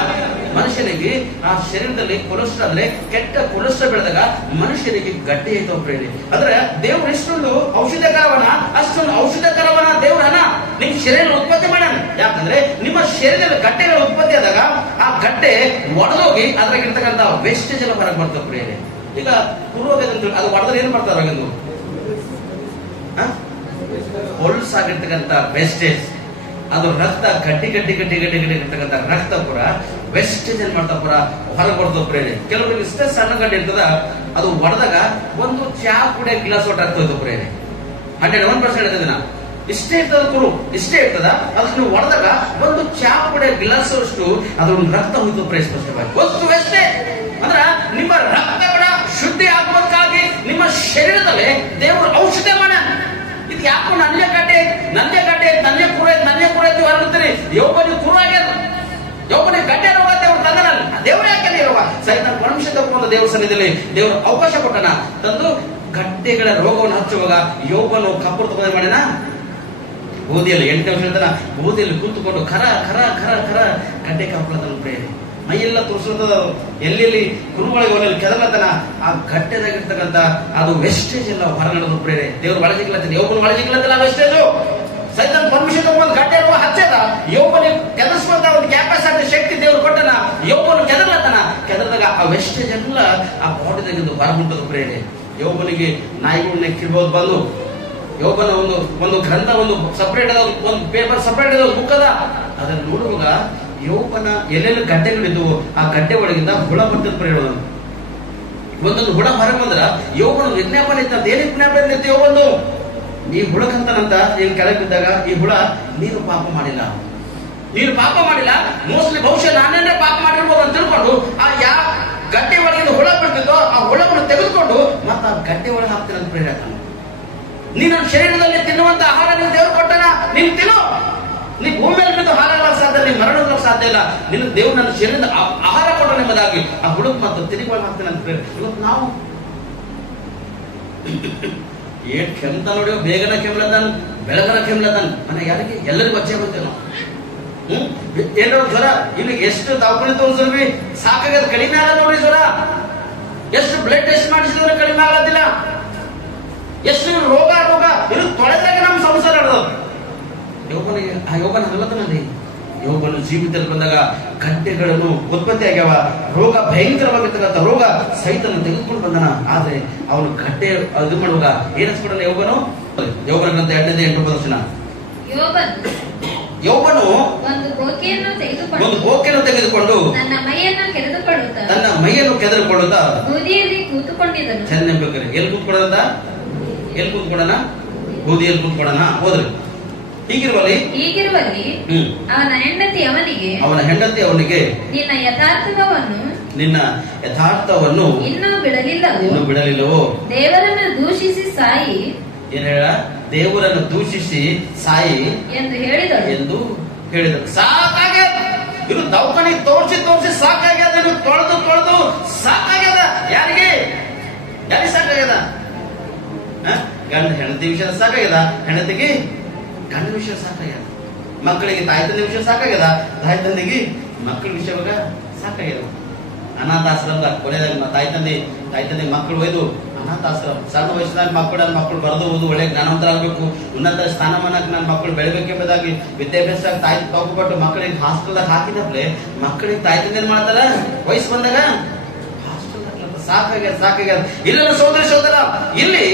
ಮನುಷ್ಯನಿಗೆ ಆ ಶರೀರದಲ್ಲಿ ಕೊಲೆಸ್ಟ್ರಾಲ್ ಅಂದ್ರೆ ಕೆಟ್ಟ ಕೊಲೆಸ್ಟ್ರಾಲ್ ಬೆಳೆದಾಗ ಮನುಷ್ಯನಿಗೆ ಗಟ್ಟಿ ಐತವ ಪ್ರೇರಿ. ಅಂದ್ರೆ ದೇವ್ರು ಎಷ್ಟೊಂದು ಔಷಧಕರವನ, ಅಷ್ಟೊಂದು ಔಷಧಕರವನ ದೇವ್ರನ್ನ ನಿಮ್ ಶರೀರ ಉತ್ಪತ್ತಿ ಮಾಡೋಣ. ಯಾಕಂದ್ರೆ ನಿಮ್ಮ ಶರೀರದ ಗಡ್ಡೆಗಳ ಉತ್ಪತ್ತಿ ಆದಾಗ ಆ ಗಡ್ಡೆ ಒಡೆದೋಗಿ ಅದ್ರಾಗಿರ್ತಕ್ಕಂಥ ವೇಸ್ಟೇಜ್ ಎಲ್ಲ ಹೊರಗೆ ಬರ್ತವೆ ಪ್ರೇರಿ. ಈಗ ಪೂರ್ವದ ಅದು ಹೊಡೆದ್ರೆ ಏನ್ ಬರ್ತಾರ ಹೊಲ್ಸಾಗಿರ್ತಕ್ಕಂಥ ವೇಸ್ಟೇಜ್, ಅದು ರಕ್ತ ಗಡ್ಡಿ ಇರ್ತಕ್ಕಂಥ ರಕ್ತ ಪುರ ವೆಸ್ಟೇಜ್ ಏನ್ ಮಾಡ್ತಾ ಪುರ ಹೊರಗೆ ಬರ್ತದ ಪ್ರೇರಿ. ಕೆಲವರಿಗೆ ಇಷ್ಟೇ ಸಣ್ಣ ಗಡ್ಡೆ ಇರ್ತದ, ಅದು ಹೊಡೆದಾಗ ಒಂದು ಚಾ ಕುಡಿಯ ಗ್ಲಾಸ್ ಒಟ್ಟು ಆಗ್ತದೆ ಪ್ರೇರಿ. 101% ಹೇಳ್ತಿದ್ದೀನ. ಇಷ್ಟೇ ಇರ್ತದ ಕುರು, ಇಷ್ಟೇ ಇರ್ತದ, ಅದಕ್ಕೆ ನೀವು ಹೊಡೆದಾಗ ಒಂದು ಚಾ ಕುಡಿಯ ಗ್ಲಾಸ್ ಅಷ್ಟು ಅದೊಂದು ರಕ್ತ ಹೋಯ್ತು ಪ್ರೇರಿ. ಸ್ಪಷ್ಟವಾಗಿ ವಸ್ತು ವೆಸ್ಟೇಜ್. ಅಂದ್ರ ನಿಮ್ಮ ರಕ್ತಗಳ ಶುದ್ಧಿ ಆಗುವುದಕ್ಕಾಗಿ ನಿಮ್ಮ ಶರೀರದಲ್ಲಿ ದೇವರು ಔಷಧಿ ಮಾಡ. ಇದು ಯಾಕೋ ನನ್ನೇ ಗಡ್ಡೆ ಕುರ ಹೊರಡ್ತೀರಿ. ಯೋಬನಿಗೆ ಕುರು ಆಗ್ಯದ, ಯೋಬನಿಗೆ ಗಡ್ಡೆ ರೋಗ ದೇವ್ರು ತಂದನಲ್ಲ. ದೇವ್ರು ಯಾಕೆ ರೋಗ ಸೈತಾನ ಪರ್ಮಿಷನ್ ತಗೊಂಡು ದೇವ್ರ ಸನ್ನಿಧಿಯಲ್ಲಿ ದೇವ್ರು ಅವಕಾಶ ಕೊಟ್ಟನ. ತಂದು ಗಡ್ಡೆಗಳ ರೋಗವನ್ನು ಹಚ್ಚುವಾಗ ಯೋಬನು ಕಪ್ಪು ತಗೊಂಡು ಮಾಡಿನ ಬೂದಿಯಲ್ಲಿ 8 ವರ್ಷ ತನ ಬೂದಿಯಲ್ಲಿ ಕೂತುಕೊಂಡು ಖರ ಗಡ್ಡೆ ಕಪ್ಪಳತನ ಪ್ರೇರಿ. ಮೈಯೆಲ್ಲ ತೋರಿಸೋದ ಎಲ್ಲೆಲ್ಲಿ ಕುರುಗಳಿಗೆ ಒಳ್ಳೆ ಕೆದಲತನ ಆ ಗಡ್ಡೆದಾಗಿರ್ತಕ್ಕಂಥ ಅದು ವೆಸ್ಟೇಜ್ ಎಲ್ಲ ಹೊರಗಡೆ ಪ್ರೇರೆ. ದೇವ್ರು ಒಳಜಿಕ್ಲತ್ತೀನಿ, ಯೋಬನು ಒಳಜಿಕ್ಲತ್ತಲ್ಲ ವೆಸ್ಟೇಜು. ಸೈತಾನ ಪರ್ಮಿಷನ್ ತಗೊಂಡು ಗಡ್ಡೆ ರೋಗ ಹಚ್ಚದ. ಯೋಬನಿಗೆ ಕೆದರ್ಸ್ಕೊಂತ ಒಂದು ಕ್ಯಾಪಾಸಿಟಿ ಶಕ್ತಿ ದೇವ್ರು ಕೊಟ್ಟನ. ಯೋಬನು ಕೆದರ್ಲತನ, ಕೆದರ್ದಾಗ ಆ ವೆಸ್ಟೇಜ್ ಎಲ್ಲ ಆ ಬಾಡಿದಾಗಿದ್ದು ಹೊರಗುಂಟದ ಪ್ರೇರೆ. ಯೋಬನಿಗೆ ನಾಯಿಗಳನ್ನ ಕಿರ್ಬೋದು ಬಂದು ಯೋಬನ ಒಂದು ಗ್ರಂಥ, ಒಂದು ಸಪರೇಟ್ ಅದ, ಒಂದು ಪೇಪರ್ ಸಪರೇಟ್ ಅದ, ಒಂದು ಬುಕ್ ಅದ. ಅದನ್ನು ನೋಡುವಾಗ ಯೋಬನ ಎಲ್ಲೆಲ್ಲಿ ಗಡ್ಡೆಗಳಿದ್ವು ಆ ಗಡ್ಡೆ ಒಳಗಿಂದ ಹುಳ ಬರ್ತದ ಪ್ರೇರೋದು. ಒಂದೊಂದು ಹುಳ ಹೊರಗೆ ಬಂದ್ರ ಯೋಬನ ವಿಜ್ಞಾಪನೆ ಇತ್ತ. ಏನ್ ವಿಜ್ಞಾಪನೆ ಇತ್ತು? ಯೋಬಂದು ಈ ಹುಳಕ್ಕಂತನಂತ ಏನ್ ಕೆಳಗೆ ಬಿದ್ದಾಗ ಈ ಹುಳ ನೀನು ಪಾಪ ಮಾಡಿಲ್ಲ, ಮೋಸ್ಟ್ಲಿ ಬಹುಶಃ ನಾನೇನೇ ಪಾಪ ಮಾಡಿರ್ಬೋದು ಅಂತ ತಿಳ್ಕೊಂಡು ಆ ಯಾವ ಗಡ್ಡೆ ಒಳಗಿಂದ ಹುಳ ಬಿಡ್ತಿದ್ದೋ ಆ ಹುಳವನ್ನು ತೆಗೆದುಕೊಂಡು ಮತ್ತ ಆ ಗಡ್ಡೆ ಒಳಗೆ ಹಾಕ್ತೀನಿ ಅಂತ ಪ್ರೇರಕ. ನೀನು ನನ್ನ ಶರೀರದಲ್ಲಿ ತಿನ್ನುವಂತ ಆಹಾರ ನೀವು ದೇವ್ರು ಕೊಟ್ಟನ, ನೀನು ತಿನ್ನು. ನೀ ಭೂಮಿ ಮೇಲೆ ಬಿದ್ದು ಹಾರಾಗಕ್ಕೆ ಸಾಧ್ಯ, ನೀನು ಮರಣ ಸಾಧ್ಯ ಇಲ್ಲ. ನಿನ್ನ ದೇವ್ರು ನನ್ನ ಶರೀರದ ಆಹಾರ ಕೊಟ್ಟ ಎಂಬುದಾಗಿ ಆ ಹುಡುಗ ಮತ್ತು ತಿರುಗಿ ಹಾಕ್ತೇನೆ ಅಂತ ಪ್ರೇರಣೆ. ಇವತ್ತು ನಾವು ಏಟ್ ಕೆಮ್ತ ನೋಡಿ, ಬೇಗನ ಕೆಮ್ಲತಾನ, ಬೆಳಗನ ಕೆಮ್ಲತಾನ. ಮನೆ ಯಾರಿಗೆ ಎಲ್ಲರಿಗೂ ಬಚ್ಚೆ ಬಂತೇವೆ ನಾವು. ಏನಾದ್ರು ಜ್ವರ ಇಲ್ಲಿ ಎಷ್ಟು ದವಾಖಾನೆ ತೋರಿಸಿದ್ವಿ ಸಾಕಾಗದ, ಕಡಿಮೆ ಆಗಲ್ಲ ನೋಡ್ರಿ ಜ್ವರ. ಎಷ್ಟು ಬ್ಲಡ್ ಟೆಸ್ಟ್ ಮಾಡಿಸಿದ್ರೆ ಕಡಿಮೆ ಆಗತ್ತಿಲ್ಲ. ಎಷ್ಟು ರೋಗ ಇದು ತೊಳೆದಾಗ ನಮ್ಮ ಸಂಸಾರ ನಡೆದವು. ಯೋಗನ ಹಲ್ಲತನಲ್ಲಿ ಯೋಗನು ಜೀವಿತದಲ್ಲಿ ಬಂದಾಗ ಗಡ್ಡೆಗಳನ್ನು ಉತ್ಪತ್ತಿ ಆಗ್ಯಾವ. ರೋಗ ಭಯಂಕರವಾಗಿರ್ತಕ್ಕಂಥ ರೋಗ ಸೈತನ ತೆಗೆದುಕೊಂಡು ಬಂದನ. ಆದ್ರೆ ಅವನು ಗಡ್ಡೆ ಇದು ಮಾಡುವಾಗ ಏನಿಸ್ಬಿಡಲ್ಲ ಯೋಗನು. ಯೋಗನ ಗ್ರಂಥ 2:8 ಯೋಬನು ಒಂದು ಬೋಕೆಯನ್ನು ತೆಗೆದುಕೊಂಡು ತನ್ನ ಮೈಯನ್ನು ಕೆದರಿಕೊಳ್ಳುತ್ತಾ ಬೂದಿಯಲ್ಲಿ ಕೂತುಕೊಂಡಿದ್ದನು. ಚೆನ್ನಬೇಕಾರೆ ಎಲ್ಲಿ ಕೂತ್ಕೊಳ್ಳೋಣ? ಬೂದಿಯಲ್ಲಿ ಕೂತ್ಕೊಳ್ಳೋಣ. ಹೋದ್ರಿ. ಹೀಗಿರುವಲ್ಲಿ ಅವನ ಹೆಂಡತಿ ಅವನಿಗೆ ನಿನ್ನ ಯಥಾರ್ಥವನ್ನು ಇನ್ನೂ ಬಿಡಲಿಲ್ಲವೋ? ದೇವರನ್ನು ದೂಷಿಸಿ ಸಾಯಿ. ಏನ್ ಹೇಳ? ದೇವರನ್ನು ದೂಷಿಸಿ ಸಾಯಿ ಎಂದು ಹೇಳಿದಳು. ಸಾಕಾಗ್ಯದ. ಇದು ದವಾಖಾನೆ ತೋರಿಸಿ ಸಾಕಾಗ್ಯದ. ಇದು ತೊಳೆದು ಸಾಕಾಗ್ಯದ. ಯಾರಿಗೆ ಸಾಕಾಗ್ಯದ? ಹೆಂಡತಿ ವಿಷಯ ಸಾಕಾಗ್ಯದ, ಹೆಂಡತಿಗೆ ಗಂಡ ವಿಷಯ ಸಾಕಾಗ್ಯದ, ಮಕ್ಕಳಿಗೆ ತಾಯಿ ತಂದೆ ವಿಷಯ ಸಾಕಾಗ್ಯದ, ತಾಯಿ ತಂದೆಗೆ ಮಕ್ಕಳ ವಿಷಯವಾಗ ಸಾಕಾಗ್ಯದ. ಅನಾಥಾಶ್ರಮದ ಕೊನೆದಾಗ ತಾಯಿ ತಂದೆ ಮಕ್ಕಳು ಒಯ್ದು ಅನಾಥಾಶ್ರಮ, ಸಣ್ಣ ವಯಸ್ಸಿನಾಗ ಮಕ್ಕಳು ಬರೆದು ಓದು ಒಳ್ಳೆ ಜ್ಞಾನವಂತರಾಗಬೇಕು, ಉನ್ನತ ಸ್ಥಾನಮಾನಕ್ಕೆ ನನ್ನ ಮಕ್ಕಳು ಬೆಳಿಬೇಕೆಂಬುದಾಗಿ ವಿದ್ಯಾಭ್ಯಾಸ ತಾಯಿ ತಗೊಂಡ್ಬಿಟ್ಟು ಮಕ್ಕಳಿಗೆ ಹಾಸ್ಟೆಲ್ದಾಗ ಹಾಕಿದಪ್ಲೆ ಮಕ್ಕಳಿಗೆ ತಾಯಿ ತಂದೆ ಏನ್ ಮಾಡ್ತಾರ? ವಯಸ್ಸು ಬಂದಾಗ ಸಾಕಾಗ್ಯಾರ. ಇಲ್ಲ ಸೋದರ, ಇಲ್ಲಿ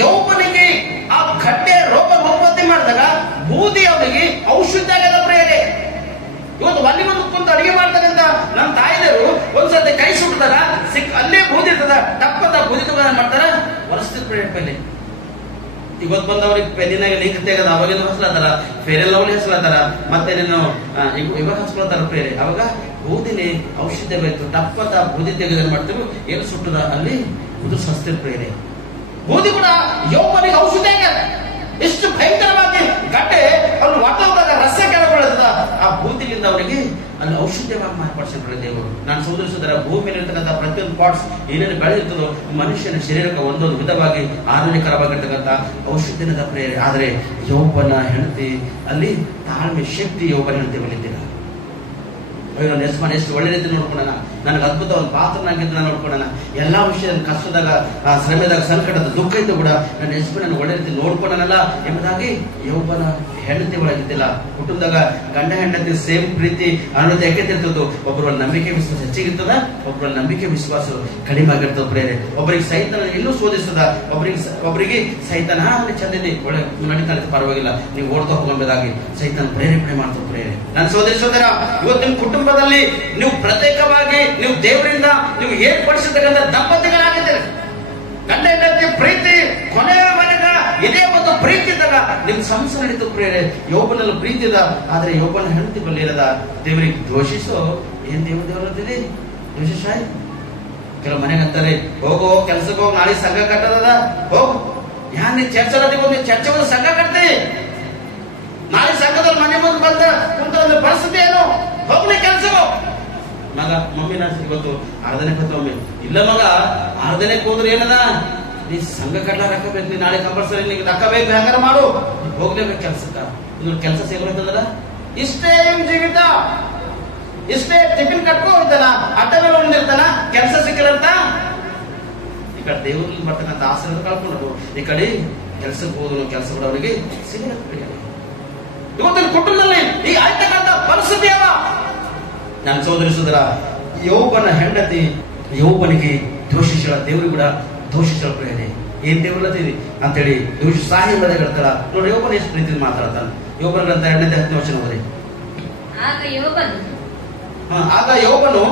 ಯೌವನಿಗೆ ಆ ಗಡ್ಡೆ ರೋಗ ಉತ್ಪತ್ತಿ ಮಾಡಿದಾಗ ಬೂದಿ ಅವನಿಗೆ ಔಷಧ ಆಗ್ಯದ ಪ್ರಿಯರೇ. ಇವತ್ತು ಅಲ್ಲಿ ಒಂದು ಕುಂತು ಅಡಿಗೆ ಮಾಡ್ತಕ್ಕಂತ ನಮ್ಮ ತಾಯಿದರು ಒಂದ್ಸತಿ ಕೈ ಸುಟ್ಟಾರ, ಅಲ್ಲೇ ಬೂದಿ ಇರ್ತದ, ಟಪ್ಪದ ಬೂದಿ ತಗೊಂಡ ಮಾಡ್ತಾರ, ಹೊರಸ್ತಿದ್ ಪ್ರಿಯ ಪೆಲ್ಲಿ. ಇವತ್ತು ಬಂದವ್ರಿಗೆ ಪೆನ್ನಿನಾಗ ಲಿಂಕ್ ತೆಗದ ಅವಾಗಿನ ಹಸ್ಲತ್ತಾರ, ಫೇರೆಲ್ ಲವ್ಲಿ ಹಸ್ಲತ್ತಾರ, ಮತ್ತೆ ಇವಾಗ ಹಸ್ಕೊಳ್ತಾರ ಪ್ರೇರೆ. ಅವಾಗ ಬೂದಿನಿ ಔಷಧ ಬೇಕು, ಟಪ್ಪದ ಬೂದಿ ತೆಗೆದ ಮಾಡ್ತೀವಿ, ಏನು ಸುಟ್ಟದ ಅಲ್ಲಿ ಉದುರ್ಸ್ ಹಸ್ತಿರ್ ಪ್ರೇರೆ. ಬೂದಿ ಕೂಡ ಯೌವನಿಗೆ ಔಷಧ ಎಷ್ಟು ಭಯಂಕರವಾಗಿ ಗಡ್ಡೆ ಅವ್ರು ವಾತಾವರಣದಾಗ ರಸ ಕೆಳಗೊಳ್ಳದ ಆ ಬೂದಿಲಿಂದ ಅವರಿಗೆ ಅಲ್ಲಿ ಔಷಧವಾಗಿ ಮಾರ್ಪಡಿಸಿಕೊಳ್ಳಿ ದೇವರು. ನಾನು ಸೋದರಿಸಿದರ ಭೂಮಿಯಲ್ಲಿ ಇರ್ತಕ್ಕಂಥ ಪ್ರತಿಯೊಂದು ಪಾರ್ಟ್ಸ್ ಏನೇನು ಬೆಳೆದಿರ್ತದೋ ಮನುಷ್ಯನ ಶರೀರಕ್ಕೆ ಒಂದೊಂದು ವಿಧವಾಗಿ ಆರೋಗ್ಯಕರವಾಗಿರ್ತಕ್ಕಂಥ ಔಷಧಿನದ ಪ್ರೇರೆ. ಆದರೆ ಯೌವನ ಹೆಂಡತಿ ಅಲ್ಲಿ ತಾಳ್ಮೆ ಶಕ್ತಿ ಯೌವನ ಹೆಂಡತಿ ಬಲಿದ್ದಿಲ್ಲ. ನಾನು ಎಷ್ಟು ಒಳ್ಳೆ ರೀತಿ ನೋಡ್ಕೊಳ್ಳೋಣ, ನನಗೆ ಅದ್ಭುತ ಒಂದು ಪಾತ್ರನಾಗಿದ್ದು ನಾನು ನೋಡ್ಕೊಳ್ಳೋಣ, ಎಲ್ಲಾ ವಿಷಯದ ಕಷ್ಟದಾಗ ಶ್ರಮದಾಗ ಸಂಕಟದ ದುಃಖ ಇದ್ದು ಕೂಡ ನನ್ನ ಯಜಮಾನ ನಾನು ಒಳ್ಳೆ ರೀತಿ ನೋಡ್ಕೊಳ್ಳೋಣಲ್ಲ ಎಂಬುದಾಗಿ ಯೌವನ ಹೆಂಡತಿ ಒಳಗಿದ್ದಿಲ್ಲ. ಕುಟುಂಬದಾಗ ಗಂಡ ಹೆಂಡತಿ ಸೇಮ್ ಪ್ರೀತಿ ಅನ್ನೋದು ಯಾಕೆತಿರ್ತದ್ದು? ಒಬ್ಬರಲ್ಲಿ ನಂಬಿಕೆ ವಿಶ್ವಾಸ ಹೆಚ್ಚಿಗಿರ್ತದ, ಒಬ್ಬರಲ್ಲಿ ನಂಬಿಕೆ ವಿಶ್ವಾಸ ಕಡಿಮೆ ಆಗಿರ್ತದ ಪ್ರೇರೆ. ಒಬ್ಬರಿಗೆ ಸೈತನ ಇನ್ನೂ ಶೋಧಿಸ್ತದ, ಒಬ್ಬರಿಗೆ ಸೈತನ ಅಲ್ಲಿ ಚಂದಿದೆ ಒಳ್ಳೆ ನಡೀತಾ ಪರವಾಗಿಲ್ಲ, ನೀವು ಓಡ್ತಾ ಹೋಗಬೇಕಾಗಿ ಸೈತನ ಪ್ರೇರೇಪಣೆ ಮಾಡ್ತಾರೆ ಪ್ರೇರೆ. ನನ್ನ ಸೋದರ, ಇವತ್ತು ನಿಮ್ಮ ಕುಟುಂಬದಲ್ಲಿ ನೀವು ಪ್ರತ್ಯೇಕವಾಗಿ ನೀವು ದೇವರಿಂದ ನೀವು ಏರ್ಪಡಿಸತಕ್ಕಂಥ ದಂಪತಿಗಳಾಗಿದ್ದೀರಿ. ಗಂಡ ಹೆಂಡತಿ ಪ್ರೀತಿ ಕೊನೆಯವರೆಗ ಇದೇ ಒಂದು ಪ್ರೀತಿ ಇದ್ದಾಗ ನಿಮ್ ಸಂಸಾರ ನಡೀತು ಪ್ರೇರೆ. ಯೌವನಲ್ಲಿ ಪ್ರೀತಿ ಇದ, ಆದ್ರೆ ಯೌವನ ಹೆಂಡತಿ ಬಲ್ಲಿ ಇರದ ದೇವರಿಗೆ ದ್ವೇಷಿಸೋ ಏನ್ ದೇವರದಿರಿ ದ್ವೇಷಾಯ್. ಕೆಲವು ಮನೆಗೆ ಅಂತಾರೆ, ಹೋಗೋ ಕೆಲ್ಸಕ್ಕೆ ಹೋಗಿ, ನಾಳೆ ಸಂಘ ಕಟ್ಟದ ಹೋಗು, ಯಾನ್ ನೀನ್ ಚರ್ಚೆ ಒಂದು ಸಂಘ ಕಟ್ತಿ, ನಾಳೆ ಸಂಘದಲ್ಲಿ ಮನೆ ಮುಂದೆ ಬಂದ ಕುಂತ ಪರಿಸ್ಥಿತಿ ಏನು, ಹೋಗ್ಲಿ ಕೆಲ್ಸಕ್ಕೋ. ಮಗ ಮಮ್ಮಿ ನಾನು ಇವತ್ತು ಅರ್ಧನೇ ಕತ್ತ ಮಮ್ಮಿ, ಇಲ್ಲ ಮಗ ಅರ್ಧನೇ ಹೋದ್ರೆ ಏನದ, ನೀ ಸಂಘ ಕಟ್ಲಾಕ ಹಾಕಬೇಕು, ನೀ ನಾಳೆ ಕಂಪಲ್ಸರಿ ನಿಂಗೆ ರೊಕ್ಕ ಬೇಕು, ಹೆಂಗಾರ ಮಾಡು, ಹೋಗ್ಲೇಬೇಕು ಕೆಲ್ಸಕ್ಕ. ಇನ್ನು ಕೆಲಸ ಸಿಗೋಯ್ತದಲ್ಲ, ಇಷ್ಟೇ ನಿಮ್ ಜೀವಿತ, ಇಷ್ಟೇ ಟಿಫಿನ್ ಕಟ್ಕೋ ಹೋಯ್ತಾನ, ಅಡ್ಡ ಮೇಲೆ ಹೊಂದಿರ್ತಾನ, ಕೆಲಸ ಸಿಕ್ಕಿರಂತ. ಈ ಕಡೆ ದೇವ್ರಲ್ಲಿ ಬರ್ತಕ್ಕಂಥ ಆಸರೆ ಕಳ್ಕೊಂಡ್ರು, ಈ ಕಡೆ ಕೆಲ್ಸಕ್ಕೆ ಹೋದ್ರು ಕೆಲಸ ಕೂಡ ಅವರಿಗೆ ಸಿಗಲ್ಲ. ಇವತ್ತಿನ ಕುಟುಂಬದಲ್ಲಿ ಈಗ ಆಯ್ತಕ್ಕಂಥ ಪರಿಸ್ಥಿತಿ ಅವ. ನನ್ನ ಸೋದರ, ಯೌವನ ಹೆಂಡತಿ ಯೌವನಿಗೆ ದೋಷಿಸಳ, ದೇವರು ಕೂಡ ದೋಷಿಸಳ ಪ್ರೇರಣೆ. ಏನ್ ದೇವ್ರಲ್ಲತೀರಿ ಅಂತೇಳಿ ದೋಷ ಸಾಹಿ ಮದ ಹೇಳ್ತಾರ ನೋಡಿ. ಯೌವನ ಎಷ್ಟು ಪ್ರೀತಿ ಮಾತಾಡ್ತಾನೆ. ಯೌವನ ಗ್ರಂಥ 2:10 ವಚನ ಓದಿ. ಆಗ ಯೌವನು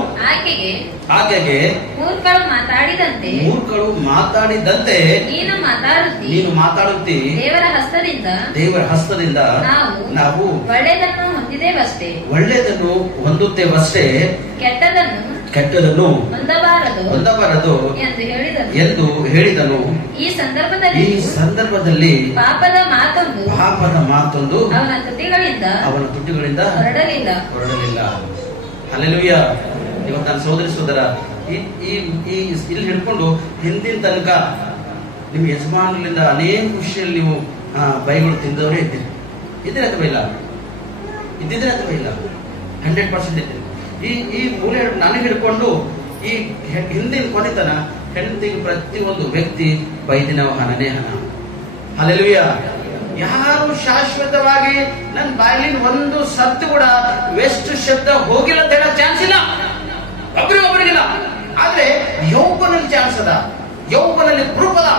ಆಕೆಗೆ ಮೂರ್ಖಳು ಮಾತಾಡಿದಂತೆ ನೀನು ಮಾತಾಡುತ್ತಿ, ದೇವರ ಹಸ್ತದಿಂದ ನಾವು ಒಳ್ಳೆಯದನ್ನು ಹೊಂದುತ್ತೇವಷ್ಟೇ, ಕೆಟ್ಟದನ್ನು ಹೊಂದಬಾರದು ಎಂದು ಹೇಳಿದನು. ಈ ಸಂದರ್ಭದಲ್ಲಿ ಪಾಪದ ಮಾತೊಂದು ಅವನ ತುಟಿಗಳಿಂದ ಹೊರಡಲಿಲ್ಲ. ಹಲ್ಲೆಲೂಯಾ. ಇವತ್ತು ನನ್ನ ಸೋದರ ಇಲ್ಲಿ ಹಿಡ್ಕೊಂಡು ಹಿಂದಿನ ತನಕ ನಿಮ್ಮ ಯಜಮಾನರಿಂದ ಅನೇಕ ವಿಷಯದಲ್ಲಿ ನೀವು ಬೈಗಳು ತಿಂದವರೇ ಇದ್ದೀರಿ. ಇದ್ದೀರ ಅಥವಾ ಇಲ್ಲ? ಇದ್ದಿದ್ರೆ ಅಥವಾ ಇಲ್ಲ? 100% ಇದ್ದೀರಿ. ಈ ಮೂಲೆ ನನಗೆ ಹಿಡ್ಕೊಂಡು ಈ ಹಿಂದಿನ ಕೊನೆತನ ಹೆಂಡತಿಗೆ ಪ್ರತಿಯೊಂದು ವ್ಯಕ್ತಿ ಬೈದಿನ ಹಣನೇ ಹಣ. ಹಲ್ಲೆಲೂಯಾ. ಯಾರು ಶಾಶ್ವತವಾಗಿ ನನ್ನ ಬಾಯಿಲಿನ ಒಂದು ಸತ್ತು ಕೂಡ ವೆಸ್ಟ್ ಶಬ್ದ ಹೋಗಿಲ್ಲ ಅಂತ ಹೇಳೋ ಚಾನ್ಸ್ ಇಲ್ಲ, ಒಬ್ಬರಿಗಿಲ್ಲ. ಆದ್ರೆ ಯೌವನಲ್ಲಿ ಚಾನ್ಸ್ ಅದ, ಯೌವನಲ್ಲಿ ಪ್ರೂಫ್ ಅದ.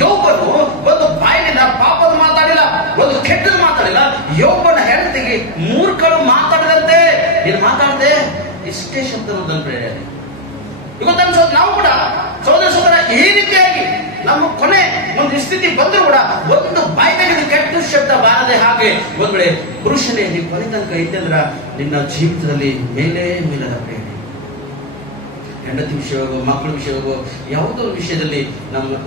ಯೌವನು ಒಂದು ಬಾಯಿನಿಂದ ಪಾಪದ ಮಾತಾಡಿಲ್ಲ, ಒಂದು ಕೆಟ್ಟದ ಮಾತಾಡಿಲ್ಲ. ಯೌವನ ಹೆಂಡತಿಗೆ ಮೂರ್ಖರು ಮಾತಾಡಿದಂತೆ ನೀನು ಮಾತಾಡದೆ ಇಷ್ಟೇ ಶಬ್ದ ಪ್ರೇರಣೆ. ಇವತ್ತು ನಾವು ಕೂಡ ಸೋದರ ಈ ರೀತಿಯಾಗಿ ನಮ್ಮ ಕೊನೆ ಒಂದು ಸ್ಥಿತಿ ಬಂದರೂ ಕೂಡ ಒಂದು ಬಾಯಿಗೆ ಕೆಟ್ಟ ಶಬ್ದ ಬಾರದೆ ಹಾಗೆ ಒಂದ್ ವೇಳೆ ಪುರುಷನೇ ನೀವು ಕೊನೆ ತನಕ ಇದ್ದಂದ್ರ ನಿನ್ನ ಜೀವಿತದಲ್ಲಿ ಮೇಲದ ಪ್ರೇರಣೆ. ಹೆಂಡತಿ ವಿಷಯವಾಗೋ ಮಕ್ಕಳ ವಿಷಯವಾಗೋ ಯಾವುದೋ ವಿಷಯದಲ್ಲಿ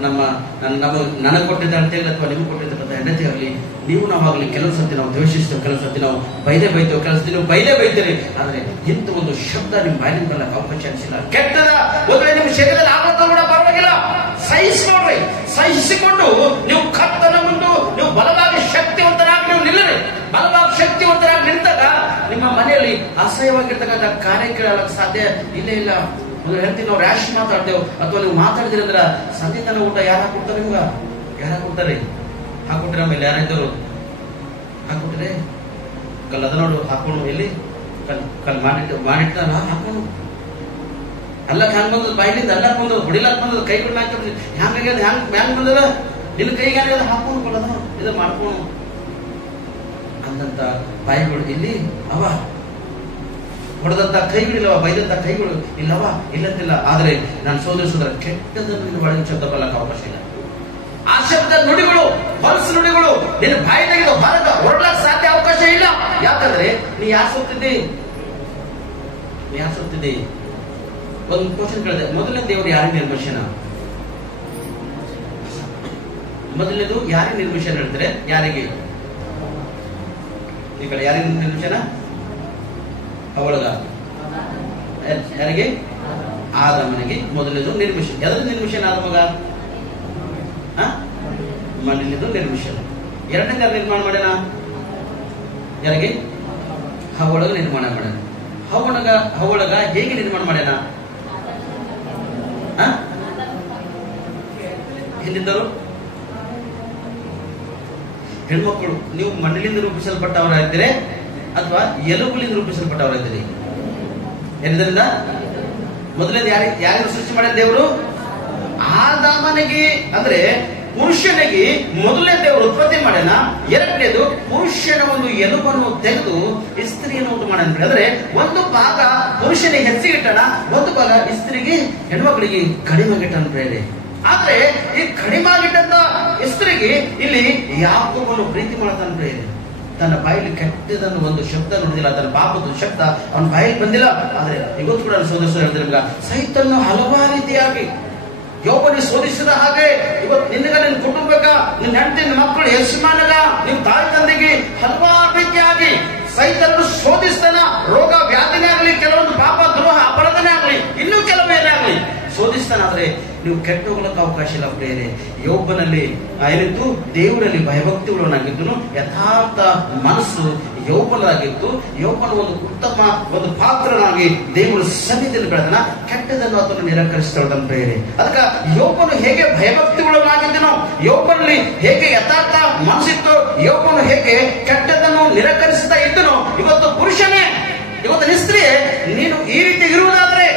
ನನಗೆ ಕೊಟ್ಟಿದ್ದ ಅಂತೇಳಿ ಅಥವಾ ನಿಮ್ಗೆ ಕೊಟ್ಟಿರ್ತಕ್ಕಂಥ ಹೆಂಡತಿ ಆಗಲಿ ನೀವು ನಾವಾಗಲಿ ಕೆಲವು ಸತಿ ನಾವು ದ್ವೇಷಿಸ್ತೇವೆ, ಕೆಲವು ಸತಿ ನಾವು ಬೈತೇವೆ, ಕೆಲವು ಸತಿ ನೀವು ಬೈತೀರಿ. ಆದ್ರೆ ಇಂಥ ಒಂದು ಶಬ್ದ ನಿಮ್ಮ ಬಾಯಿನ ಬರಕ್ಕೆ ಅವಕಾಶ ಅನಿಸಿಲ್ಲ. ಕೆಟ್ಟದ ಒಂದು ವೇಳೆ ನಿಮ್ಮ ಶರೀರದಲ್ಲಿ ಆಗೋದು ಕೂಡ ಪರವಾಗಿಲ್ಲ, ಸಹಿಸಿಕೊಂಡ್ರಿ. ಸಹಿಸಿಕೊಂಡು ನೀವು ಕರ್ತನ ಮುಂದೆ ನೀವು ಬಲವಾಗಿ ಶಕ್ತಿವಂತರಾಗಿ ನೀವು ನಿಲ್ಲರಿ. ಬಲವಾಗಿ ಶಕ್ತಿವಂತರಾಗಿ ನಿಂತಾಗ ನಿಮ್ಮ ಮನೆಯಲ್ಲಿ ಅಸಹ್ಯವಾಗಿರ್ತಕ್ಕಂಥ ಕಾರ್ಯ ಕೇಳಕ್ಕೆ ಸಾಧ್ಯ ಇಲ್ಲೇ ಇಲ್ಲ. ಒಂದು ಹೇಳ್ತೀವಿ, ನಾವು ರ್ಯಾಶ್ ಮಾತಾಡ್ತೇವೆ ಅಥವಾ ನೀವು ಮಾತಾಡ್ತೀರಂದ್ರ ಸಂಧಿತನ ಊಟ ಯಾರು ಹಾಕೊಡ್ತಾರೆ? ನಿಮ್ಗ ಯಾರು ಹಾಕೊಡ್ತಾರೆ? ಹಾಕೊಟ್ರೆ ಆಮೇಲೆ ಯಾರಿದ್ದರು ಹಾಕೊಟ್ರೆ ಕಲ್ ಅದ ನೋಡು ಹಾಕೊಂಡು ಎಲ್ಲಿ ಕಲ್ ಮಾಡಿಟ್ಟಾರ ಹಾಕೊಂಡು ಅಲ್ಲ ಹ್ಯಾಂಗ ಬಂದದ ಬಾಯಿಲಿಂದ ಅಲ್ಲಕ್ ಬಂದದ ಹೊಡಿಲಾಕ್ ಬಂದದ ಕೈ ಬಿಡ್ ಹ್ಯಾಂಗಾಗ್ಯದ ಹ್ಯಾಂಗ್ ಬಂದದ ನಿನ್ನ ಕೈಗೆ ಆಗ್ಯದ ಹಾಕೊಂಡು ಕೊಡೋದ ಇದು ಮಾಡ್ಕೊಂಡು ಅಂದಂತ ಬಾಯಿಗಳು ಇಲ್ಲಿ ಅವ ಹೊಡೆದಂತ ಕೈಗಳಿಲ್ಲವ, ಬೈದಂತ ಕೈಗಳು ಇಲ್ಲವ, ಇಲ್ಲಂತಿಲ್ಲ. ಆದ್ರೆ ನಾನು ಸೋದರ ಕೆಟ್ಟದನ್ನು ನಿನ್ನ ಒಳಗೆ ಶಬ್ದ ಬರಲಕ್ಕೆ ಅವಕಾಶ ಇಲ್ಲ. ಆ ಶಬ್ದ ನುಡಿಗಳು, ಹೊಲಸು ನುಡಿಗಳು ನಿನ್ನ ಬಾಯಿ ತೆಗೆದು ಹೊರಡ್ಲಕ್ಕೆ ಸಾಧ್ಯ ಅವಕಾಶ ಇಲ್ಲ. ಯಾಕಂದ್ರೆ ನೀ ಯಾರು ಸೋತಿದ್ದಿ? ಒಂದು ಕ್ವಶನ್ ಕೇಳಿದೆ, ಮೊದಲನೇ ದೇವರು ಯಾರಿಗೆ ನಿರ್ಮಿಷನ? ಮೊದಲನೇದು ಯಾರಿಗೆ ನಿರ್ಮಿಷನ್ ಹೇಳ್ತಾರೆ? ಯಾರಿಗೆ? ಈ ಕಡೆ ಯಾರಿಗೆ ನಿರ್ಮಿಷನ? ಅವಳಗ ಯಾರಿಗೆ? ಆದಮನಿಗೆ ಮೊದಲನೇದು ನಿರ್ಮಿಷನ್. ಯಾವ್ದು ನಿರ್ಮಿಷನ್? ಆದ ಮಗ ಮಣ್ಣಿನಿಂದ ನಿರ್ಮಿಷನ್. ಎರಡನೇ ಯಾರು ನಿರ್ಮಾಣ ಮಾಡ್ಯಾನ? ಯಾರಿಗೆ? ಹವಳಗ ನಿರ್ಮಾಣ ಮಾಡ್ಯಾನ. ಹವಳಗ ಹೇಗೆ ನಿರ್ಮಾಣ ಮಾಡ್ಯಾನ? ಎಲ್ಲಿದ್ದರು ಹೆಣ್ಮಕ್ಕಳು? ನೀವು ಮಣ್ಣಿನಿಂದ ರೂಪಿಸಲ್ಪಟ್ಟವರಾಗಿದ್ದೀರಿ ಅಥವಾ ಎಲುಬುಲಿಂದ ರೂಪಿಸಲ್ಪಟ್ಟವರಾಗಿದ್ದೀರಿ? ಎಲ್ಲಿಂದ? ಮೊದಲನೇದು ಯಾರಿಗೆ ಸೃಷ್ಟಿ ಮಾಡಿದ ದೇವರು? ಆದಾಮನಿಗೆ, ಅಂದ್ರೆ ಪುರುಷನಿಗೆ ಮೊದಲನೇ ದೇವರು ಉತ್ಪತ್ತಿ ಮಾಡ್ಯಾನ. ಎರಡನೇದು ಪುರುಷನ ಒಂದು ಎಲುಬನ್ನು ತೆಗೆದು ಸ್ತ್ರೀಯನ್ನು ಉಂಟು ಮಾಡ್ಯಾನ. ಅಂದ್ರೆ ಒಂದು ಭಾಗ ಪುರುಷನಿಗೆ ಹೆಚ್ಚಿಗೆ ಇಟ್ಟಣ, ಒಂದು ಭಾಗ ಸ್ತ್ರೀಗೆ ಹೆಣ್ಮಕ್ಳಿಗೆ ಕಡಿಮೆ ಇಟ್ಟನ ಪ್ರೇರೆ. ಆದ್ರೆ ಈ ಕಡಿಮೆ ಆಗಿಟ್ಟಂತ ಸ್ತ್ರೀಗೆ ಇಲ್ಲಿ ಯಾಕೋಬನು ಪ್ರೀತಿ ಮಾಡ್ತಾನ ಪ್ರೇರೆ. ತನ್ನ ಬಾಯಲ್ಲಿ ಕೆಟ್ಟದನ್ನು ಒಂದು ಶಬ್ದ ನುಡಿದಿಲ್ಲ, ತನ್ನ ಪಾಪದ ಶಬ್ದ ಅವನ ಬಾಯಲ್ಲಿ ಬಂದಿಲ್ಲ. ಆದ್ರೆ ಇವತ್ತು ಕೂಡ ಸೋದರ ಹೇಳಿದ್ರೆ ಸೈತನ್ನು ಹಲವಾರು ರೀತಿಯಾಗಿ ಯೋಬನಿಗೆ ಶೋಧಿಸಿದ ಹಾಗೆ ಇವತ್ತು ನಿನ್ನಗ, ನಿನ್ನ ಕುಟುಂಬಕ್ಕ, ನಿನ್ನ ಹೆಂಡತಿ, ನಿನ್ನ ಮಕ್ಕಳು, ಯಜಮಾನಗ, ನಿಮ್ ತಾಯಿ ತಂದೆಗೆ ಹಲವಾರು ರೀತಿಯಾಗಿ ಸೈತನ್ನು ಶೋಧಿಸ್ತಾನ. ರೋಗ ವ್ಯಾಧಿನೇ ಆಗಲಿ, ಕೆಲವೊಂದು ಪಾಪ ದ್ರೋಹ ಅಪರಾಧನೇ ಆಗಲಿ, ಇನ್ನೂ ಕೆಲವೇನೇ ಆಗಲಿ ಶೋಧಿಸ್ತಾನಾದ್ರೆ ನೀವು ಕೆಟ್ಟ ಹೋಗ್ಲಕ್ಕೆ ಅವಕಾಶ ಇಲ್ಲ ಪ್ರೇರೆ. ಯೋಬನಲ್ಲಿ ಏನಿತ್ತು? ದೇವರಲ್ಲಿ ಭಯಭಕ್ತಿಗಳನ್ನಾಗಿದ್ದು, ಯಥಾರ್ಥ ಮನಸ್ಸು ಯೋಬನಾಗಿತ್ತು. ಯೋಬನ ಒಂದು ಉತ್ತಮ ಒಂದು ಪಾತ್ರನಾಗಿ ದೇವರ ಸನ್ನಿಧಿಯಲ್ಲಿ ಬೆಳೆದನ. ಕೆಟ್ಟದನ್ನು ಅದನ್ನು ನಿರಾಕರಿಸ್ತಾಳ ಪ್ರೇರೆ. ಅದಕ್ಕೆ ಯೋಬನು ಹೇಗೆ ಭಯಭಕ್ತಿಗಳನ್ನಾಗಿದ್ದನೋ, ಯೋಬನಲ್ಲಿ ಹೇಗೆ ಯಥಾರ್ಥ ಮನಸ್ಸಿತ್ತು, ಯೋಬನು ಹೇಗೆ ಕೆಟ್ಟದನ್ನು ನಿರಾಕರಿಸ್ತಾ ಇದ್ದನೋ, ಇವತ್ತು ಪುರುಷನೇ, ಇವತ್ತು ಸ್ತ್ರೀಯೇ, ನೀನು ಈ ರೀತಿ ಇರುವುದಾದ್ರೆ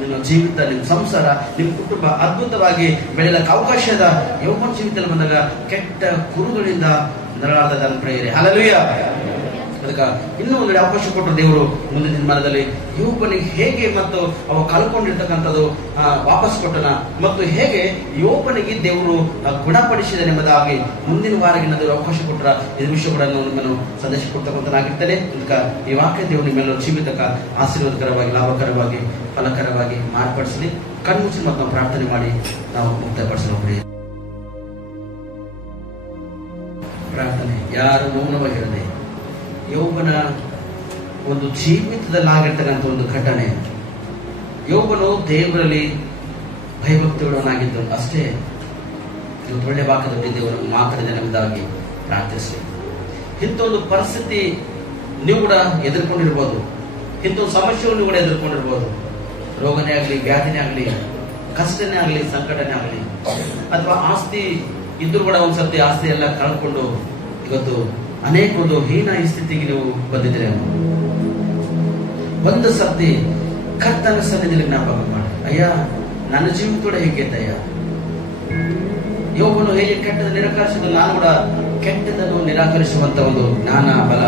ನಿಮ್ಮ ಜೀವಿತ, ನಿಮ್ಮ ಸಂಸಾರ, ನಿಮ್ಮ ಕುಟುಂಬ ಅದ್ಭುತವಾಗಿ ಬೆಳೆಯಲಕ್ಕೆ ಅವಕಾಶ ಇದೆ. ಯೋಬನ ಜೀವಿತದಲ್ಲಿ ಬಂದಾಗ ಕೆಟ್ಟ ಕುರುಗಳಿಂದ ನರಳಾದ ಪ್ರೇರೆ. ಹಲ್ಲೆಲೂಯಾ. ಅದಕ್ಕೆ ಇನ್ನೂ ಒಂದು ಅವಕಾಶ ಕೊಟ್ಟರು ದೇವರು ಮುಂದಿನ ದಿನಮಾನದಲ್ಲಿ ಯೋಬನಿಗೆ ಹೇಗೆ ಮತ್ತು ಅವ ಕಳ್ಕೊಂಡಿರ್ತಕ್ಕಂಥದ್ದು ವಾಪಸ್ ಕೊಟ್ಟನ ಮತ್ತು ಹೇಗೆ ಯೋಬನಿಗೆ ದೇವರು ಗುಣಪಡಿಸಿದ ಎಂಬುದಾಗಿ ಮುಂದಿನ ವಾರಗಿನ ಅವಕಾಶ ಕೊಟ್ಟರ ಈ ವಿಷಯಗಳನ್ನು ನಿಮ್ಮನ್ನು ಸಂದೇಶ ಕೊಡ್ತಕ್ಕಂಥನಾಗಿರ್ತೇನೆ. ಅದಕ್ಕೆ ಈ ವಾಕ್ಯ ದೇವರು ನಿಮ್ಮೆಲ್ಲರೂ ಜೀವಿತಕ್ಕ ಆಶೀರ್ವಾದಕರವಾಗಿ, ಲಾಭಕರವಾಗಿ, ಫಲಕರವಾಗಿ ಮಾರ್ಪಡಿಸಲಿ. ಕಣ್ಮುಚ್ಚಿ ಮತ್ತು ನಾವು ಪ್ರಾರ್ಥನೆ ಮಾಡಿ ನಾವು ಮುಕ್ತಪಡಿಸಲು ಪ್ರಾರ್ಥನೆ. ಯಾರು ಮೌನವಾಗಿರದೆ ಯೋಬನ ಒಂದು ಜೀವಿತದಲ್ಲಾಗಿರ್ತಕ್ಕಂಥ ಒಂದು ಘಟನೆ, ಯೋಬನು ದೇವರಲ್ಲಿ ಭಯಭಕ್ತಿಗಳನ್ನಾಗಿದ್ದು ಅಷ್ಟೇ. ಇವತ್ತು ಒಳ್ಳೆ ವಾಕ್ಯದಲ್ಲಿ ದೇವರನ್ನು ಮಾತಾಡಿದ ನಮ್ಮದಾಗಿ ಪ್ರಾರ್ಥಿಸಿ. ಇಂಥೊಂದು ಪರಿಸ್ಥಿತಿ ನೀವು ಕೂಡ ಎದುರ್ಕೊಂಡಿರ್ಬೋದು, ಇಂಥೊಂದು ಸಮಸ್ಯೆಗಳು ಕೂಡ ಎದುರ್ಕೊಂಡಿರ್ಬೋದು. ರೋಗನೇ ಆಗಲಿ, ವ್ಯಾಧಿನೇ ಆಗಲಿ, ಕಷ್ಟನೇ ಆಗಲಿ, ಸಂಕಟನೇ ಆಗಲಿ, ಅಥವಾ ಆಸ್ತಿ ಇದ್ರೂ ಕೂಡ ಒಂದ್ಸತಿ ಆಸ್ತಿ ಎಲ್ಲ ಕಳ್ಕೊಂಡು ಇವತ್ತು ಅನೇಕ ಒಂದು ಹೀನ ಸ್ಥಿತಿಗೆ ನೀವು ಬಂದಿದ್ದೀರಿ. ಒಂದು ಸರ್ತಿ ಕರ್ತನ ಸನ್ನಿಧಿಯಲ್ಲಿ ಜ್ಞಾಪಕ ಮಾಡಿ, ಅಯ್ಯ ನನ್ನ ಜೀವನ ಕೂಡ ಹೇಗಿತ್ತಯ್ಯ, ಯೋಬನು ಹೇಗೆ ಕೆಟ್ಟದ ನಿರಾಕರಿಸಿದ, ನಾನು ಕೂಡ ಕೆಟ್ಟದನ್ನು ನಿರಾಕರಿಸುವಂತ ಒಂದು ಜ್ಞಾನ, ಬಲ,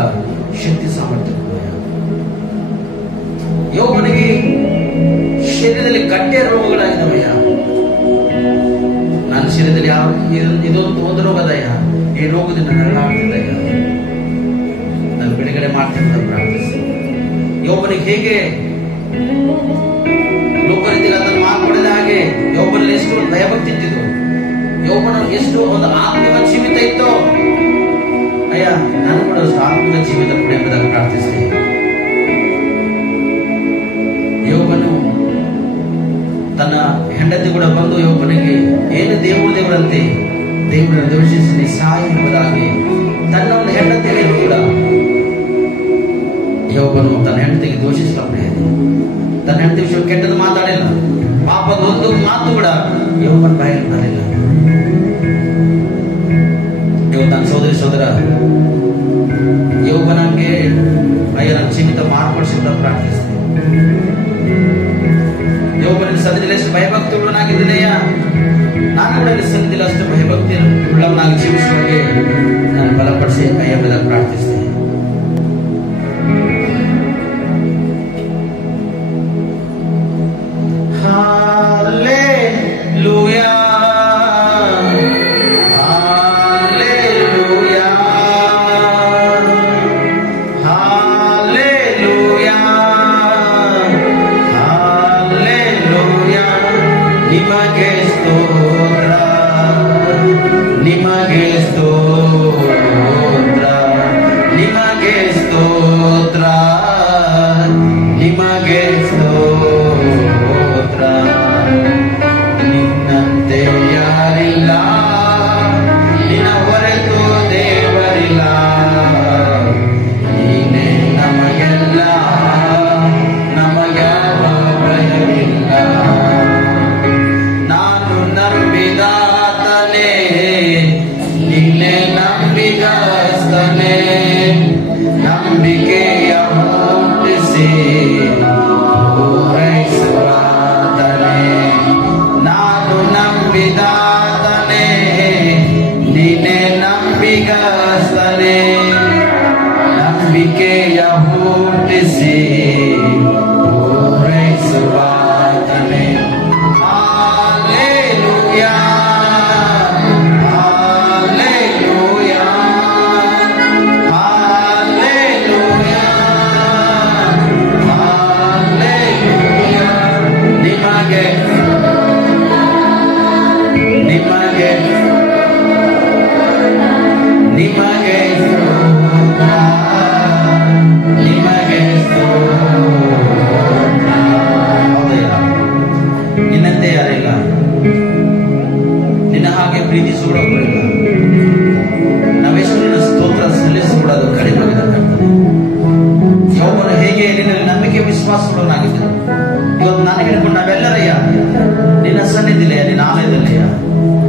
ಶಕ್ತಿ, ಸಾಮರ್ಥ್ಯ. ಯೋಬನಿಗೆ ಶರೀರದಲ್ಲಿ ಗಟ್ಟಿಯ ರೋಗಗಳಾಗಿದ್ದವಯ್ಯ. ನನ್ನ ಶರೀರದಲ್ಲಿ ಯಾವ ಇದೊಂದು ಒಂದು ರೋಗದಯ್ಯ, ಈ ರೋಗದಿಂದ ನರಳಾಡ್ತಿದ್ದಯ್ಯ, ನಾನು ಬಿಡುಗಡೆ ಮಾಡ್ತೀನಿ ಪ್ರಾರ್ಥಿಸಿ. ಯೋಬನಿಗೆ ಹೇಗೆ ಲೋಕರೀತಿಗೆ ಅದನ್ನು ಮಾಡಿದ ಹಾಗೆ ಯೋಬನಲ್ಲಿ ಎಷ್ಟು ಭಯಭಕ್ತಿ ಇಟ್ಟಿದ್ದು, ಯೋಬನ ಎಷ್ಟು ಒಂದು ಆತ್ಮಿಕ ಜೀವಿತ ಇತ್ತು. ಅಯ್ಯ ನಾನು ಕೂಡ ಆತ್ಮಿಕ ಜೀವಿತ ಕೂಡ ಎಂಬುದಾಗಿ ಪ್ರಾರ್ಥಿಸಿ. ಯೋಬನು ತನ್ನ ಹೆಂಡತಿ ಕೂಡ ಬಂದು ಯೋಬನಿಗೆ ಏನು ದೇವರಂತೆ ದೇವರನ್ನು ದೂಷಿಸಿ ಸಾಯಿ ಎಂಬುದಾಗಿ ತನ್ನ ಒಂದು ಹೆಂಡತಿಯನ್ನು ಕೂಡ ಯೋಬ ಯೋಬನು ತನ್ನ ಹೆಂಡತಿಗೆ ದೋಷಿಸಲೇ ತನ್ನ ಹೆಂಡತಿ ವಿಷಯ ಕೆಟ್ಟದ್ದು ಮಾತಾಡಿಲ್ಲ. ಪಾಪದ ಒಂದು ಮಾತು ಕೂಡ ಯೋಬನ ಬಾಯಲ್ಲಿ ಬರಲಿಲ್ಲ. ಇವತ್ತು ನನ್ನ ಸೋದರ ಯೋಬನಂಗೆ ಅಯ್ಯ ನನ್ನ ಜೀವಿತ ಮಾರ್ಪಡಿಸಿದ ಪ್ರಾರ್ಥಿಸ್ತೇನೆ. ಯೋಬನ ಸದ್ಯದಲ್ಲಿ ಎಷ್ಟು ಭಯಭಕ್ತಿಯುಳ್ಳವನಾಗಿದ್ದೇನೆಯ, ನಾನು ಕೂಡ ಸದ್ಯದಲ್ಲಿ ಅಷ್ಟು ಭಯಭಕ್ತಿ ಉಳ್ಳವನಾಗಿ ಜೀವಿಸುವಾಗೆ ನಾನು ಬಲಪಡಿಸಿ ಅಯ್ಯ ಮೇಲೆ ಪ್ರಾರ್ಥಿಸ್ತೇನೆ. Hallelujah.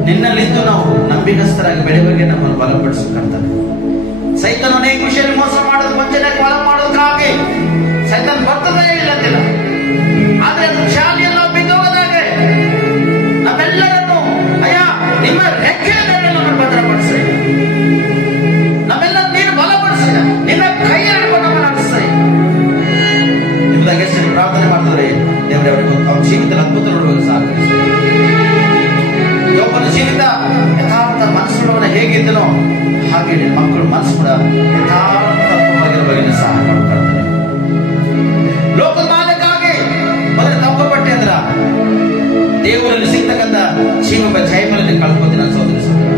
ನಿನ್ನಲ್ಲಿದ್ದು ನಾವು ನಂಬಿಕಸ್ಥರಾಗಿ ಬೆಳೆಯುವಾಗೆ ನಮ್ಮನ್ನು ಬಲಪಡಿಸಿಕೊಳ್ತಾನೆ. ಸೈತಾನ ಅನೇಕ ವಿಷಯದಲ್ಲಿ ಮೋಸ ಮಾಡೋದು, ವಂಚನೆ ಕೊಳ ಮಾಡೋದಕ್ಕಾಗಿ ಸೈತಾನ ಬರ್ತದೇ ಇಲ್ಲಂತಿಲ್ಲ. ಆದ್ರೆ ಶಾಲೆಯೆಲ್ಲ ಬಿದ್ದೋದಾಗೆ ನಮ್ಮೆಲ್ಲರನ್ನು ಅಯ್ಯ ನಿಮ್ಮ ರೆಕ್ಕೆಯ ಮೇಲೆ ನಮ್ಮನ್ನು ಭದ್ರಪಡಿಸಿ, ನಮ್ಮೆಲ್ಲ ನೀನು ಬಲಪಡಿಸಿ, ನಿನ್ನ ಕೈ ಹಿಡಿದು ನಮ್ಮನ್ನು ನಡೆಸಿ. ನಿಮ್ದಾಗೆ ಪ್ರಾರ್ಥನೆ ಮಾಡಿದ್ರೆ ದೇವರೇ ಅವ್ರ ಜೀವಿತದಲ್ಲಿ ಅದ್ಭುತ ನೋಡುವಾಗ ಸಹಕರಿಸಿ. ಯೋಬನ ಜೀವಿತ ಯಥಾರ್ಥ ಮನಸ್ಸುಳ್ಳವನ ಹೇಗಿದ್ದನೋ ಹಾಗೆ ಮಕ್ಕಳು ಮನಸ್ಸು ಕೂಡ ಯಥಾರ್ಥವಾಗಿರುವ ಬಗ್ಗೆ ಸಹಾಯ ಮಾಡ್ತಾರೆ. ಲೋಕದ ಮಾಲಕ್ಕಾಗಿ ಮೊದಲು ತಪ್ಪಪಟ್ಟೆ ಅಂದ್ರ ದೇವರಲ್ಲಿ ಸಿಗ್ತಕ್ಕಂಥ ಜೀವ ಜೈಮಲಲ್ಲಿ ಕಳ್ಕೋತೀನಿ ನನ್ನ ಸೋದರಿ ಸೋದರ.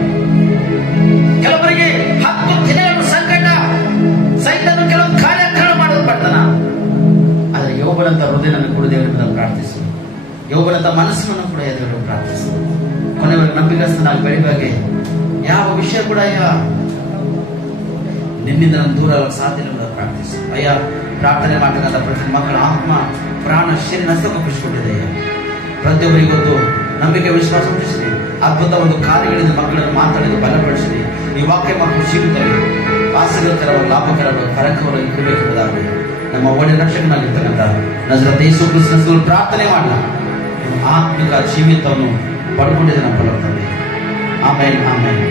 ಕೆಲವರಿಗೆ 10 ದಿನಗಳ ಸಂಕಟ ಸೈತಾನ ಕೆಲವೊಂದು ಕಾರ್ಯಕ್ರಮ ಮಾಡೋದು ಬರ್ತಾನ. ಆದ್ರೆ ಯೋಬನಂತ ಹೃದಯವನ್ನು ಕೂಡ ದೇವರಿಂದ ಪ್ರಾರ್ಥಿಸು, ಯೋಬನಂತ ಮನಸ್ಸನ್ನು ಕೂಡ ಎದುರು ಪ್ರಾರ್ಥಿಸು. ಕೊನೆವರೆಗೆ ನಂಬಿಕಸ್ಥನಾಗಿ ಬೆಳೆಯುವಾಗೆ ಯಾವ ವಿಷಯ ಕೂಡ ಅಯ್ಯ ನಿನ್ನಿಂದ ನಾನು ದೂರ ಸಾಧ್ಯ ಪ್ರಾರ್ಥಿಸು. ಅಯ್ಯ ಪ್ರಾರ್ಥನೆ ಮಾಡತಕ್ಕಂಥ ಪ್ರತಿ ಮಕ್ಕಳ ಆತ್ಮ ಪ್ರಾಣ ಶರೀರ ನಷ್ಟಪಡಿಸಿಕೊಂಡಿದೆ. ಪ್ರತಿಯೊಬ್ಬರಿಗೆ ಗೊತ್ತು ನಂಬಿಕೆ ವಿಶ್ವಾಸ ಹುಟ್ಟಿಸಿದೆ. ಅದ್ಭುತ ಒಂದು ಕಾರ್ಯಗಳಿಂದ ಮಕ್ಕಳನ್ನು ಮಾತಾಡಿದ ಬಲಪಡಿಸಿದೆ. ಈ ವಾಕ್ಯ ಮಕ್ಕಳು ಜೀವಿತವೆ ಆಸಕ್ತಿಕರವಾದ ಲಾಭಕರವಾದ ಕರಕವಾಗಿ ಇರಬೇಕೆಂಬುದಾಗಿ ನಮ್ಮ ಒಳ್ಳೆಯ ರಕ್ಷಕನಾಗಿರ್ತಕ್ಕಂಥ ನಜರೇತ ಯೇಸು ಕ್ರಿಸ್ತನಲ್ಲಿ ಪ್ರಾರ್ಥನೆ ಮಾಡಲ್ಲ. ಆತ್ಮಿಕ ಜೀವಿತವನ್ನು ಪಡ್ಕೊಂಡಿದೆ ನಮ್ಮ ಫಲವತ್ತತೆ. ಆಮೇಲೆ ಆಮೇಲೆ